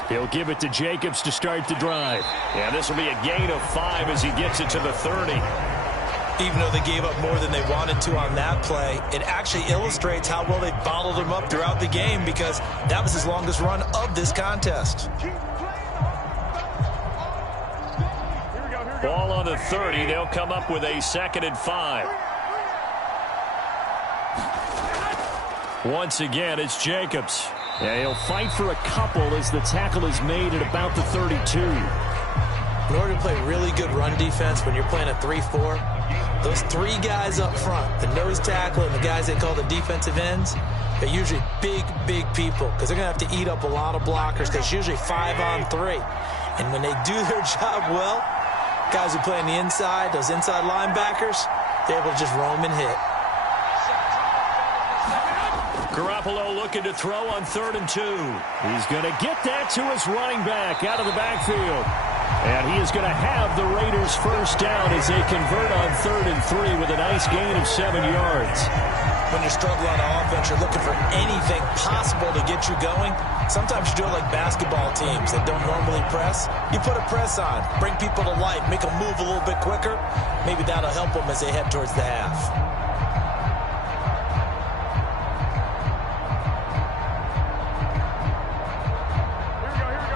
He'll give it to Jacobs to start the drive. Yeah, this will be a gain of 5 as he gets it to the 30. Even though they gave up more than they wanted to on that play, it actually illustrates how well they bottled him up throughout the game, because that was his longest run of this contest. Ball on the 30. They'll come up with a 2nd and 5. Once again, it's Jacobs. Yeah, he'll fight for a couple as the tackle is made at about the 32. In order to play really good run defense when you're playing a 3-4, those 3 guys up front, the nose tackle and the guys they call the defensive ends, they're usually big people, because they're going to have to eat up a lot of blockers, because it's usually 5 on 3. And when they do their job well, guys who play on the inside, those inside linebackers, they're able to just roam and hit. Garoppolo looking to throw on 3rd and 2. He's going to get that to his running back out of the backfield. And he is going to have the Raiders first down as they convert on 3rd and 3 with a nice gain of 7 yards. When you struggle on offense, you're looking for anything possible to get you going. Sometimes you do it like basketball teams that don't normally press. You put a press on, bring people to life, make them move a little bit quicker. Maybe that'll help them as they head towards the half.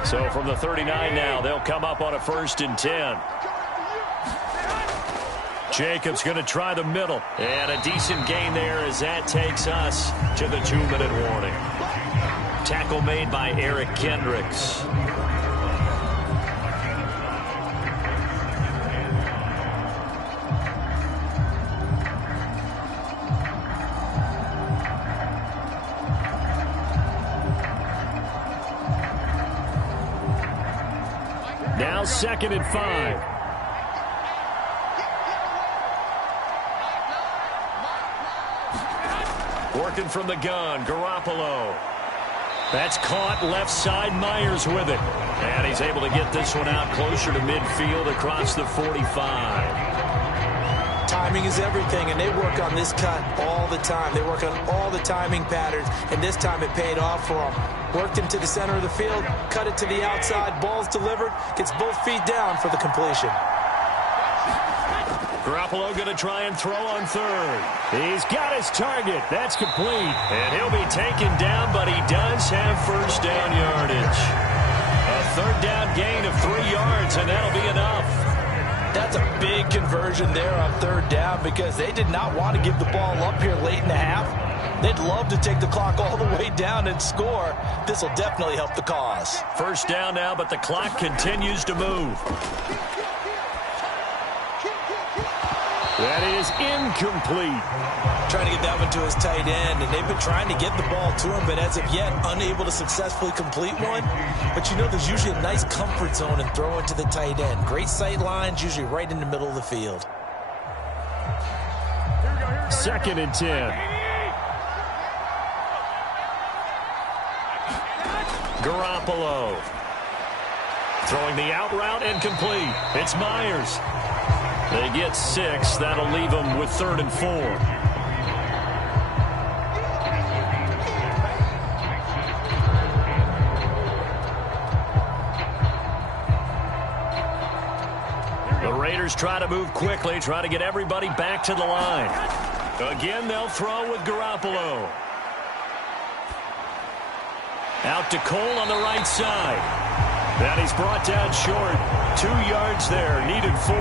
So from the 39 now, they'll come up on a 1st and 10. Jacobs going to try the middle. And a decent gain there as that takes us to the 2-minute warning. Tackle made by Eric Kendricks. Now 2nd and 5. Working from the gun, Garoppolo. That's caught left side, Myers with it. And he's able to get this one out closer to midfield across the 45. Timing is everything, and they work on this cut all the time. They work on all the timing patterns, and this time it paid off for them. Worked him to the center of the field, cut it to the outside, ball's delivered, gets both feet down for the completion. Garoppolo going to try and throw on 3rd. He's got his target. That's complete. And he'll be taken down, but he does have first down yardage. A 3rd down gain of 3 yards, and that'll be enough. That's a big conversion there on 3rd down because they did not want to give the ball up here late in the half. They'd love to take the clock all the way down and score. This will definitely help the cause. First down now, but the clock continues to move. That is incomplete. Trying to get that one to his tight end, and they've been trying to get the ball to him, but as of yet, unable to successfully complete one. But you know there's usually a nice comfort zone in throwing to the tight end. Great sight lines, usually right in the middle of the field. 2nd and 10. Garoppolo. Throwing the out route and complete. It's Myers. They get 6. That'll leave them with 3rd and 4. The Raiders try to move quickly, try to get everybody back to the line. Again, they'll throw with Garoppolo. Out to Cole on the right side. And he's brought down short. 2 yards there, needed 4.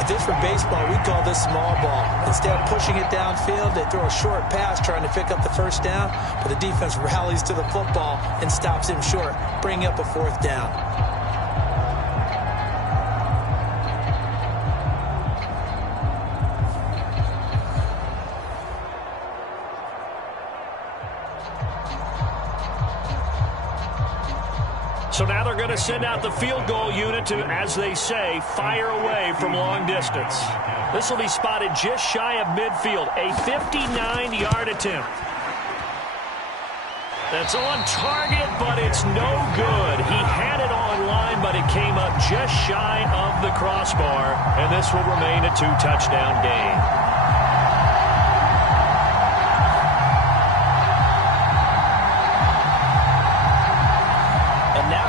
If this were baseball, we'd call this small ball. Instead of pushing it downfield, they throw a short pass trying to pick up the first down, but the defense rallies to the football and stops him short, bringing up a 4th down. So now they're going to send out the field goal unit to, as they say, fire away from long distance. This will be spotted just shy of midfield, a 59-yard attempt. That's on target, but it's no good. He had it on line, but it came up just shy of the crossbar, and this will remain a 2-touchdown game.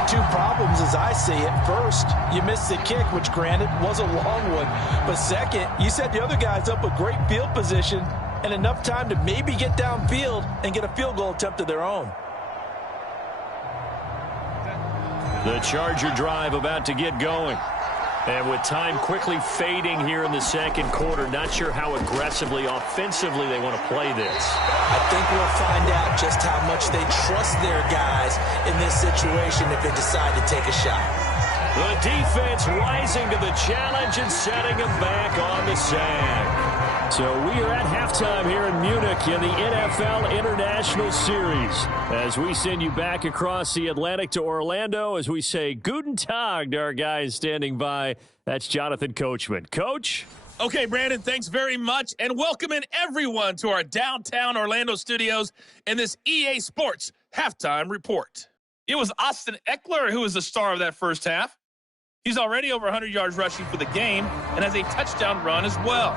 Two problems as I see it. First, you missed the kick, which granted was a long one. But second, you set the other guys up with great field position and enough time to maybe get downfield and get a field goal attempt of their own. The Charger drive about to get going. And with time quickly fading here in the 2nd quarter, not sure how aggressively, offensively they want to play this. I think we'll find out just how much they trust their guys in this situation if they decide to take a shot. The defense rising to the challenge and setting them back on the sack. So we are at halftime here in Munich in the NFL International Series. As we send you back across the Atlantic to Orlando, as we say Guten Tag to our guys standing by. That's Jonathan Coachman. Coach? Okay, Brandon, thanks very much. And welcoming everyone to our downtown Orlando studios in this EA Sports Halftime Report. It was Austin Eckler who was the star of that first half. He's already over 100 yards rushing for the game and has a touchdown run as well.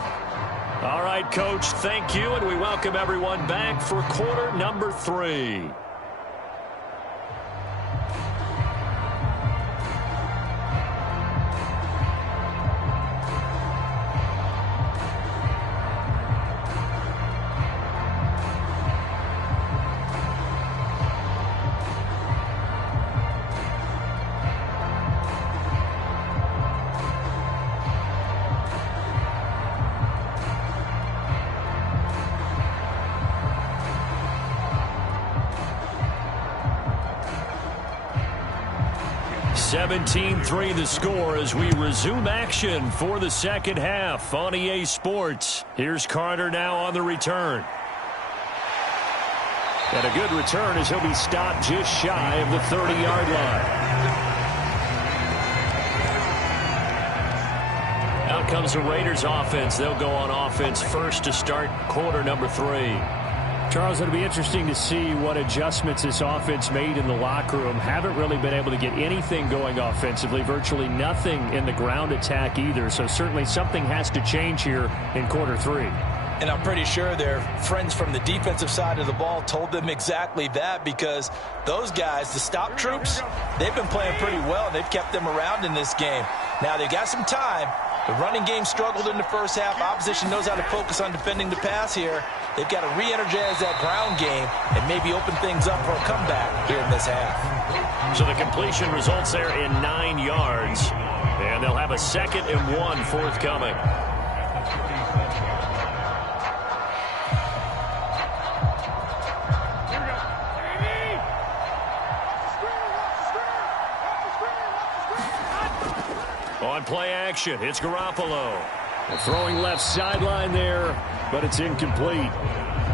All right, Coach, thank you, and we welcome everyone back for quarter number 3. (17-3) the score as we resume action for the second half on EA Sports. Here's Carter now on the return. And a good return as he'll be stopped just shy of the 30-yard line. Out comes the Raiders offense. They'll go on offense first to start quarter number 3. Charles, it'll be interesting to see what adjustments this offense made in the locker room. Haven't really been able to get anything going offensively, virtually nothing in the ground attack either. So certainly something has to change here in quarter 3. And I'm pretty sure their friends from the defensive side of the ball told them exactly that, because those guys, the stop troops, they've been playing pretty well, and they've kept them around in this game. Now, they got some time. The running game struggled in the first half. Opposition knows how to focus on defending the pass here. They've got to re-energize that ground game and maybe open things up for a comeback here in this half. So the completion results there in 9 yards, and they'll have a 2nd and 1 forthcoming. On play action, it's Garoppolo. Throwing left sideline there, but it's incomplete.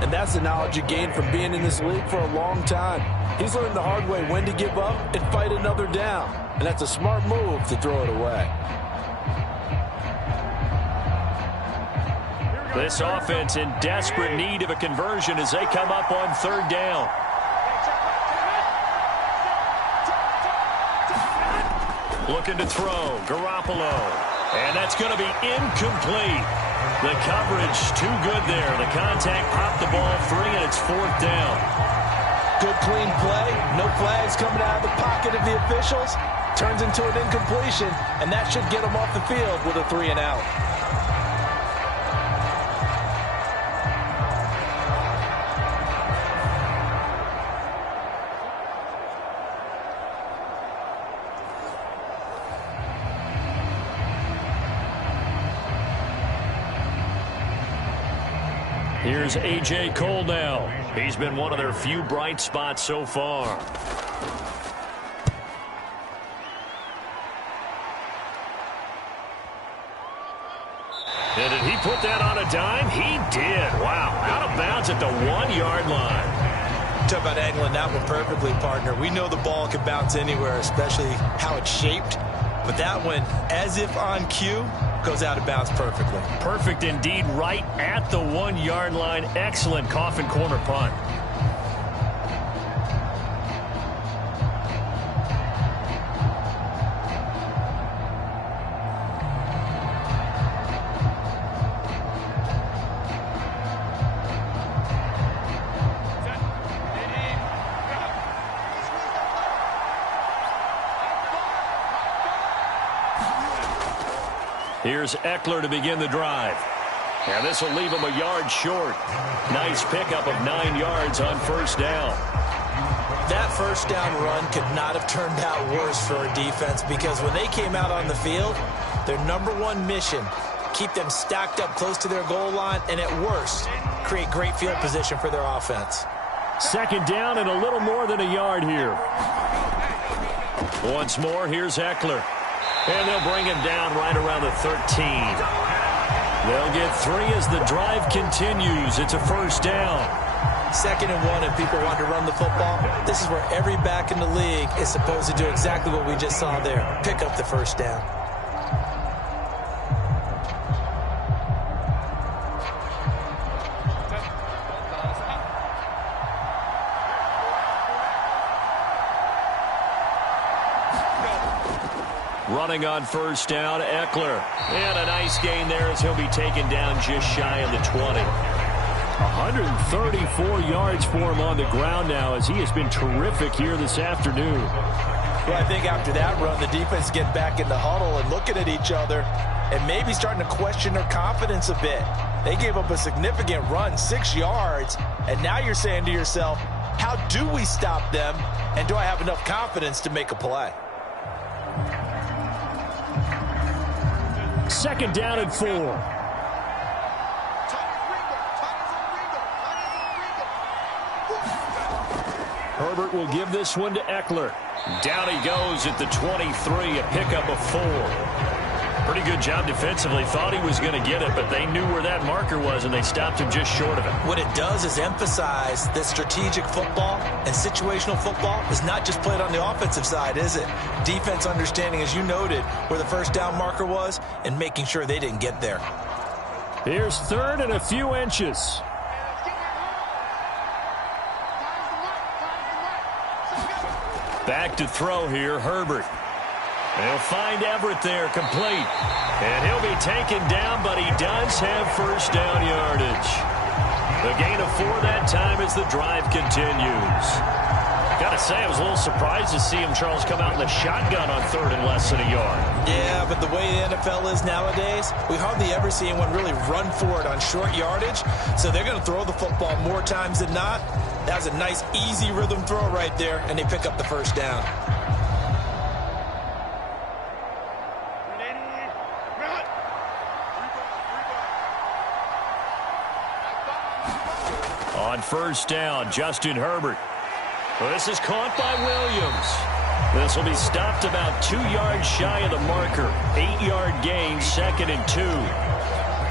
And that's the knowledge you gain from being in this league for a long time. He's learned the hard way when to give up and fight another down. And that's a smart move to throw it away. This offense in desperate need of a conversion as they come up on 3rd down. Looking to throw, Garoppolo. And that's going to be incomplete. The coverage too good there. The contact popped the ball free, and it's 4th down. Good, clean play. No flags coming out of the pocket of the officials. Turns into an incompletion, and that should get them off the field with a 3 and out. Here's A.J. Cole now. He's been one of their few bright spots so far. And did he put that on a dime? He did. Wow. Out of bounds at the 1-yard line. Talk about angling that one perfectly, partner. We know the ball can bounce anywhere, especially how it's shaped. But that one, as if on cue, goes out of bounds perfectly. Perfect indeed, right at the 1-yard line. Excellent coffin corner punt. Here's Eckler to begin the drive. And this will leave him a yard short. Nice pickup of 9 yards on 1st down. That 1st down run could not have turned out worse for a defense, because when they came out on the field, their #1 mission, keep them stacked up close to their goal line, and at worst, create great field position for their offense. 2nd down and a little more than a yard here. Once more, here's Eckler. And they'll bring him down right around the 13. They'll get 3 as the drive continues. It's a 1st down. 2nd and 1, and people want to run the football. This is where every back in the league is supposed to do exactly what we just saw there. Pick up the 1st down. Running on first down, Eckler. And a nice gain there as he'll be taken down just shy of the 20. 134 yards for him on the ground now as he has been terrific here this afternoon. Well, I think after that run, the defense get back in the huddle and looking at each other and maybe starting to question their confidence a bit. They gave up a significant run, 6 yards, and now you're saying to yourself, how do we stop them, and do I have enough confidence to make a play? Second down and 4. Herbert will give this one to Eckler. Down he goes at the 23, a pickup of 4. Pretty good job defensively. Thought he was going to get it, but they knew where that marker was, and they stopped him just short of it. What it does is emphasize that strategic football and situational football is not just played on the offensive side, is it? Defense understanding, as you noted, where the first down marker was and making sure they didn't get there. Here's third and a few inches. Back to throw here, Herbert. They'll find Everett there, complete. And he'll be taken down, but he does have first down yardage. The gain of 4 that time as the drive continues. Gotta say, I was a little surprised to see him, Charles, come out in the shotgun on third and less than a yard. Yeah, but the way the NFL is nowadays, we hardly ever see anyone really run for it on short yardage. So they're going to throw the football more times than not. That was a nice, easy rhythm throw right there, and they pick up the first down. On first down, Justin Herbert. Well, this is caught by Williams. This will be stopped about 2 yards shy of the marker. 8-yard gain, 2nd and 2.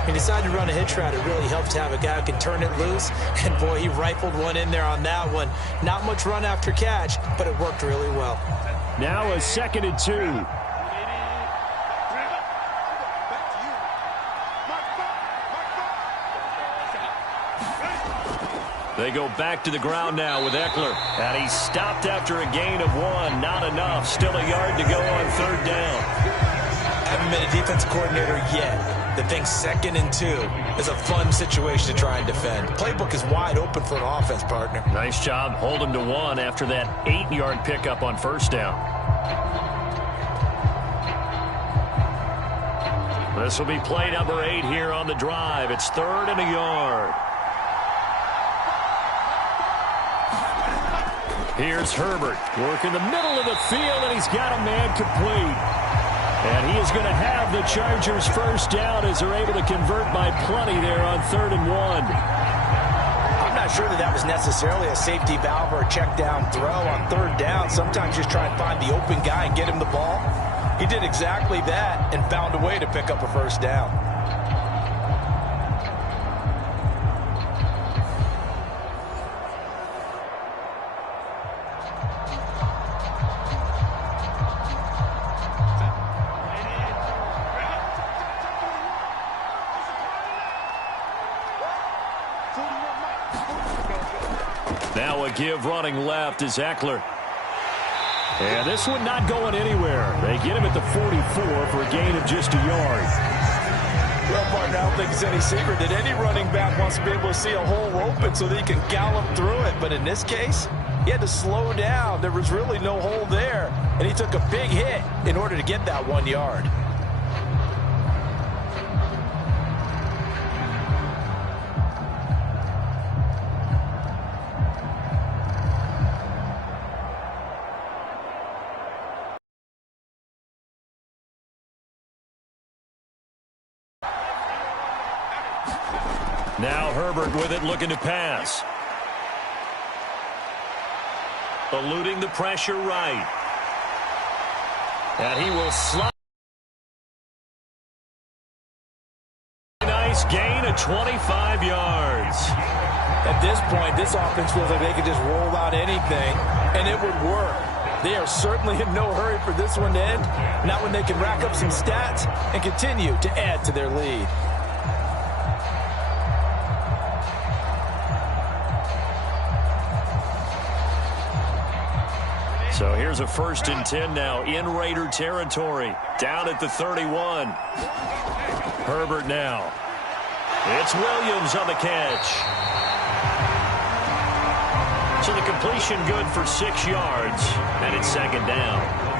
He decided to run a hitch route. It really helps to have a guy who can turn it loose. And, boy, he rifled one in there on that one. Not much run after catch, but it worked really well. Now a 2nd and 2. They go back to the ground now with Eckler. And he's stopped after a gain of 1. Not enough. Still a yard to go on third down. Haven't been a defensive coordinator yet that thinks 2nd and 2 is a fun situation to try and defend. Playbook is wide open for an offense, partner. Nice job. Hold him to 1 after that 8-yard pickup on first down. This will be play number 8 here on the drive. It's 3rd and a yard. Here's Herbert, working the middle of the field, and he's got a man complete. And he is going to have the Chargers first down as they're able to convert by plenty there on 3rd and 1. I'm not sure that was necessarily a safety valve or a check down throw on 3rd down. Sometimes just try and find the open guy and get him the ball. He did exactly that and found a way to pick up a first down. Now a give running left is Eckler. And this one not going anywhere. They get him at the 44 for a gain of just a yard. Well, partner, I don't think it's any secret that any running back wants to be able to see a hole open so that he can gallop through it. But in this case, he had to slow down. There was really no hole there. And he took a big hit in order to get that 1 yard. Now Herbert with it, looking to pass. Eluding the pressure right. And he will slide. Nice gain of 25 yards. At this point, this offense feels like they could just roll out anything, and it would work. They are certainly in no hurry for this one to end. Not when they can rack up some stats and continue to add to their lead. So here's a 1st and 10 now in Raider territory. Down at the 31. Herbert now. It's Williams on the catch. So the completion good for 6 yards, and it's 2nd down.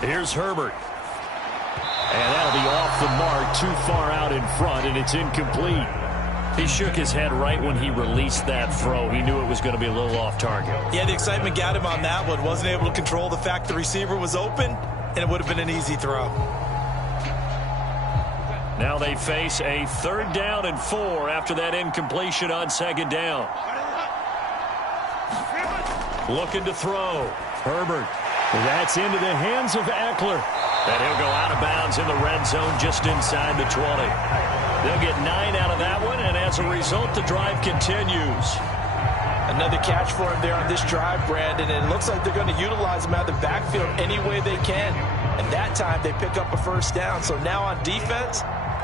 Here's Herbert. And that'll be off the mark, too far out in front, and it's incomplete. He shook his head right when he released that throw. He knew it was going to be a little off target. Yeah, the excitement got him on that one. Wasn't able to control the fact the receiver was open, and it would have been an easy throw. Now they face a 3rd down and 4 after that incompletion on 2nd down. Looking to throw. Herbert. That's into the hands of Eckler. And he'll go out of bounds in the red zone just inside the 20. They'll get 9 out of that one, and as a result, the drive continues. Another catch for him there on this drive, Brandon, and it looks like they're going to utilize him out of the backfield any way they can. And that time, they pick up a 1st down. So now on defense,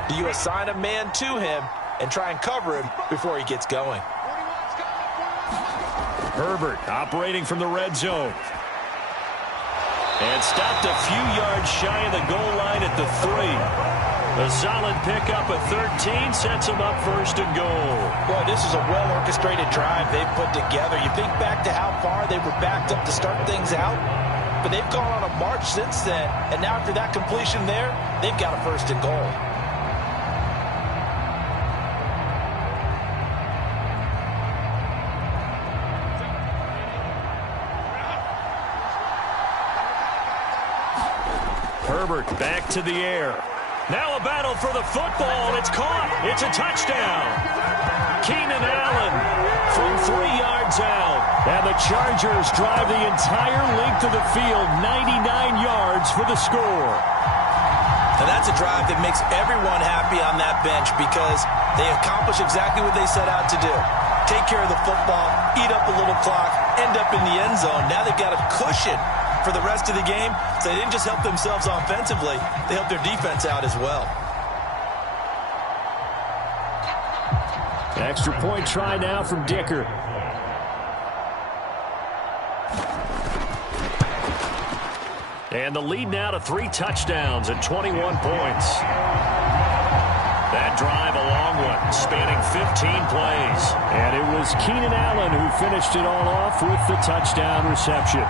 do you assign a man to him and try and cover him before he gets going? Herbert operating from the red zone. And stopped a few yards shy of the goal line at the 3. A solid pickup at 13 sets him up 1st and goal. Boy, this is a well-orchestrated drive they've put together. You think back to how far they were backed up to start things out, but they've gone on a march since then, and now after that completion there, they've got a 1st and goal. Herbert back to the air. Now a battle for the football. It's caught. It's a touchdown. Keenan Allen from 3 yards out. And the Chargers drive the entire length of the field, 99 yards for the score. And that's a drive that makes everyone happy on that bench because they accomplish exactly what they set out to do. Take care of the football, eat up a little clock, end up in the end zone. Now they've got a cushion for the rest of the game. So they didn't just help themselves offensively, they helped their defense out as well. Extra point try now from Dicker. And the lead now to 3 touchdowns and 21 points. That drive a long one, spanning 15 plays. And it was Keenan Allen who finished it all off with the touchdown reception.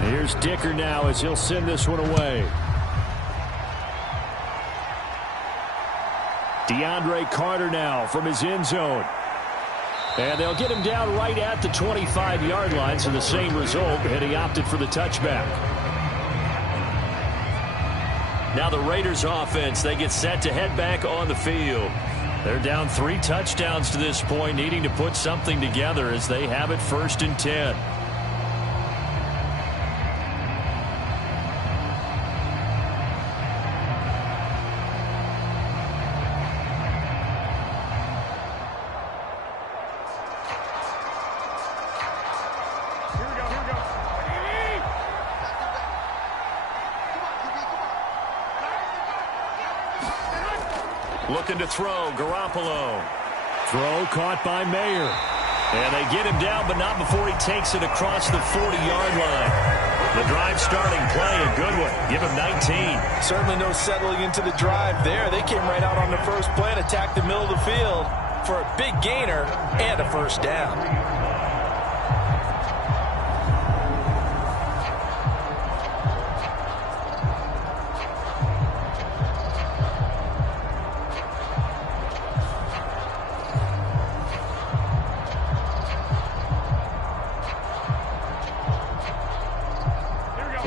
Here's Dicker now as he'll send this one away. DeAndre Carter now from his end zone. And they'll get him down right at the 25-yard line, so the same result, and he opted for the touchback. Now the Raiders offense, they get set to head back on the field. They're down 3 touchdowns to this point, needing to put something together as they have it 1st and 10. Looking to throw, Garoppolo. Throw caught by Mayer. And they get him down, but not before he takes it across the 40-yard line. The drive starting play, a good one. Give him 19. Certainly no settling into the drive there. They came right out on the first play and attacked the middle of the field for a big gainer and a 1st down.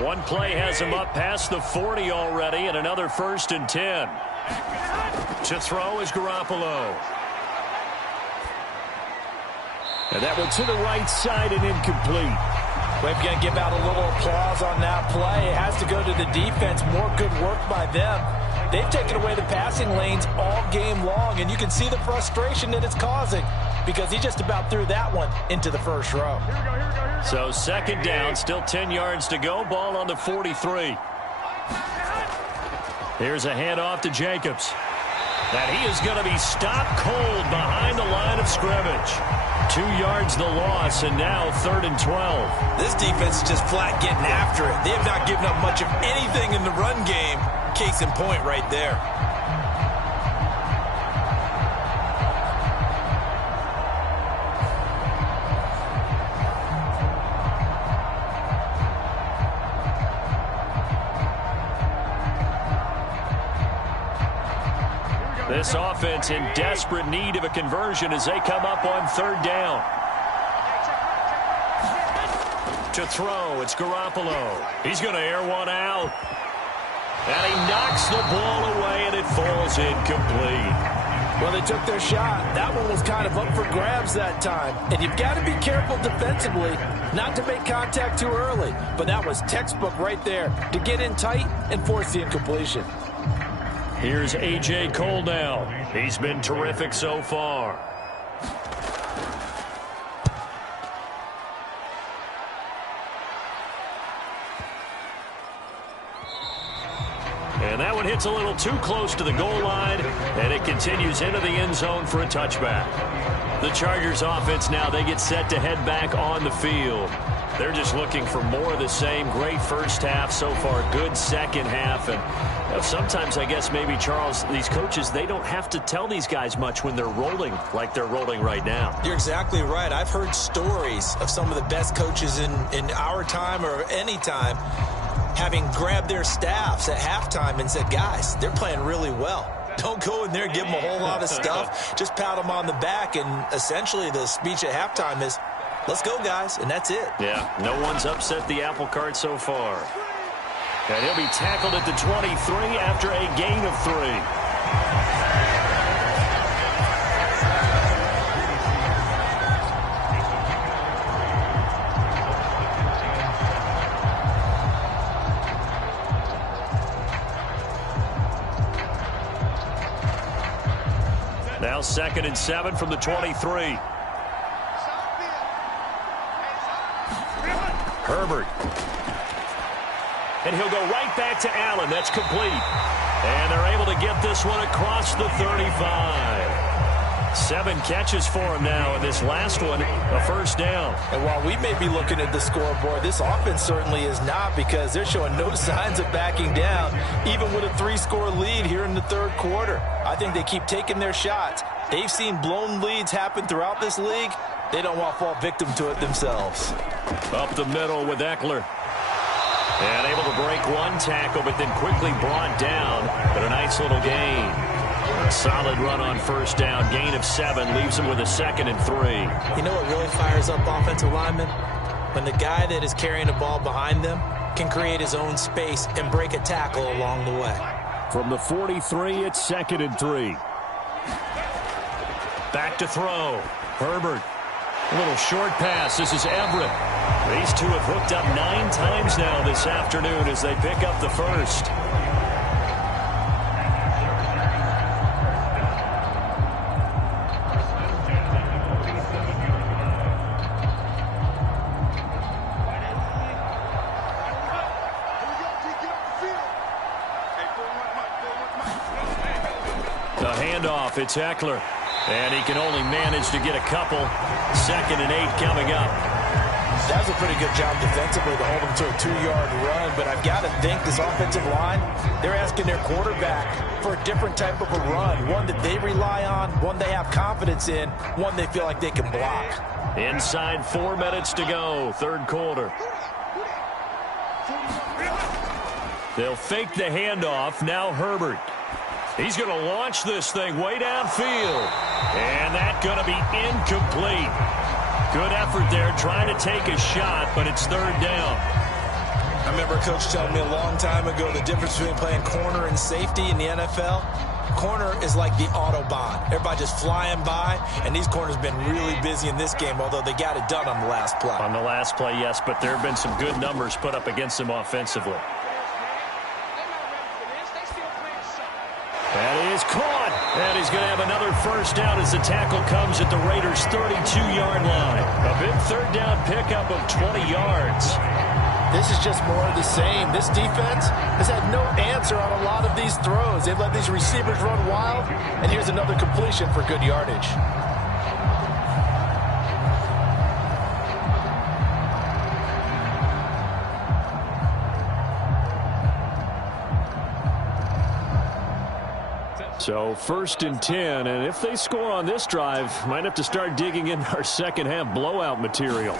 One play has him up past the 40 already, and another 1st and 10. To throw is Garoppolo. And that one to the right side and incomplete. We're going to give out a little applause on that play. It has to go to the defense. More good work by them. They've taken away the passing lanes all game long, and you can see the frustration that it's causing because he just about threw that one into the first row. So 2nd down, still 10 yards to go. Ball on the 43. Here's a handoff to Jacobs. And he is going to be stopped cold behind the line of scrimmage. 2 yards the loss, and now 3rd and 12. This defense is just flat getting after it. They have not given up much of anything in the run game. Case in point right there. This offense in desperate need of a conversion as they come up on 3rd down. To throw, it's Garoppolo. He's going to air one out. And he knocks the ball away, and it falls incomplete. Well, they took their shot. That one was kind of up for grabs that time. And you've got to be careful defensively not to make contact too early. But that was textbook right there to get in tight and force the incompletion. Here's A.J. Cole now. He's been terrific so far. And that one hits a little too close to the goal line, and it continues into the end zone for a touchback. The Chargers offense now, they get set to head back on the field. They're just looking for more of the same. Great first half so far, good second half. And sometimes, I guess, maybe, Charles, these coaches, they don't have to tell these guys much when they're rolling like they're rolling right now. You're exactly right. I've heard stories of some of the best coaches in our time or any time having grabbed their staffs at halftime and said, guys, they're playing really well. Don't go in there and give them a whole lot of stuff. Just pat them on the back. And essentially the speech at halftime is, let's go, guys, and that's it. Yeah, no one's upset the apple cart so far. And he'll be tackled at the 23 after a gain of 3. Now 2nd and 7 from the 23. Herbert. And he'll go right back to Allen. That's complete. And they're able to get this one across the 35. 7 catches for him now, and this last one, a first down. And while we may be looking at the scoreboard, this offense certainly is not, because they're showing no signs of backing down, even with a 3-score lead here in the 3rd quarter. I think they keep taking their shots. They've seen blown leads happen throughout this league. They don't want to fall victim to it themselves. Up the middle with Eckler. And able to break one tackle, but then quickly brought down. But a nice little gain. A solid run on first down. Gain of 7 leaves him with a 2nd and 3. You know what really fires up offensive linemen? When the guy that is carrying the ball behind them can create his own space and break a tackle along the way. From the 43, it's 2nd and 3. Back to throw. Herbert. A little short pass. This is Everett. These two have hooked up 9 times now this afternoon as they pick up the first. The handoff, it's Eckler. And he can only manage to get a couple. 2nd and 8 coming up. That was a pretty good job defensively to hold him to a 2-yard run. But I've got to think this offensive line, they're asking their quarterback for a different type of a run. One that they rely on, one they have confidence in, one they feel like they can block. Inside 4 minutes to go, 3rd quarter. They'll fake the handoff. Now Herbert. He's going to launch this thing way downfield. And that's going to be incomplete. Good effort there trying to take a shot, but it's 3rd down. I remember a coach telling me a long time ago the difference between playing corner and safety in the NFL. Corner is like the Autobahn. Everybody just flying by, and these corners have been really busy in this game, although they got it done on the last play. On the last play, yes, but there have been some good numbers put up against them offensively. That is caught. And he's going to have another first down as the tackle comes at the Raiders' 32-yard line. A big third down pickup of 20 yards. This is just more of the same. This defense has had no answer on a lot of these throws. They've let these receivers run wild, and here's another completion for good yardage. So 1st and 10, and if they score on this drive, might have to start digging in our second half blowout material.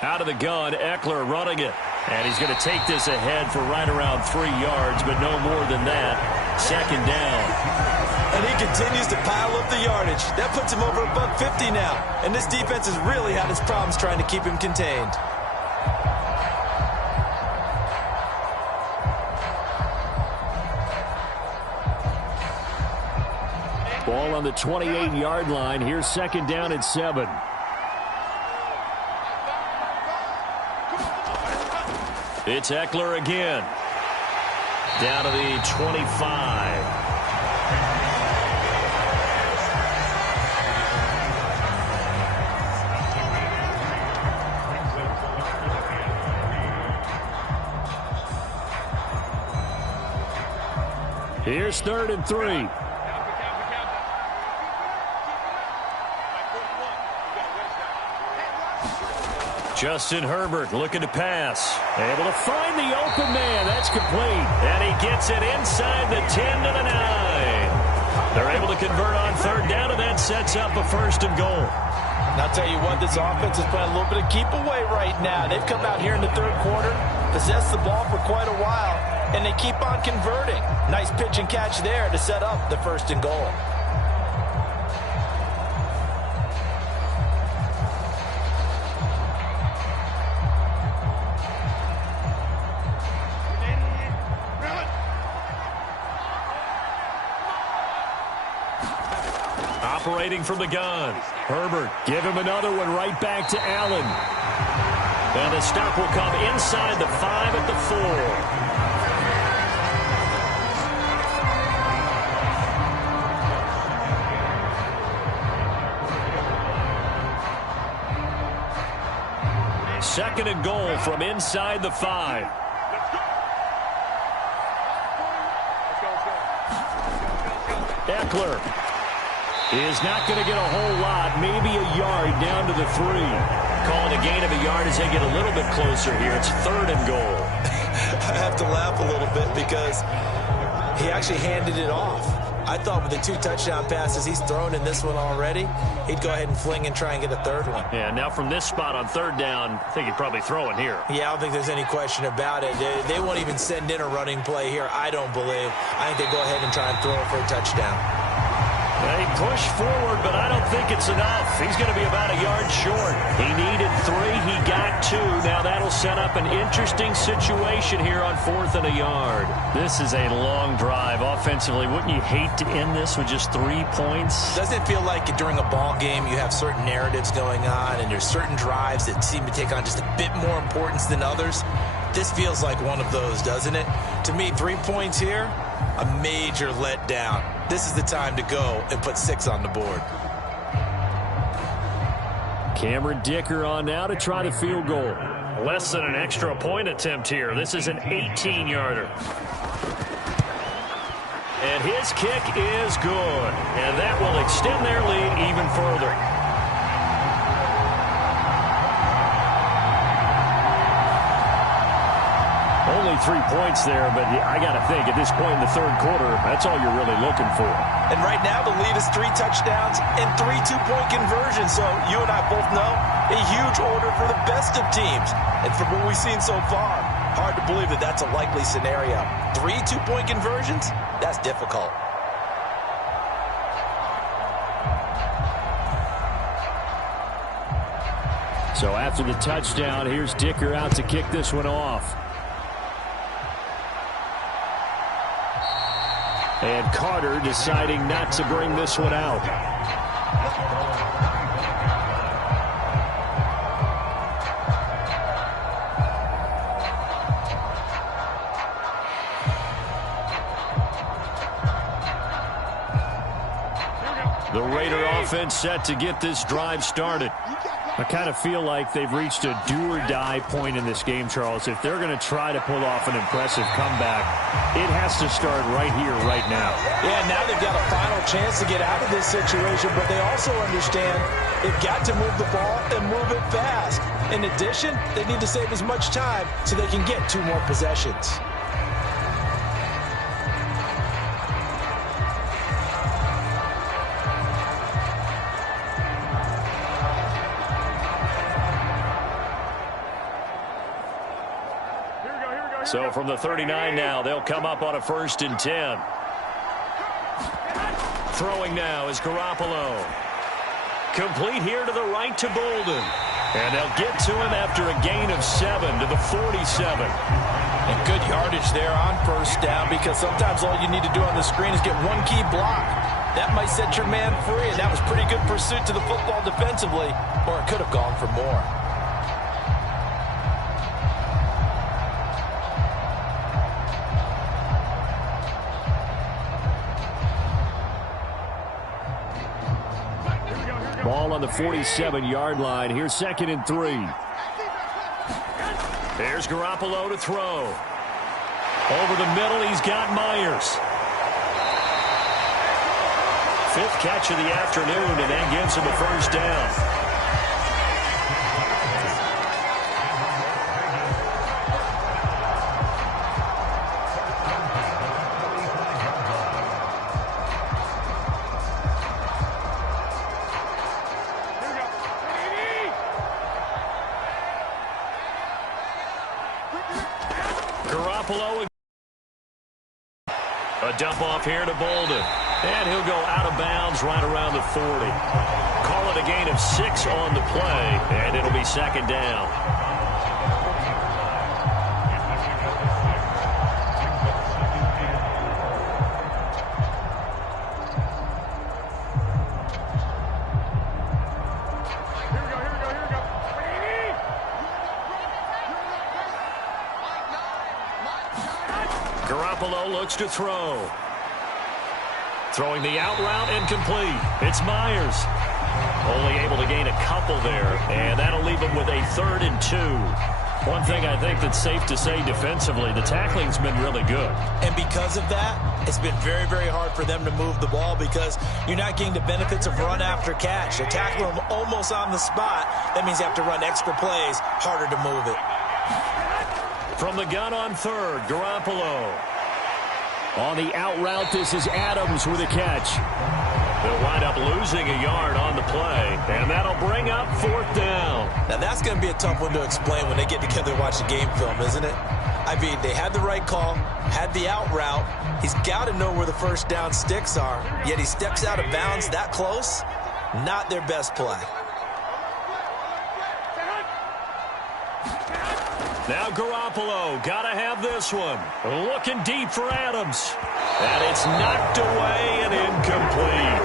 Out of the gun, Eckler running it. And he's going to take this ahead for right around 3 yards, but no more than that. 2nd down. And he continues to pile up the yardage. That puts him over $150 now. And this defense has really had its problems trying to keep him contained. Ball on the 28-yard line. Here's 2nd down and 7. It's Eckler again. Down to the 25. Here's 3rd and 3. Justin Herbert looking to pass. Able to find the open man. That's complete. And he gets it inside the 10 to the 9. They're able to convert on 3rd down, and that sets up a 1st and goal. And I'll tell you what, this offense is playing a little bit of keep away right now. They've come out here in the 3rd quarter, possessed the ball for quite a while, and they keep on converting. Nice pitch and catch there to set up the 1st and goal. Operating from the gun. Herbert, give him another one right back to Allen. And the stop will come inside the 5 at the 4. 2nd and goal from inside the 5. Eckler is not going to get a whole lot, maybe a yard down to the 3. Calling a gain of a yard as they get a little bit closer here. It's 3rd and goal. I have to laugh a little bit because he actually handed it off. I thought with the 2 touchdown passes he's thrown in this one already, he'd go ahead and fling and try and get a 3rd one. Yeah, now from this spot on 3rd down, I think he'd probably throw it here. Yeah, I don't think there's any question about it. They won't even send in a running play here, I don't believe. I think they go ahead and try and throw it for a touchdown. They push forward, but I don't think it's enough. He's going to be about a yard short. He needed 3. He got 2. Now that'll set up an interesting situation here on 4th and a yard. This is a long drive offensively. Wouldn't you hate to end this with just 3 points? Doesn't it feel like during a ball game you have certain narratives going on and there's certain drives that seem to take on just a bit more importance than others? This feels like one of those, doesn't it? To me, 3 points here, a major letdown. This is the time to go and put 6 on the board. Cameron Dicker on now to try the field goal. Less than an extra point attempt here. This is an 18-yarder. And his kick is good. And that will extend their lead even further. Only 3 points there, but I got to think at this point in the 3rd quarter, that's all you're really looking for. And right now the lead is 3 touchdowns and 3 two-point conversions. So you and I both know a huge order for the best of teams. And from what we've seen so far, hard to believe that that's a likely scenario. 3 two-point conversions? That's difficult. So after the touchdown, here's Dicker out to kick this one off. And Carter deciding not to bring this one out. The Raider offense set to get this drive started. I kind of feel like they've reached a do-or-die point in this game, Charles. If they're going to try to pull off an impressive comeback, it has to start right here, right now. Yeah, now they've got a final chance to get out of this situation, but they also understand they've got to move the ball and move it fast. In addition, they need to save as much time so they can get 2 more possessions. So from the 39 now, they'll come up on a 1st and 10. Throwing now is Garoppolo. Complete here to the right to Bolden. And they'll get to him after a gain of 7 to the 47. And good yardage there on 1st down, because sometimes all you need to do on the screen is get one key block. That might set your man free, and that was pretty good pursuit to the football defensively, or it could have gone for more. Ball on the 47-yard line. Here's 2nd and 3. There's Garoppolo to throw. Over the middle, he's got Myers. 5th catch of the afternoon, and that gives him a 1st down. A dump off here to Bolden. And he'll go out of bounds right around the 40. Call it a gain of 6 on the play, and it'll be 2nd down. Garoppolo looks to throw. Throwing the out route incomplete. It's Myers. Only able to gain a couple there, and that'll leave him with a 3rd and 2. One thing I think that's safe to say defensively, the tackling's been really good. And because of that, it's been very, very hard for them to move the ball because you're not getting the benefits of run after catch. They're tackling them almost on the spot. That means you have to run extra plays, harder to move it. From the gun on 3rd, Garoppolo. On the out route, this is Adams with a catch. They'll wind up losing a yard on the play, and that'll bring up 4th down. Now, that's going to be a tough one to explain when they get together and watch the game film, isn't it? I mean, they had the right call, had the out route. He's got to know where the 1st down sticks are, yet he steps out of bounds that close. Not their best play. Now Garoppolo, gotta have this one. Looking deep for Adams. And it's knocked away and incomplete.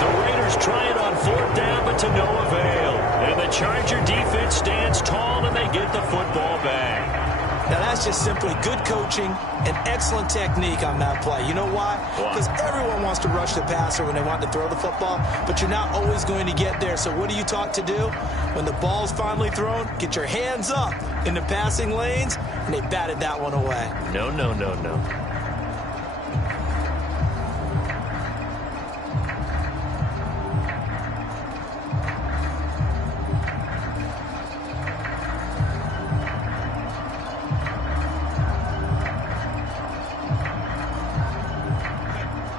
The Raiders try it on 4th down, but to no avail. And the Charger defense stands tall, and they get the football back. Now, that's just simply good coaching and excellent technique on that play. You know why? Because everyone wants to rush the passer when they want to throw the football, but you're not always going to get there. So what are you taught to do? When the ball's finally thrown, get your hands up in the passing lanes, and they batted that one away. No, no, no, no.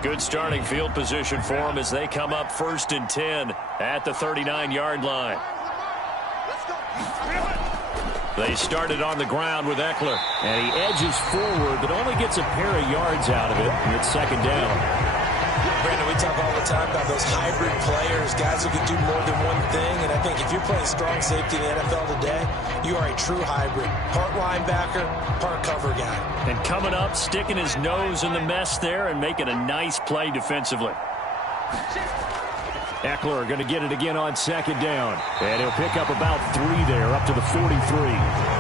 Good starting field position for them as they come up 1st and 10 at the 39-yard line. They started on the ground with Eckler. And he edges forward, but only gets a pair of yards out of it, and it's 2nd down. Brandon, we talk all the time about those hybrid players, guys who can do more than one thing. And I think if you're playing strong safety in the NFL today, you are a true hybrid. Part linebacker, part cover guy. And coming up, sticking his nose in the mess there and making a nice play defensively. Eckler going to get it again on second down. And he'll pick up about 3 there, up to the 43.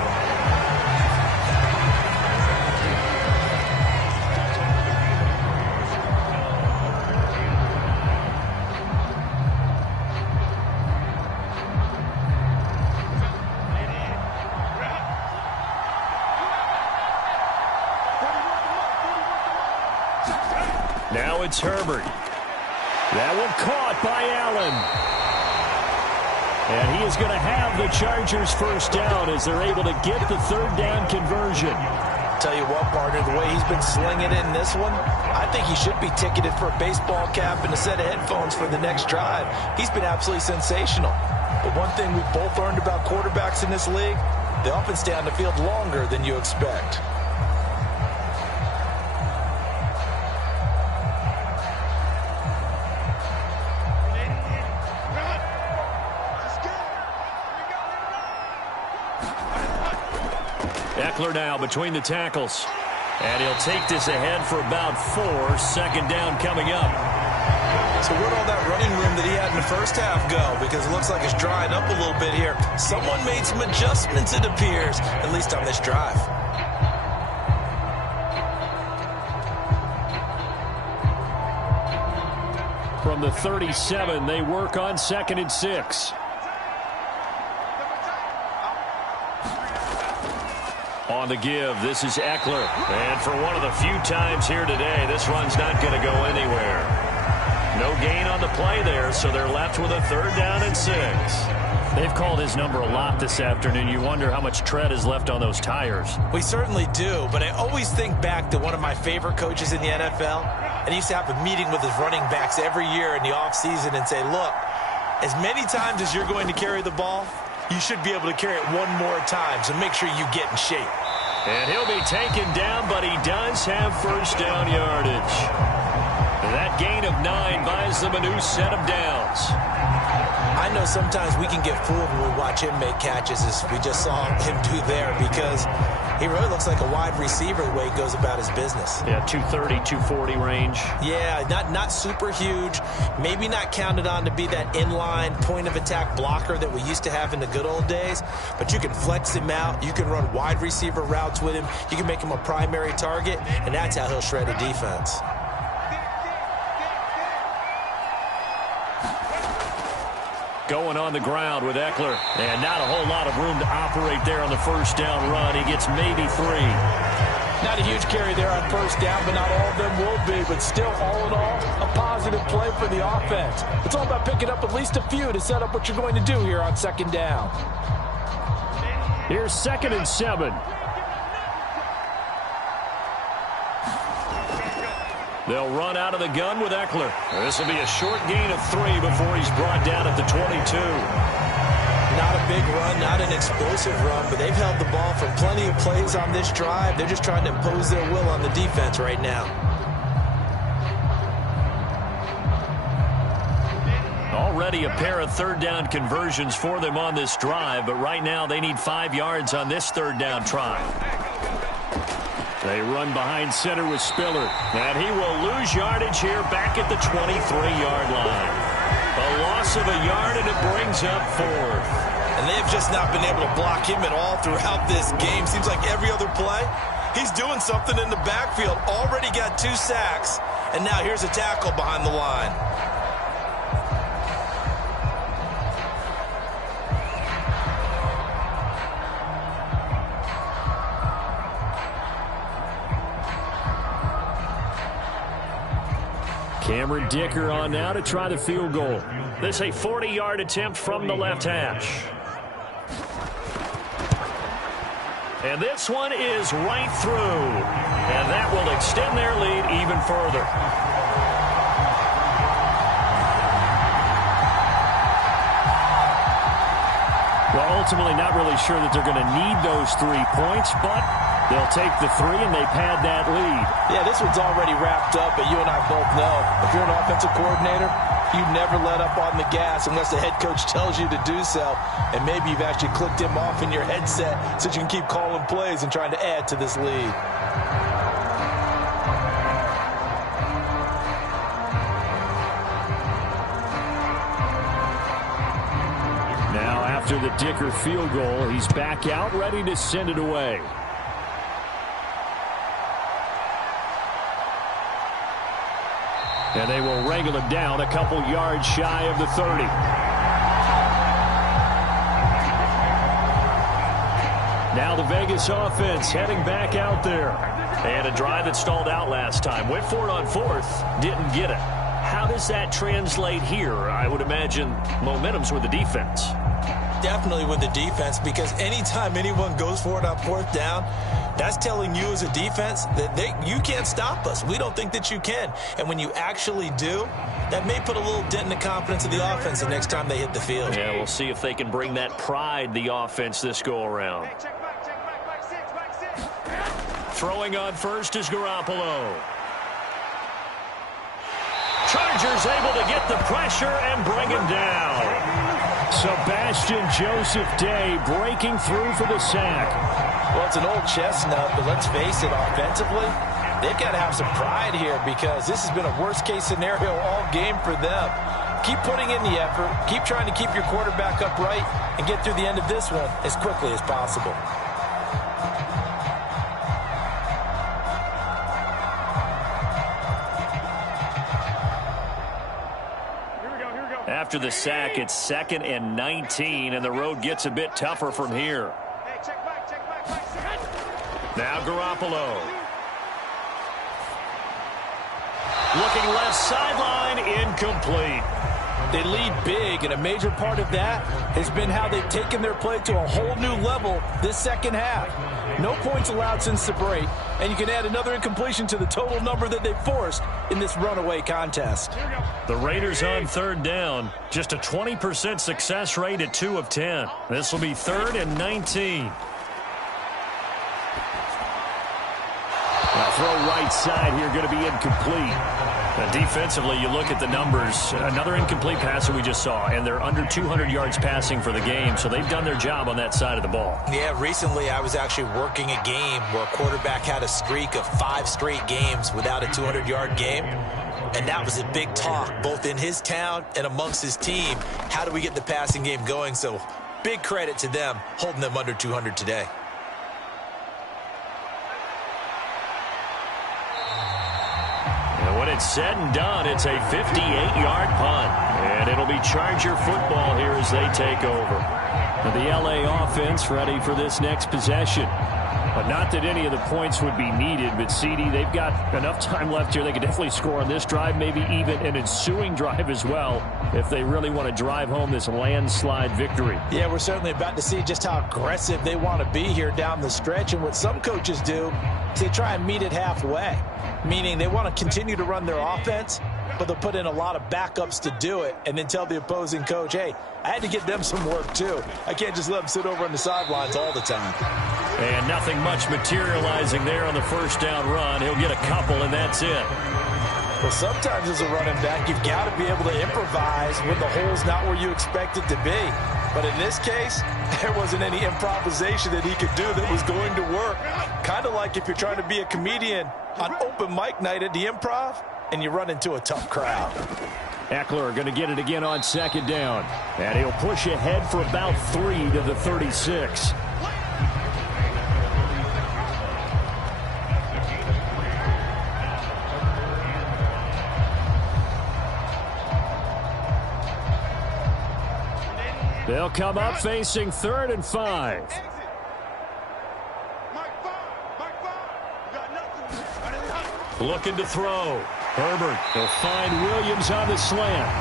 Now it's Herbert. That one caught by Allen. And he is going to have the Chargers first down as they're able to get the third down conversion. Tell you what, partner, the way he's been slinging it in this one, I think he should be ticketed for a baseball cap and a set of headphones for the next drive. He's been absolutely sensational. But one thing we've both learned about quarterbacks in this league, they often stay on the field longer than you expect. Eckler now between the tackles. And he'll take this ahead for about 4. Second down coming up. So where'd all that running room that he had in the first half go? Because it looks like it's drying up a little bit here. Someone made some adjustments, it appears, at least on this drive. From the 37, they work on 2nd and 6. On the give, this is Eckler. And for one of the few times here today, this run's not going to go anywhere. No gain on the play there, so they're left with a 3rd down and 6. They've called his number a lot this afternoon. You wonder how much tread is left on those tires. We certainly do, but I always think back to one of my favorite coaches in the NFL, and he used to have a meeting with his running backs every year in the offseason and say, look, as many times as you're going to carry the ball, you should be able to carry it one more time, so make sure you get in shape. And he'll be taken down, but he does have first down yardage. That gain of 9 buys them a new set of downs. I know sometimes we can get fooled when we watch him make catches, as we just saw him do there, because he really looks like a wide receiver the way he goes about his business. Yeah, 230, 240 range. Yeah, not super huge. Maybe not counted on to be that inline point-of-attack blocker that we used to have in the good old days, but you can flex him out. You can run wide receiver routes with him. You can make him a primary target, and that's how he'll shred a defense. Going on the ground with Eckler. And not a whole lot of room to operate there on the first down run. He gets maybe 3. Not a huge carry there on first down, but not all of them will be. But still, all in all, a positive play for the offense. It's all about picking up at least a few to set up what you're going to do here on second down. Here's 2nd and 7. They'll run out of the gun with Eckler. This will be a short gain of 3 before he's brought down at the 22. Not a big run, not an explosive run, but they've held the ball for plenty of plays on this drive. They're just trying to impose their will on the defense right now. Already a pair of 3rd down conversions for them on this drive, but right now they need 5 yards on this 3rd down try. They run behind center with Spiller, and he will lose yardage here back at the 23-yard line. A loss of a yard, and it brings up 4th. And they've just not been able to block him at all throughout this game. Seems like every other play, he's doing something in the backfield. Already got 2 sacks, and now here's a tackle behind the line. Cameron Dicker on now to try the field goal. This a 40-yard attempt from the left hash. And this one is right through. And that will extend their lead even further. Well, ultimately not really sure that they're going to need those 3 points, but They'll take the 3, and they pad that lead. Yeah, this one's already wrapped up, but you and I both know if you're an offensive coordinator, you never let up on the gas unless the head coach tells you to do so. And maybe you've actually clicked him off in your headset so you can keep calling plays and trying to add to this lead. Now, after the Dicker field goal, he's back out, ready to send it away. And they will wrangle him down a couple yards shy of the 30. Now the Vegas offense heading back out there. They had a drive that stalled out last time. Went for it on 4th, didn't get it. How does that translate here? I would imagine momentum's with the defense. Definitely with the defense, because anytime anyone goes for it on 4th down, that's telling you as a defense that you can't stop us. We don't think that you can. And when you actually do, that may put a little dent in the confidence of the offense the next time they hit the field. Yeah, we'll see if they can bring that pride, the offense, this go-around. Throwing on first is Garoppolo. Chargers able to get the pressure and bring him down. Sebastian Joseph Day breaking through for the sack. Well, it's an old chestnut, but let's face it, offensively, they've got to have some pride here because this has been a worst-case scenario all game for them. Keep putting in the effort. Keep trying to keep your quarterback upright and get through the end of this one as quickly as possible. After the sack, it's 2nd and 19, and the road gets a bit tougher from here. Now Garoppolo. Looking left sideline, incomplete. They lead big, and a major part of that has been how they've taken their play to a whole new level this second half. No points allowed since the break, and you can add another incompletion to the total number that they've forced in this runaway contest. The Raiders on 3rd down. Just a 20% success rate at 2 of 10. This will be 3rd and 19. Now throw right side here, going to be incomplete. Now defensively, you look at the numbers. Another incomplete pass that we just saw, and they're under 200 yards passing for the game, so they've done their job on that side of the ball. Yeah, recently I was actually working a game where a quarterback had a streak of 5 straight games without a 200-yard game, and that was a big talk, both in his town and amongst his team. How do we get the passing game going? So big credit to them holding them under 200 today. When it's said and done, it's a 58-yard punt. And it'll be Charger football here as they take over. And the L.A. offense ready for this next possession. But not that any of the points would be needed, but CD, they've got enough time left here. They could definitely score on this drive, maybe even an ensuing drive as well, if they really want to drive home this landslide victory. Yeah, we're certainly about to see just how aggressive they want to be here down the stretch. And what some coaches do is they try and meet it halfway, meaning they want to continue to run their offense, but they'll put in a lot of backups to do it and then tell the opposing coach, hey, I had to get them some work too. I can't just let them sit over on the sidelines all the time. And nothing much materializing there on the first down run. He'll get a couple, and that's it. Well, sometimes as a running back, you've got to be able to improvise when the hole's not where you expect it to be. But in this case, there wasn't any improvisation that he could do that was going to work. Kind of like if you're trying to be a comedian on open mic night at the Improv and you run into a tough crowd. Eckler going to get it again on 2nd down. And he'll push ahead for about 3 to the 36. They'll come up facing 3rd and 5. Looking to throw. Herbert will find Williams on the slant.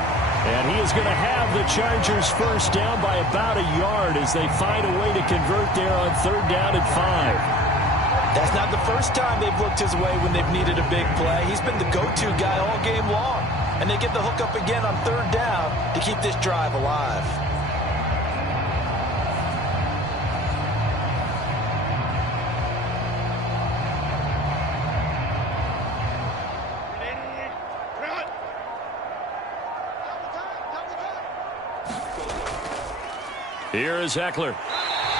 And he is going to have the Chargers first down by about a yard as they find a way to convert there on 3rd down and 5. That's not the first time they've looked his way when they've needed a big play. He's been the go-to guy all game long. And they get the hook up again on 3rd down to keep this drive alive. Here is Eckler.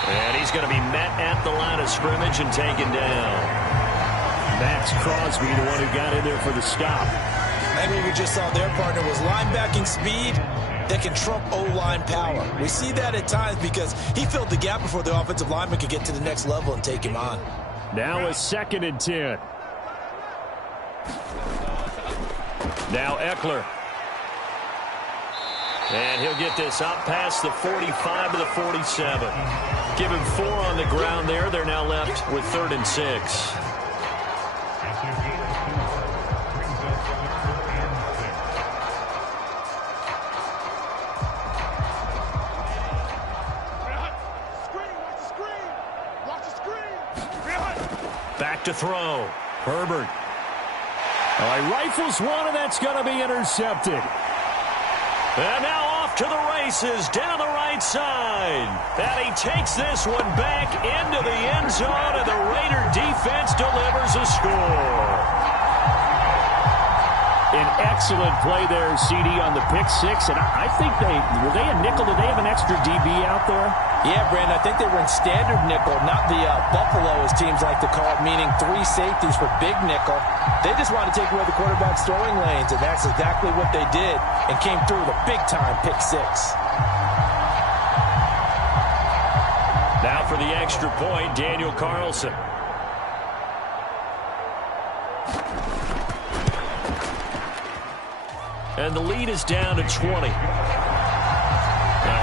And he's going to be met at the line of scrimmage and taken down. Max Crosby, the one who got in there for the stop. And what we just saw their partner was linebacking speed that can trump O-line power. We see that at times because he filled the gap before the offensive lineman could get to the next level and take him on. Now a 2nd and 10. Now Eckler. And he'll get this up past the 45 to the 47. Give him 4 on the ground there. They're now left with 3rd and 6. Back to throw. Herbert. He rifles one, and that's going to be intercepted. And now off to the races down the right side. And he takes this one back into the end zone, and the Raider defense delivers a score. An excellent play there, CD, on the pick six. And I think were they a nickel? Did they have an extra DB out there? Yeah, Brandon, I think they were in standard nickel, not the Buffalo, as teams like to call it, meaning 3 safeties for big nickel. They just wanted to take away the quarterback's throwing lanes, and that's exactly what they did, and came through with a big-time pick six. Now for the extra point, Daniel Carlson. And the lead is down to 20. A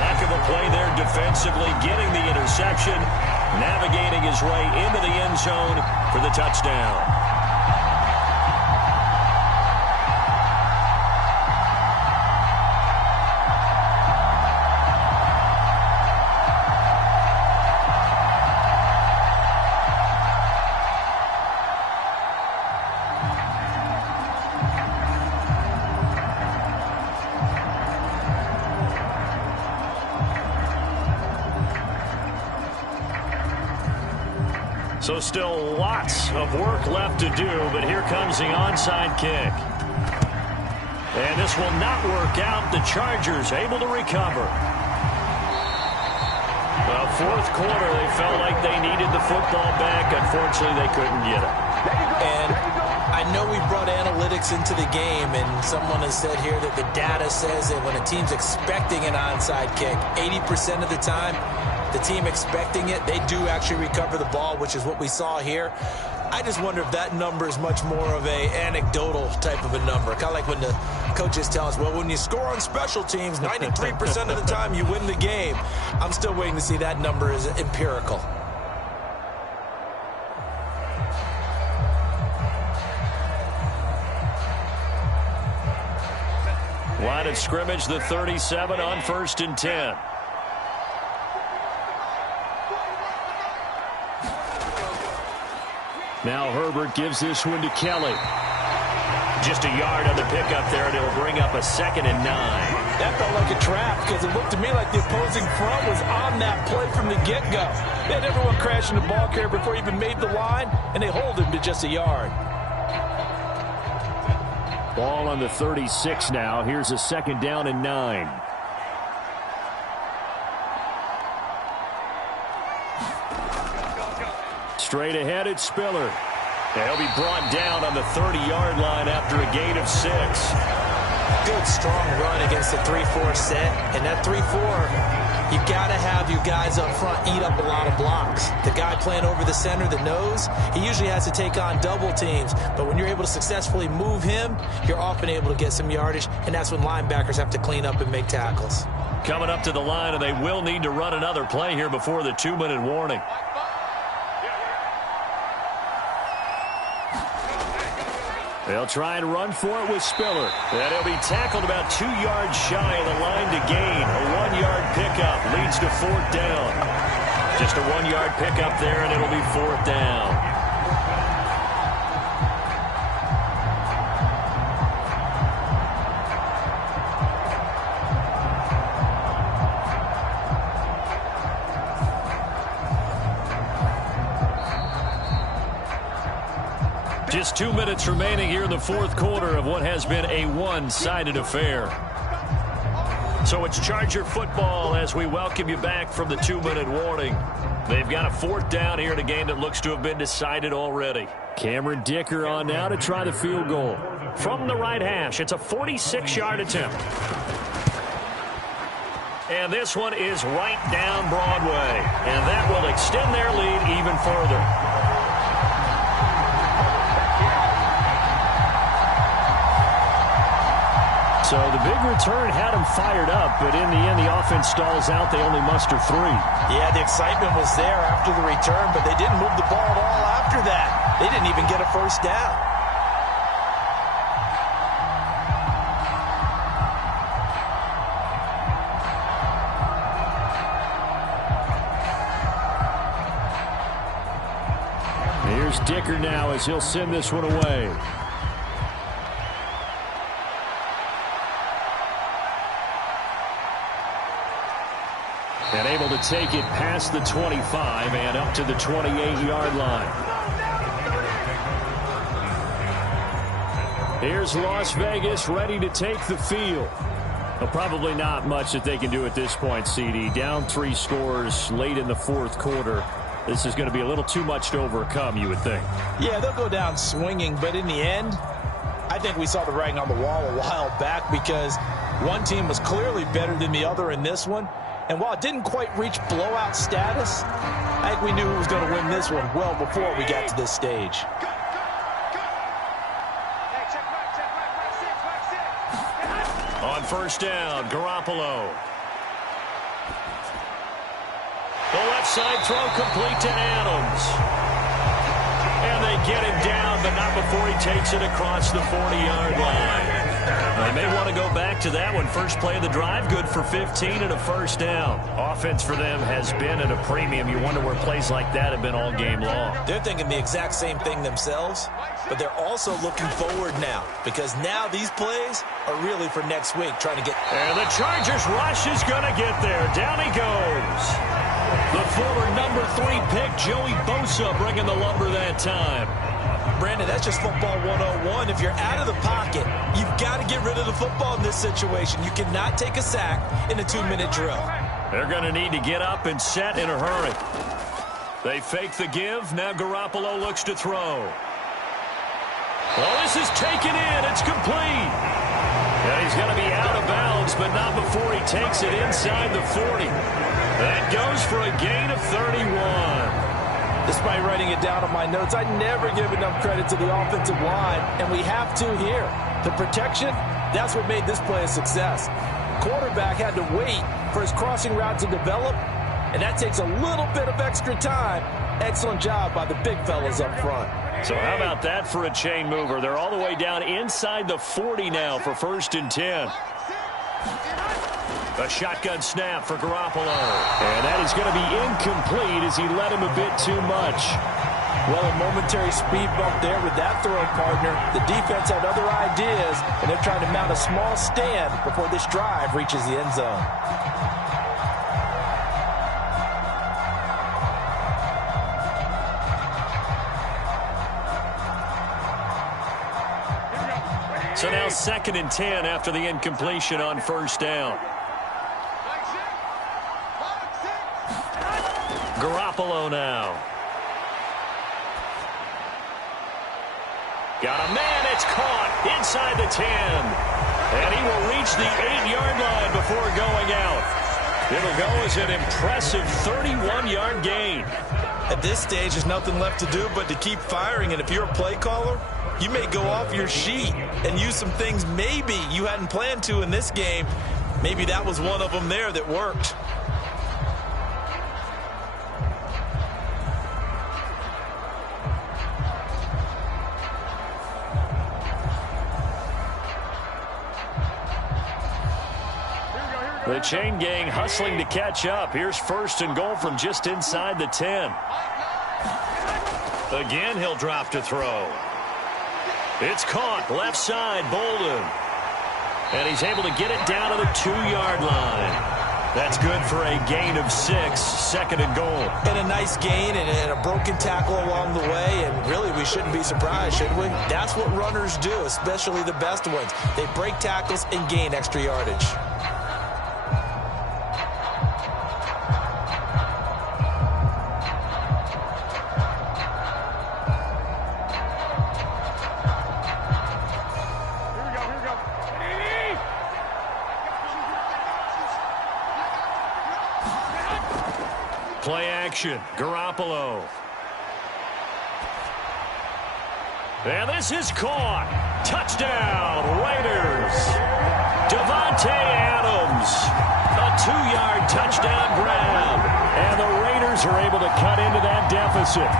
heck of a play there defensively, getting the interception, navigating his way into the end zone for the touchdown. So still lots of work left to do, but here comes the onside kick. And this will not work out. The Chargers able to recover. Well, 4th quarter, they felt like they needed the football back. Unfortunately, they couldn't get it. And I know we brought analytics into the game, and someone has said here that the data says that when a team's expecting an onside kick, 80% of the time, the team expecting it, they do actually recover the ball, which is what we saw here. I just wonder if that number is much more of a anecdotal type of a number. Kind of like when the coaches tell us, well, when you score on special teams, 93% of the time you win the game. I'm still waiting to see that number is empirical. Line of scrimmage, the 37 on 1st and 10. Now Herbert gives this one to Kelly. Just a yard on the pickup there, and it'll bring up a 2nd and 9. That felt like a trap because it looked to me like the opposing front was on that play from the get-go. They had everyone crashing the ball carrier before he even made the line, and they hold him to just a yard. Ball on the 36 now. Here's a 2nd down and 9. Straight ahead, it's Spiller. And he'll be brought down on the 30-yard line after a gain of 6. Good, strong run against the 3-4 set. And that 3-4, you got to have your guys up front eat up a lot of blocks. The guy playing over the center, the nose, he usually has to take on double teams. But when you're able to successfully move him, you're often able to get some yardage. And that's when linebackers have to clean up and make tackles. Coming up to the line, and they will need to run another play here before the 2-minute warning. They'll try and run for it with Spiller. And he'll be tackled about 2 yards shy of the line to gain. A 1-yard pickup leads to 4th down. Just a 1-yard pickup there, and it'll be 4th down. Just 2 minutes remaining here in the 4th quarter of what has been a one-sided affair. So it's Charger football as we welcome you back from the 2-minute warning. They've got a 4th down here in a game that looks to have been decided already. Cameron Dicker on now to try the field goal. From the right hash, it's a 46-yard attempt. And this one is right down Broadway. And that will extend their lead even further. So the big return had them fired up, but in the end, the offense stalls out. They only muster 3. Yeah, the excitement was there after the return, but they didn't move the ball at all after that. They didn't even get a first down. Here's Dicker now as he'll send this one away. And able to take it past the 25 and up to the 28-yard line. Here's Las Vegas ready to take the field. Well, probably not much that they can do at this point, CD. Down 3 scores late in the 4th quarter. This is going to be a little too much to overcome, you would think. Yeah, they'll go down swinging, but in the end, I think we saw the writing on the wall a while back because one team was clearly better than the other in this one. And while it didn't quite reach blowout status, I think we knew who was going to win this one well before we got to this stage. On 1st down, Garoppolo. The left side throw complete to Adams. And they get him down, but not before he takes it across the 40-yard line. They may want to go back to that one. First play of the drive, good for 15 and a first down. Offense for them has been at a premium. You wonder where plays like that have been all game long. They're thinking the exact same thing themselves, but they're also looking forward now because now these plays are really for next week, trying to get... And the Chargers rush is going to get there. Down he goes. The former number 3 pick, Joey Bosa, bringing the lumber that time. Brandon, that's just football 101. If you're out of the pocket, you've got to get rid of the football in this situation. You cannot take a sack in a 2-minute drill. They're going to need to get up and set in a hurry. They fake the give. Now Garoppolo looks to throw. Well, this is taken in. It's complete. And he's going to be out of bounds, but not before he takes it inside the 40. That goes for a gain of 31. Despite writing it down on my notes, I never give enough credit to the offensive line, and we have to here. The protection, that's what made this play a success. Quarterback had to wait for his crossing route to develop, and that takes a little bit of extra time. Excellent job by the big fellas up front. So how about that for a chain mover? They're all the way down inside the 40 now for 1st and 10. A shotgun snap for Garoppolo. And that is going to be incomplete as he led him a bit too much. Well, a momentary speed bump there with that throw partner. The defense had other ideas, and they're trying to mount a small stand before this drive reaches the end zone. So now 2nd and 10 after the incompletion on 1st down. Garoppolo now. Got a man, it's caught inside the 10. And he will reach the 8-yard line before going out. It'll go as an impressive 31-yard gain. At this stage, there's nothing left to do but to keep firing. And if you're a play caller, you may go off your sheet and use some things maybe you hadn't planned to in this game. Maybe that was one of them there that worked. The chain gang hustling to catch up. Here's 1st and goal from just inside the 10. Again, he'll drop to throw. It's caught left side, Bolden. And he's able to get it down to the 2-yard line. That's good for a gain of 6, 2nd and goal. And a nice gain and a broken tackle along the way. And really, we shouldn't be surprised, should we? That's what runners do, especially the best ones. They break tackles and gain extra yardage. Play action. Garoppolo. And this is caught. Touchdown, Raiders. Davante Adams. A 2-yard touchdown grab. And the Raiders are able to cut into that deficit.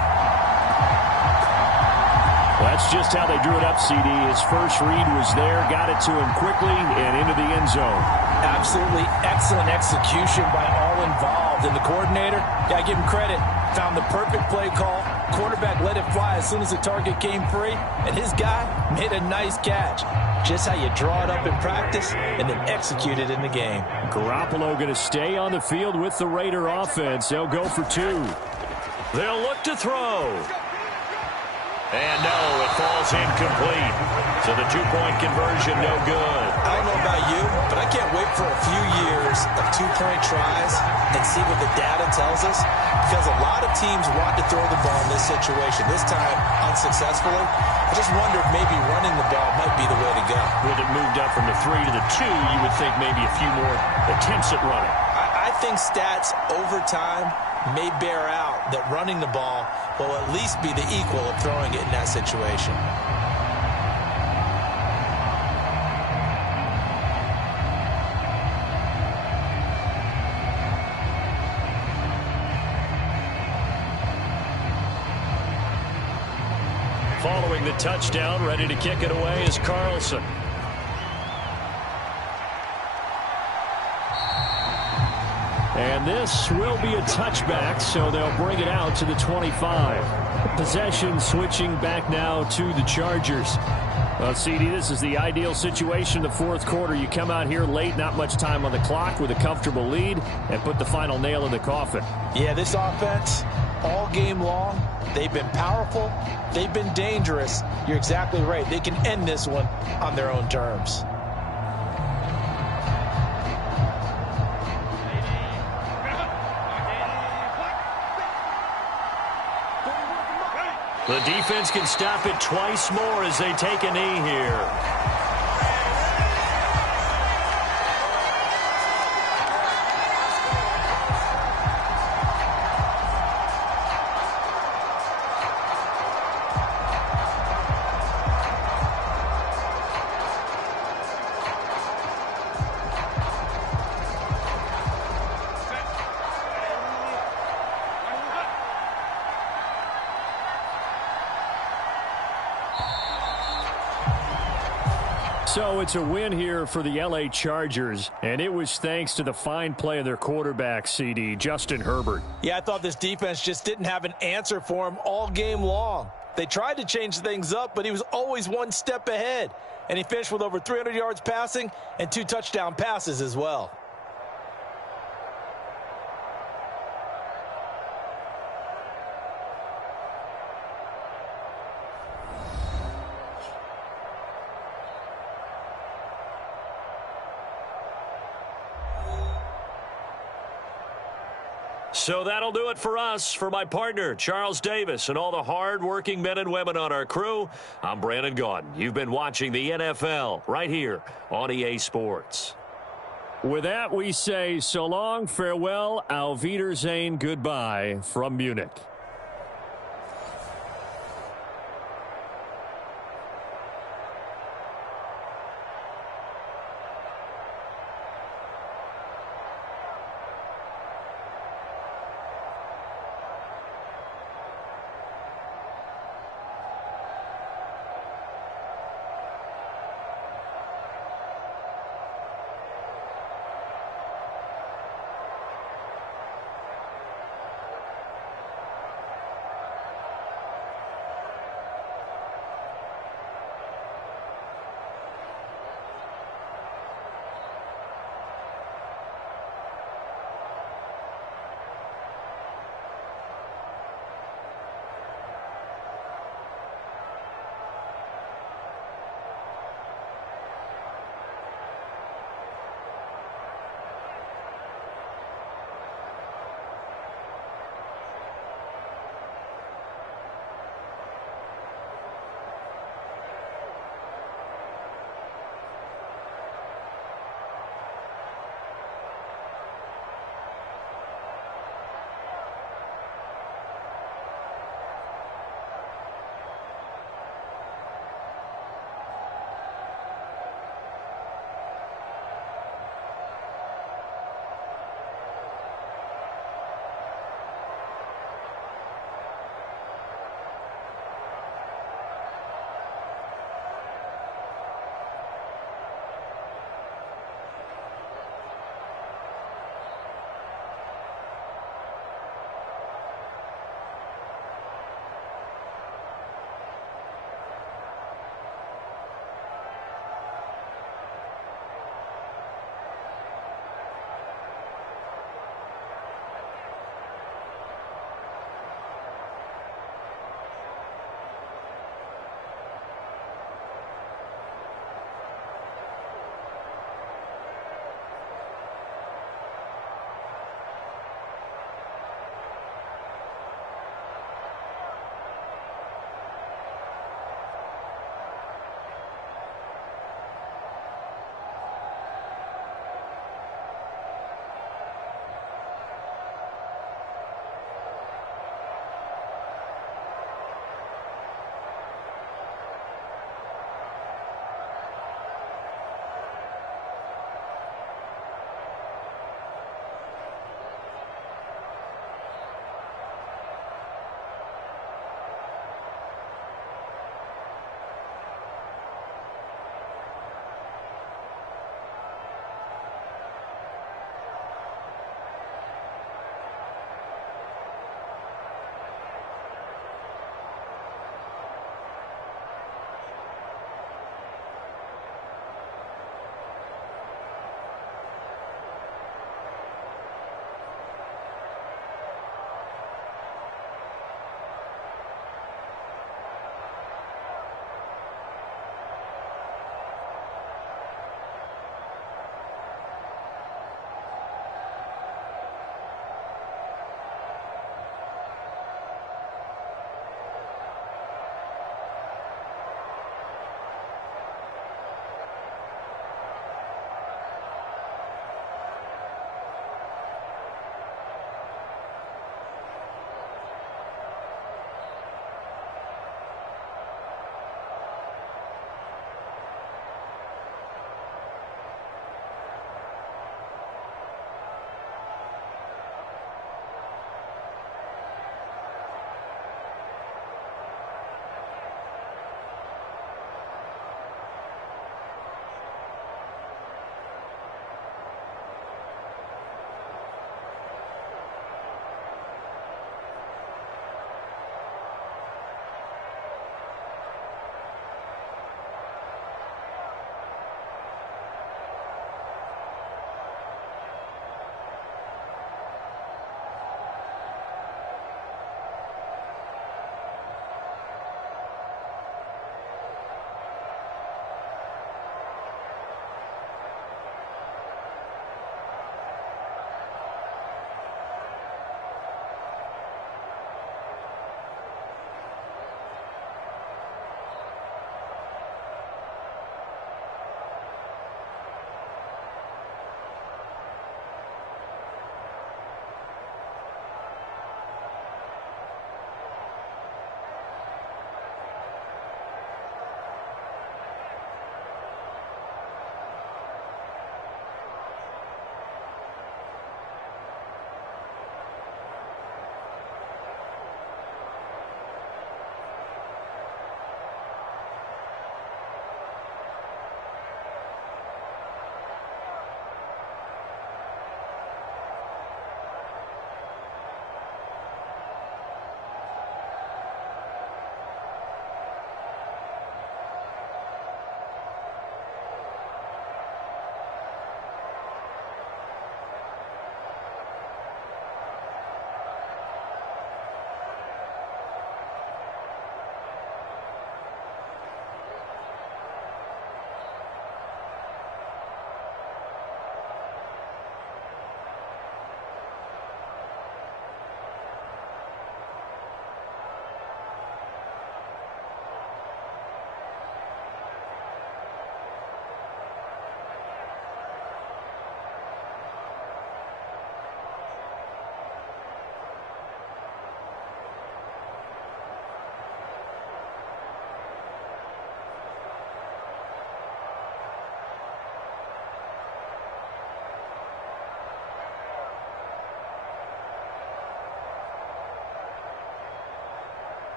That's just how they drew it up, CD. His first read was there, got it to him quickly, and into the end zone. Absolutely excellent execution by all involved. And the coordinator, got to give him credit, found the perfect play call. Quarterback let it fly as soon as the target came free, and his guy made a nice catch. Just how you draw it up in practice and then execute it in the game. Garoppolo going to stay on the field with the Raider offense. They'll go for 2. They'll look to throw. And no, it falls incomplete. So the 2-point conversion, no good. I don't know about you, but I can't wait for a few years of 2-point tries and see what the data tells us. Because a lot of teams want to throw the ball in this situation. This time, unsuccessfully. I just wonder if maybe running the ball might be the way to go. With it moved up from the 3 to the 2, you would think maybe a few more attempts at running. I think stats over time may bear out that running the ball will at least be the equal of throwing it in that situation. Following the touchdown, ready to kick it away is Carlson. And this will be a touchback, so they'll bring it out to the 25. Possession switching back now to the Chargers. Well, CD, this is the ideal situation in the fourth quarter. You come out here late, not much time on the clock, with a comfortable lead, and put the final nail in the coffin. Yeah, this offense, all game long, they've been powerful, they've been dangerous. You're exactly right. They can end this one on their own terms. The defense can stop it twice more as they take a knee here. So it's a win here for the LA Chargers, and it was thanks to the fine play of their quarterback, CD, Justin Herbert. Yeah, I thought this defense just didn't have an answer for him all game long. They tried to change things up, but he was always one step ahead. And he finished with over 300 yards passing and 2 touchdown passes as well. So that'll do it for us. For my partner, Charles Davis, and all the hard-working men and women on our crew, I'm Brandon Gaudin. You've been watching the NFL right here on EA Sports. With that, we say so long, farewell, auf Wiedersehen, goodbye from Munich.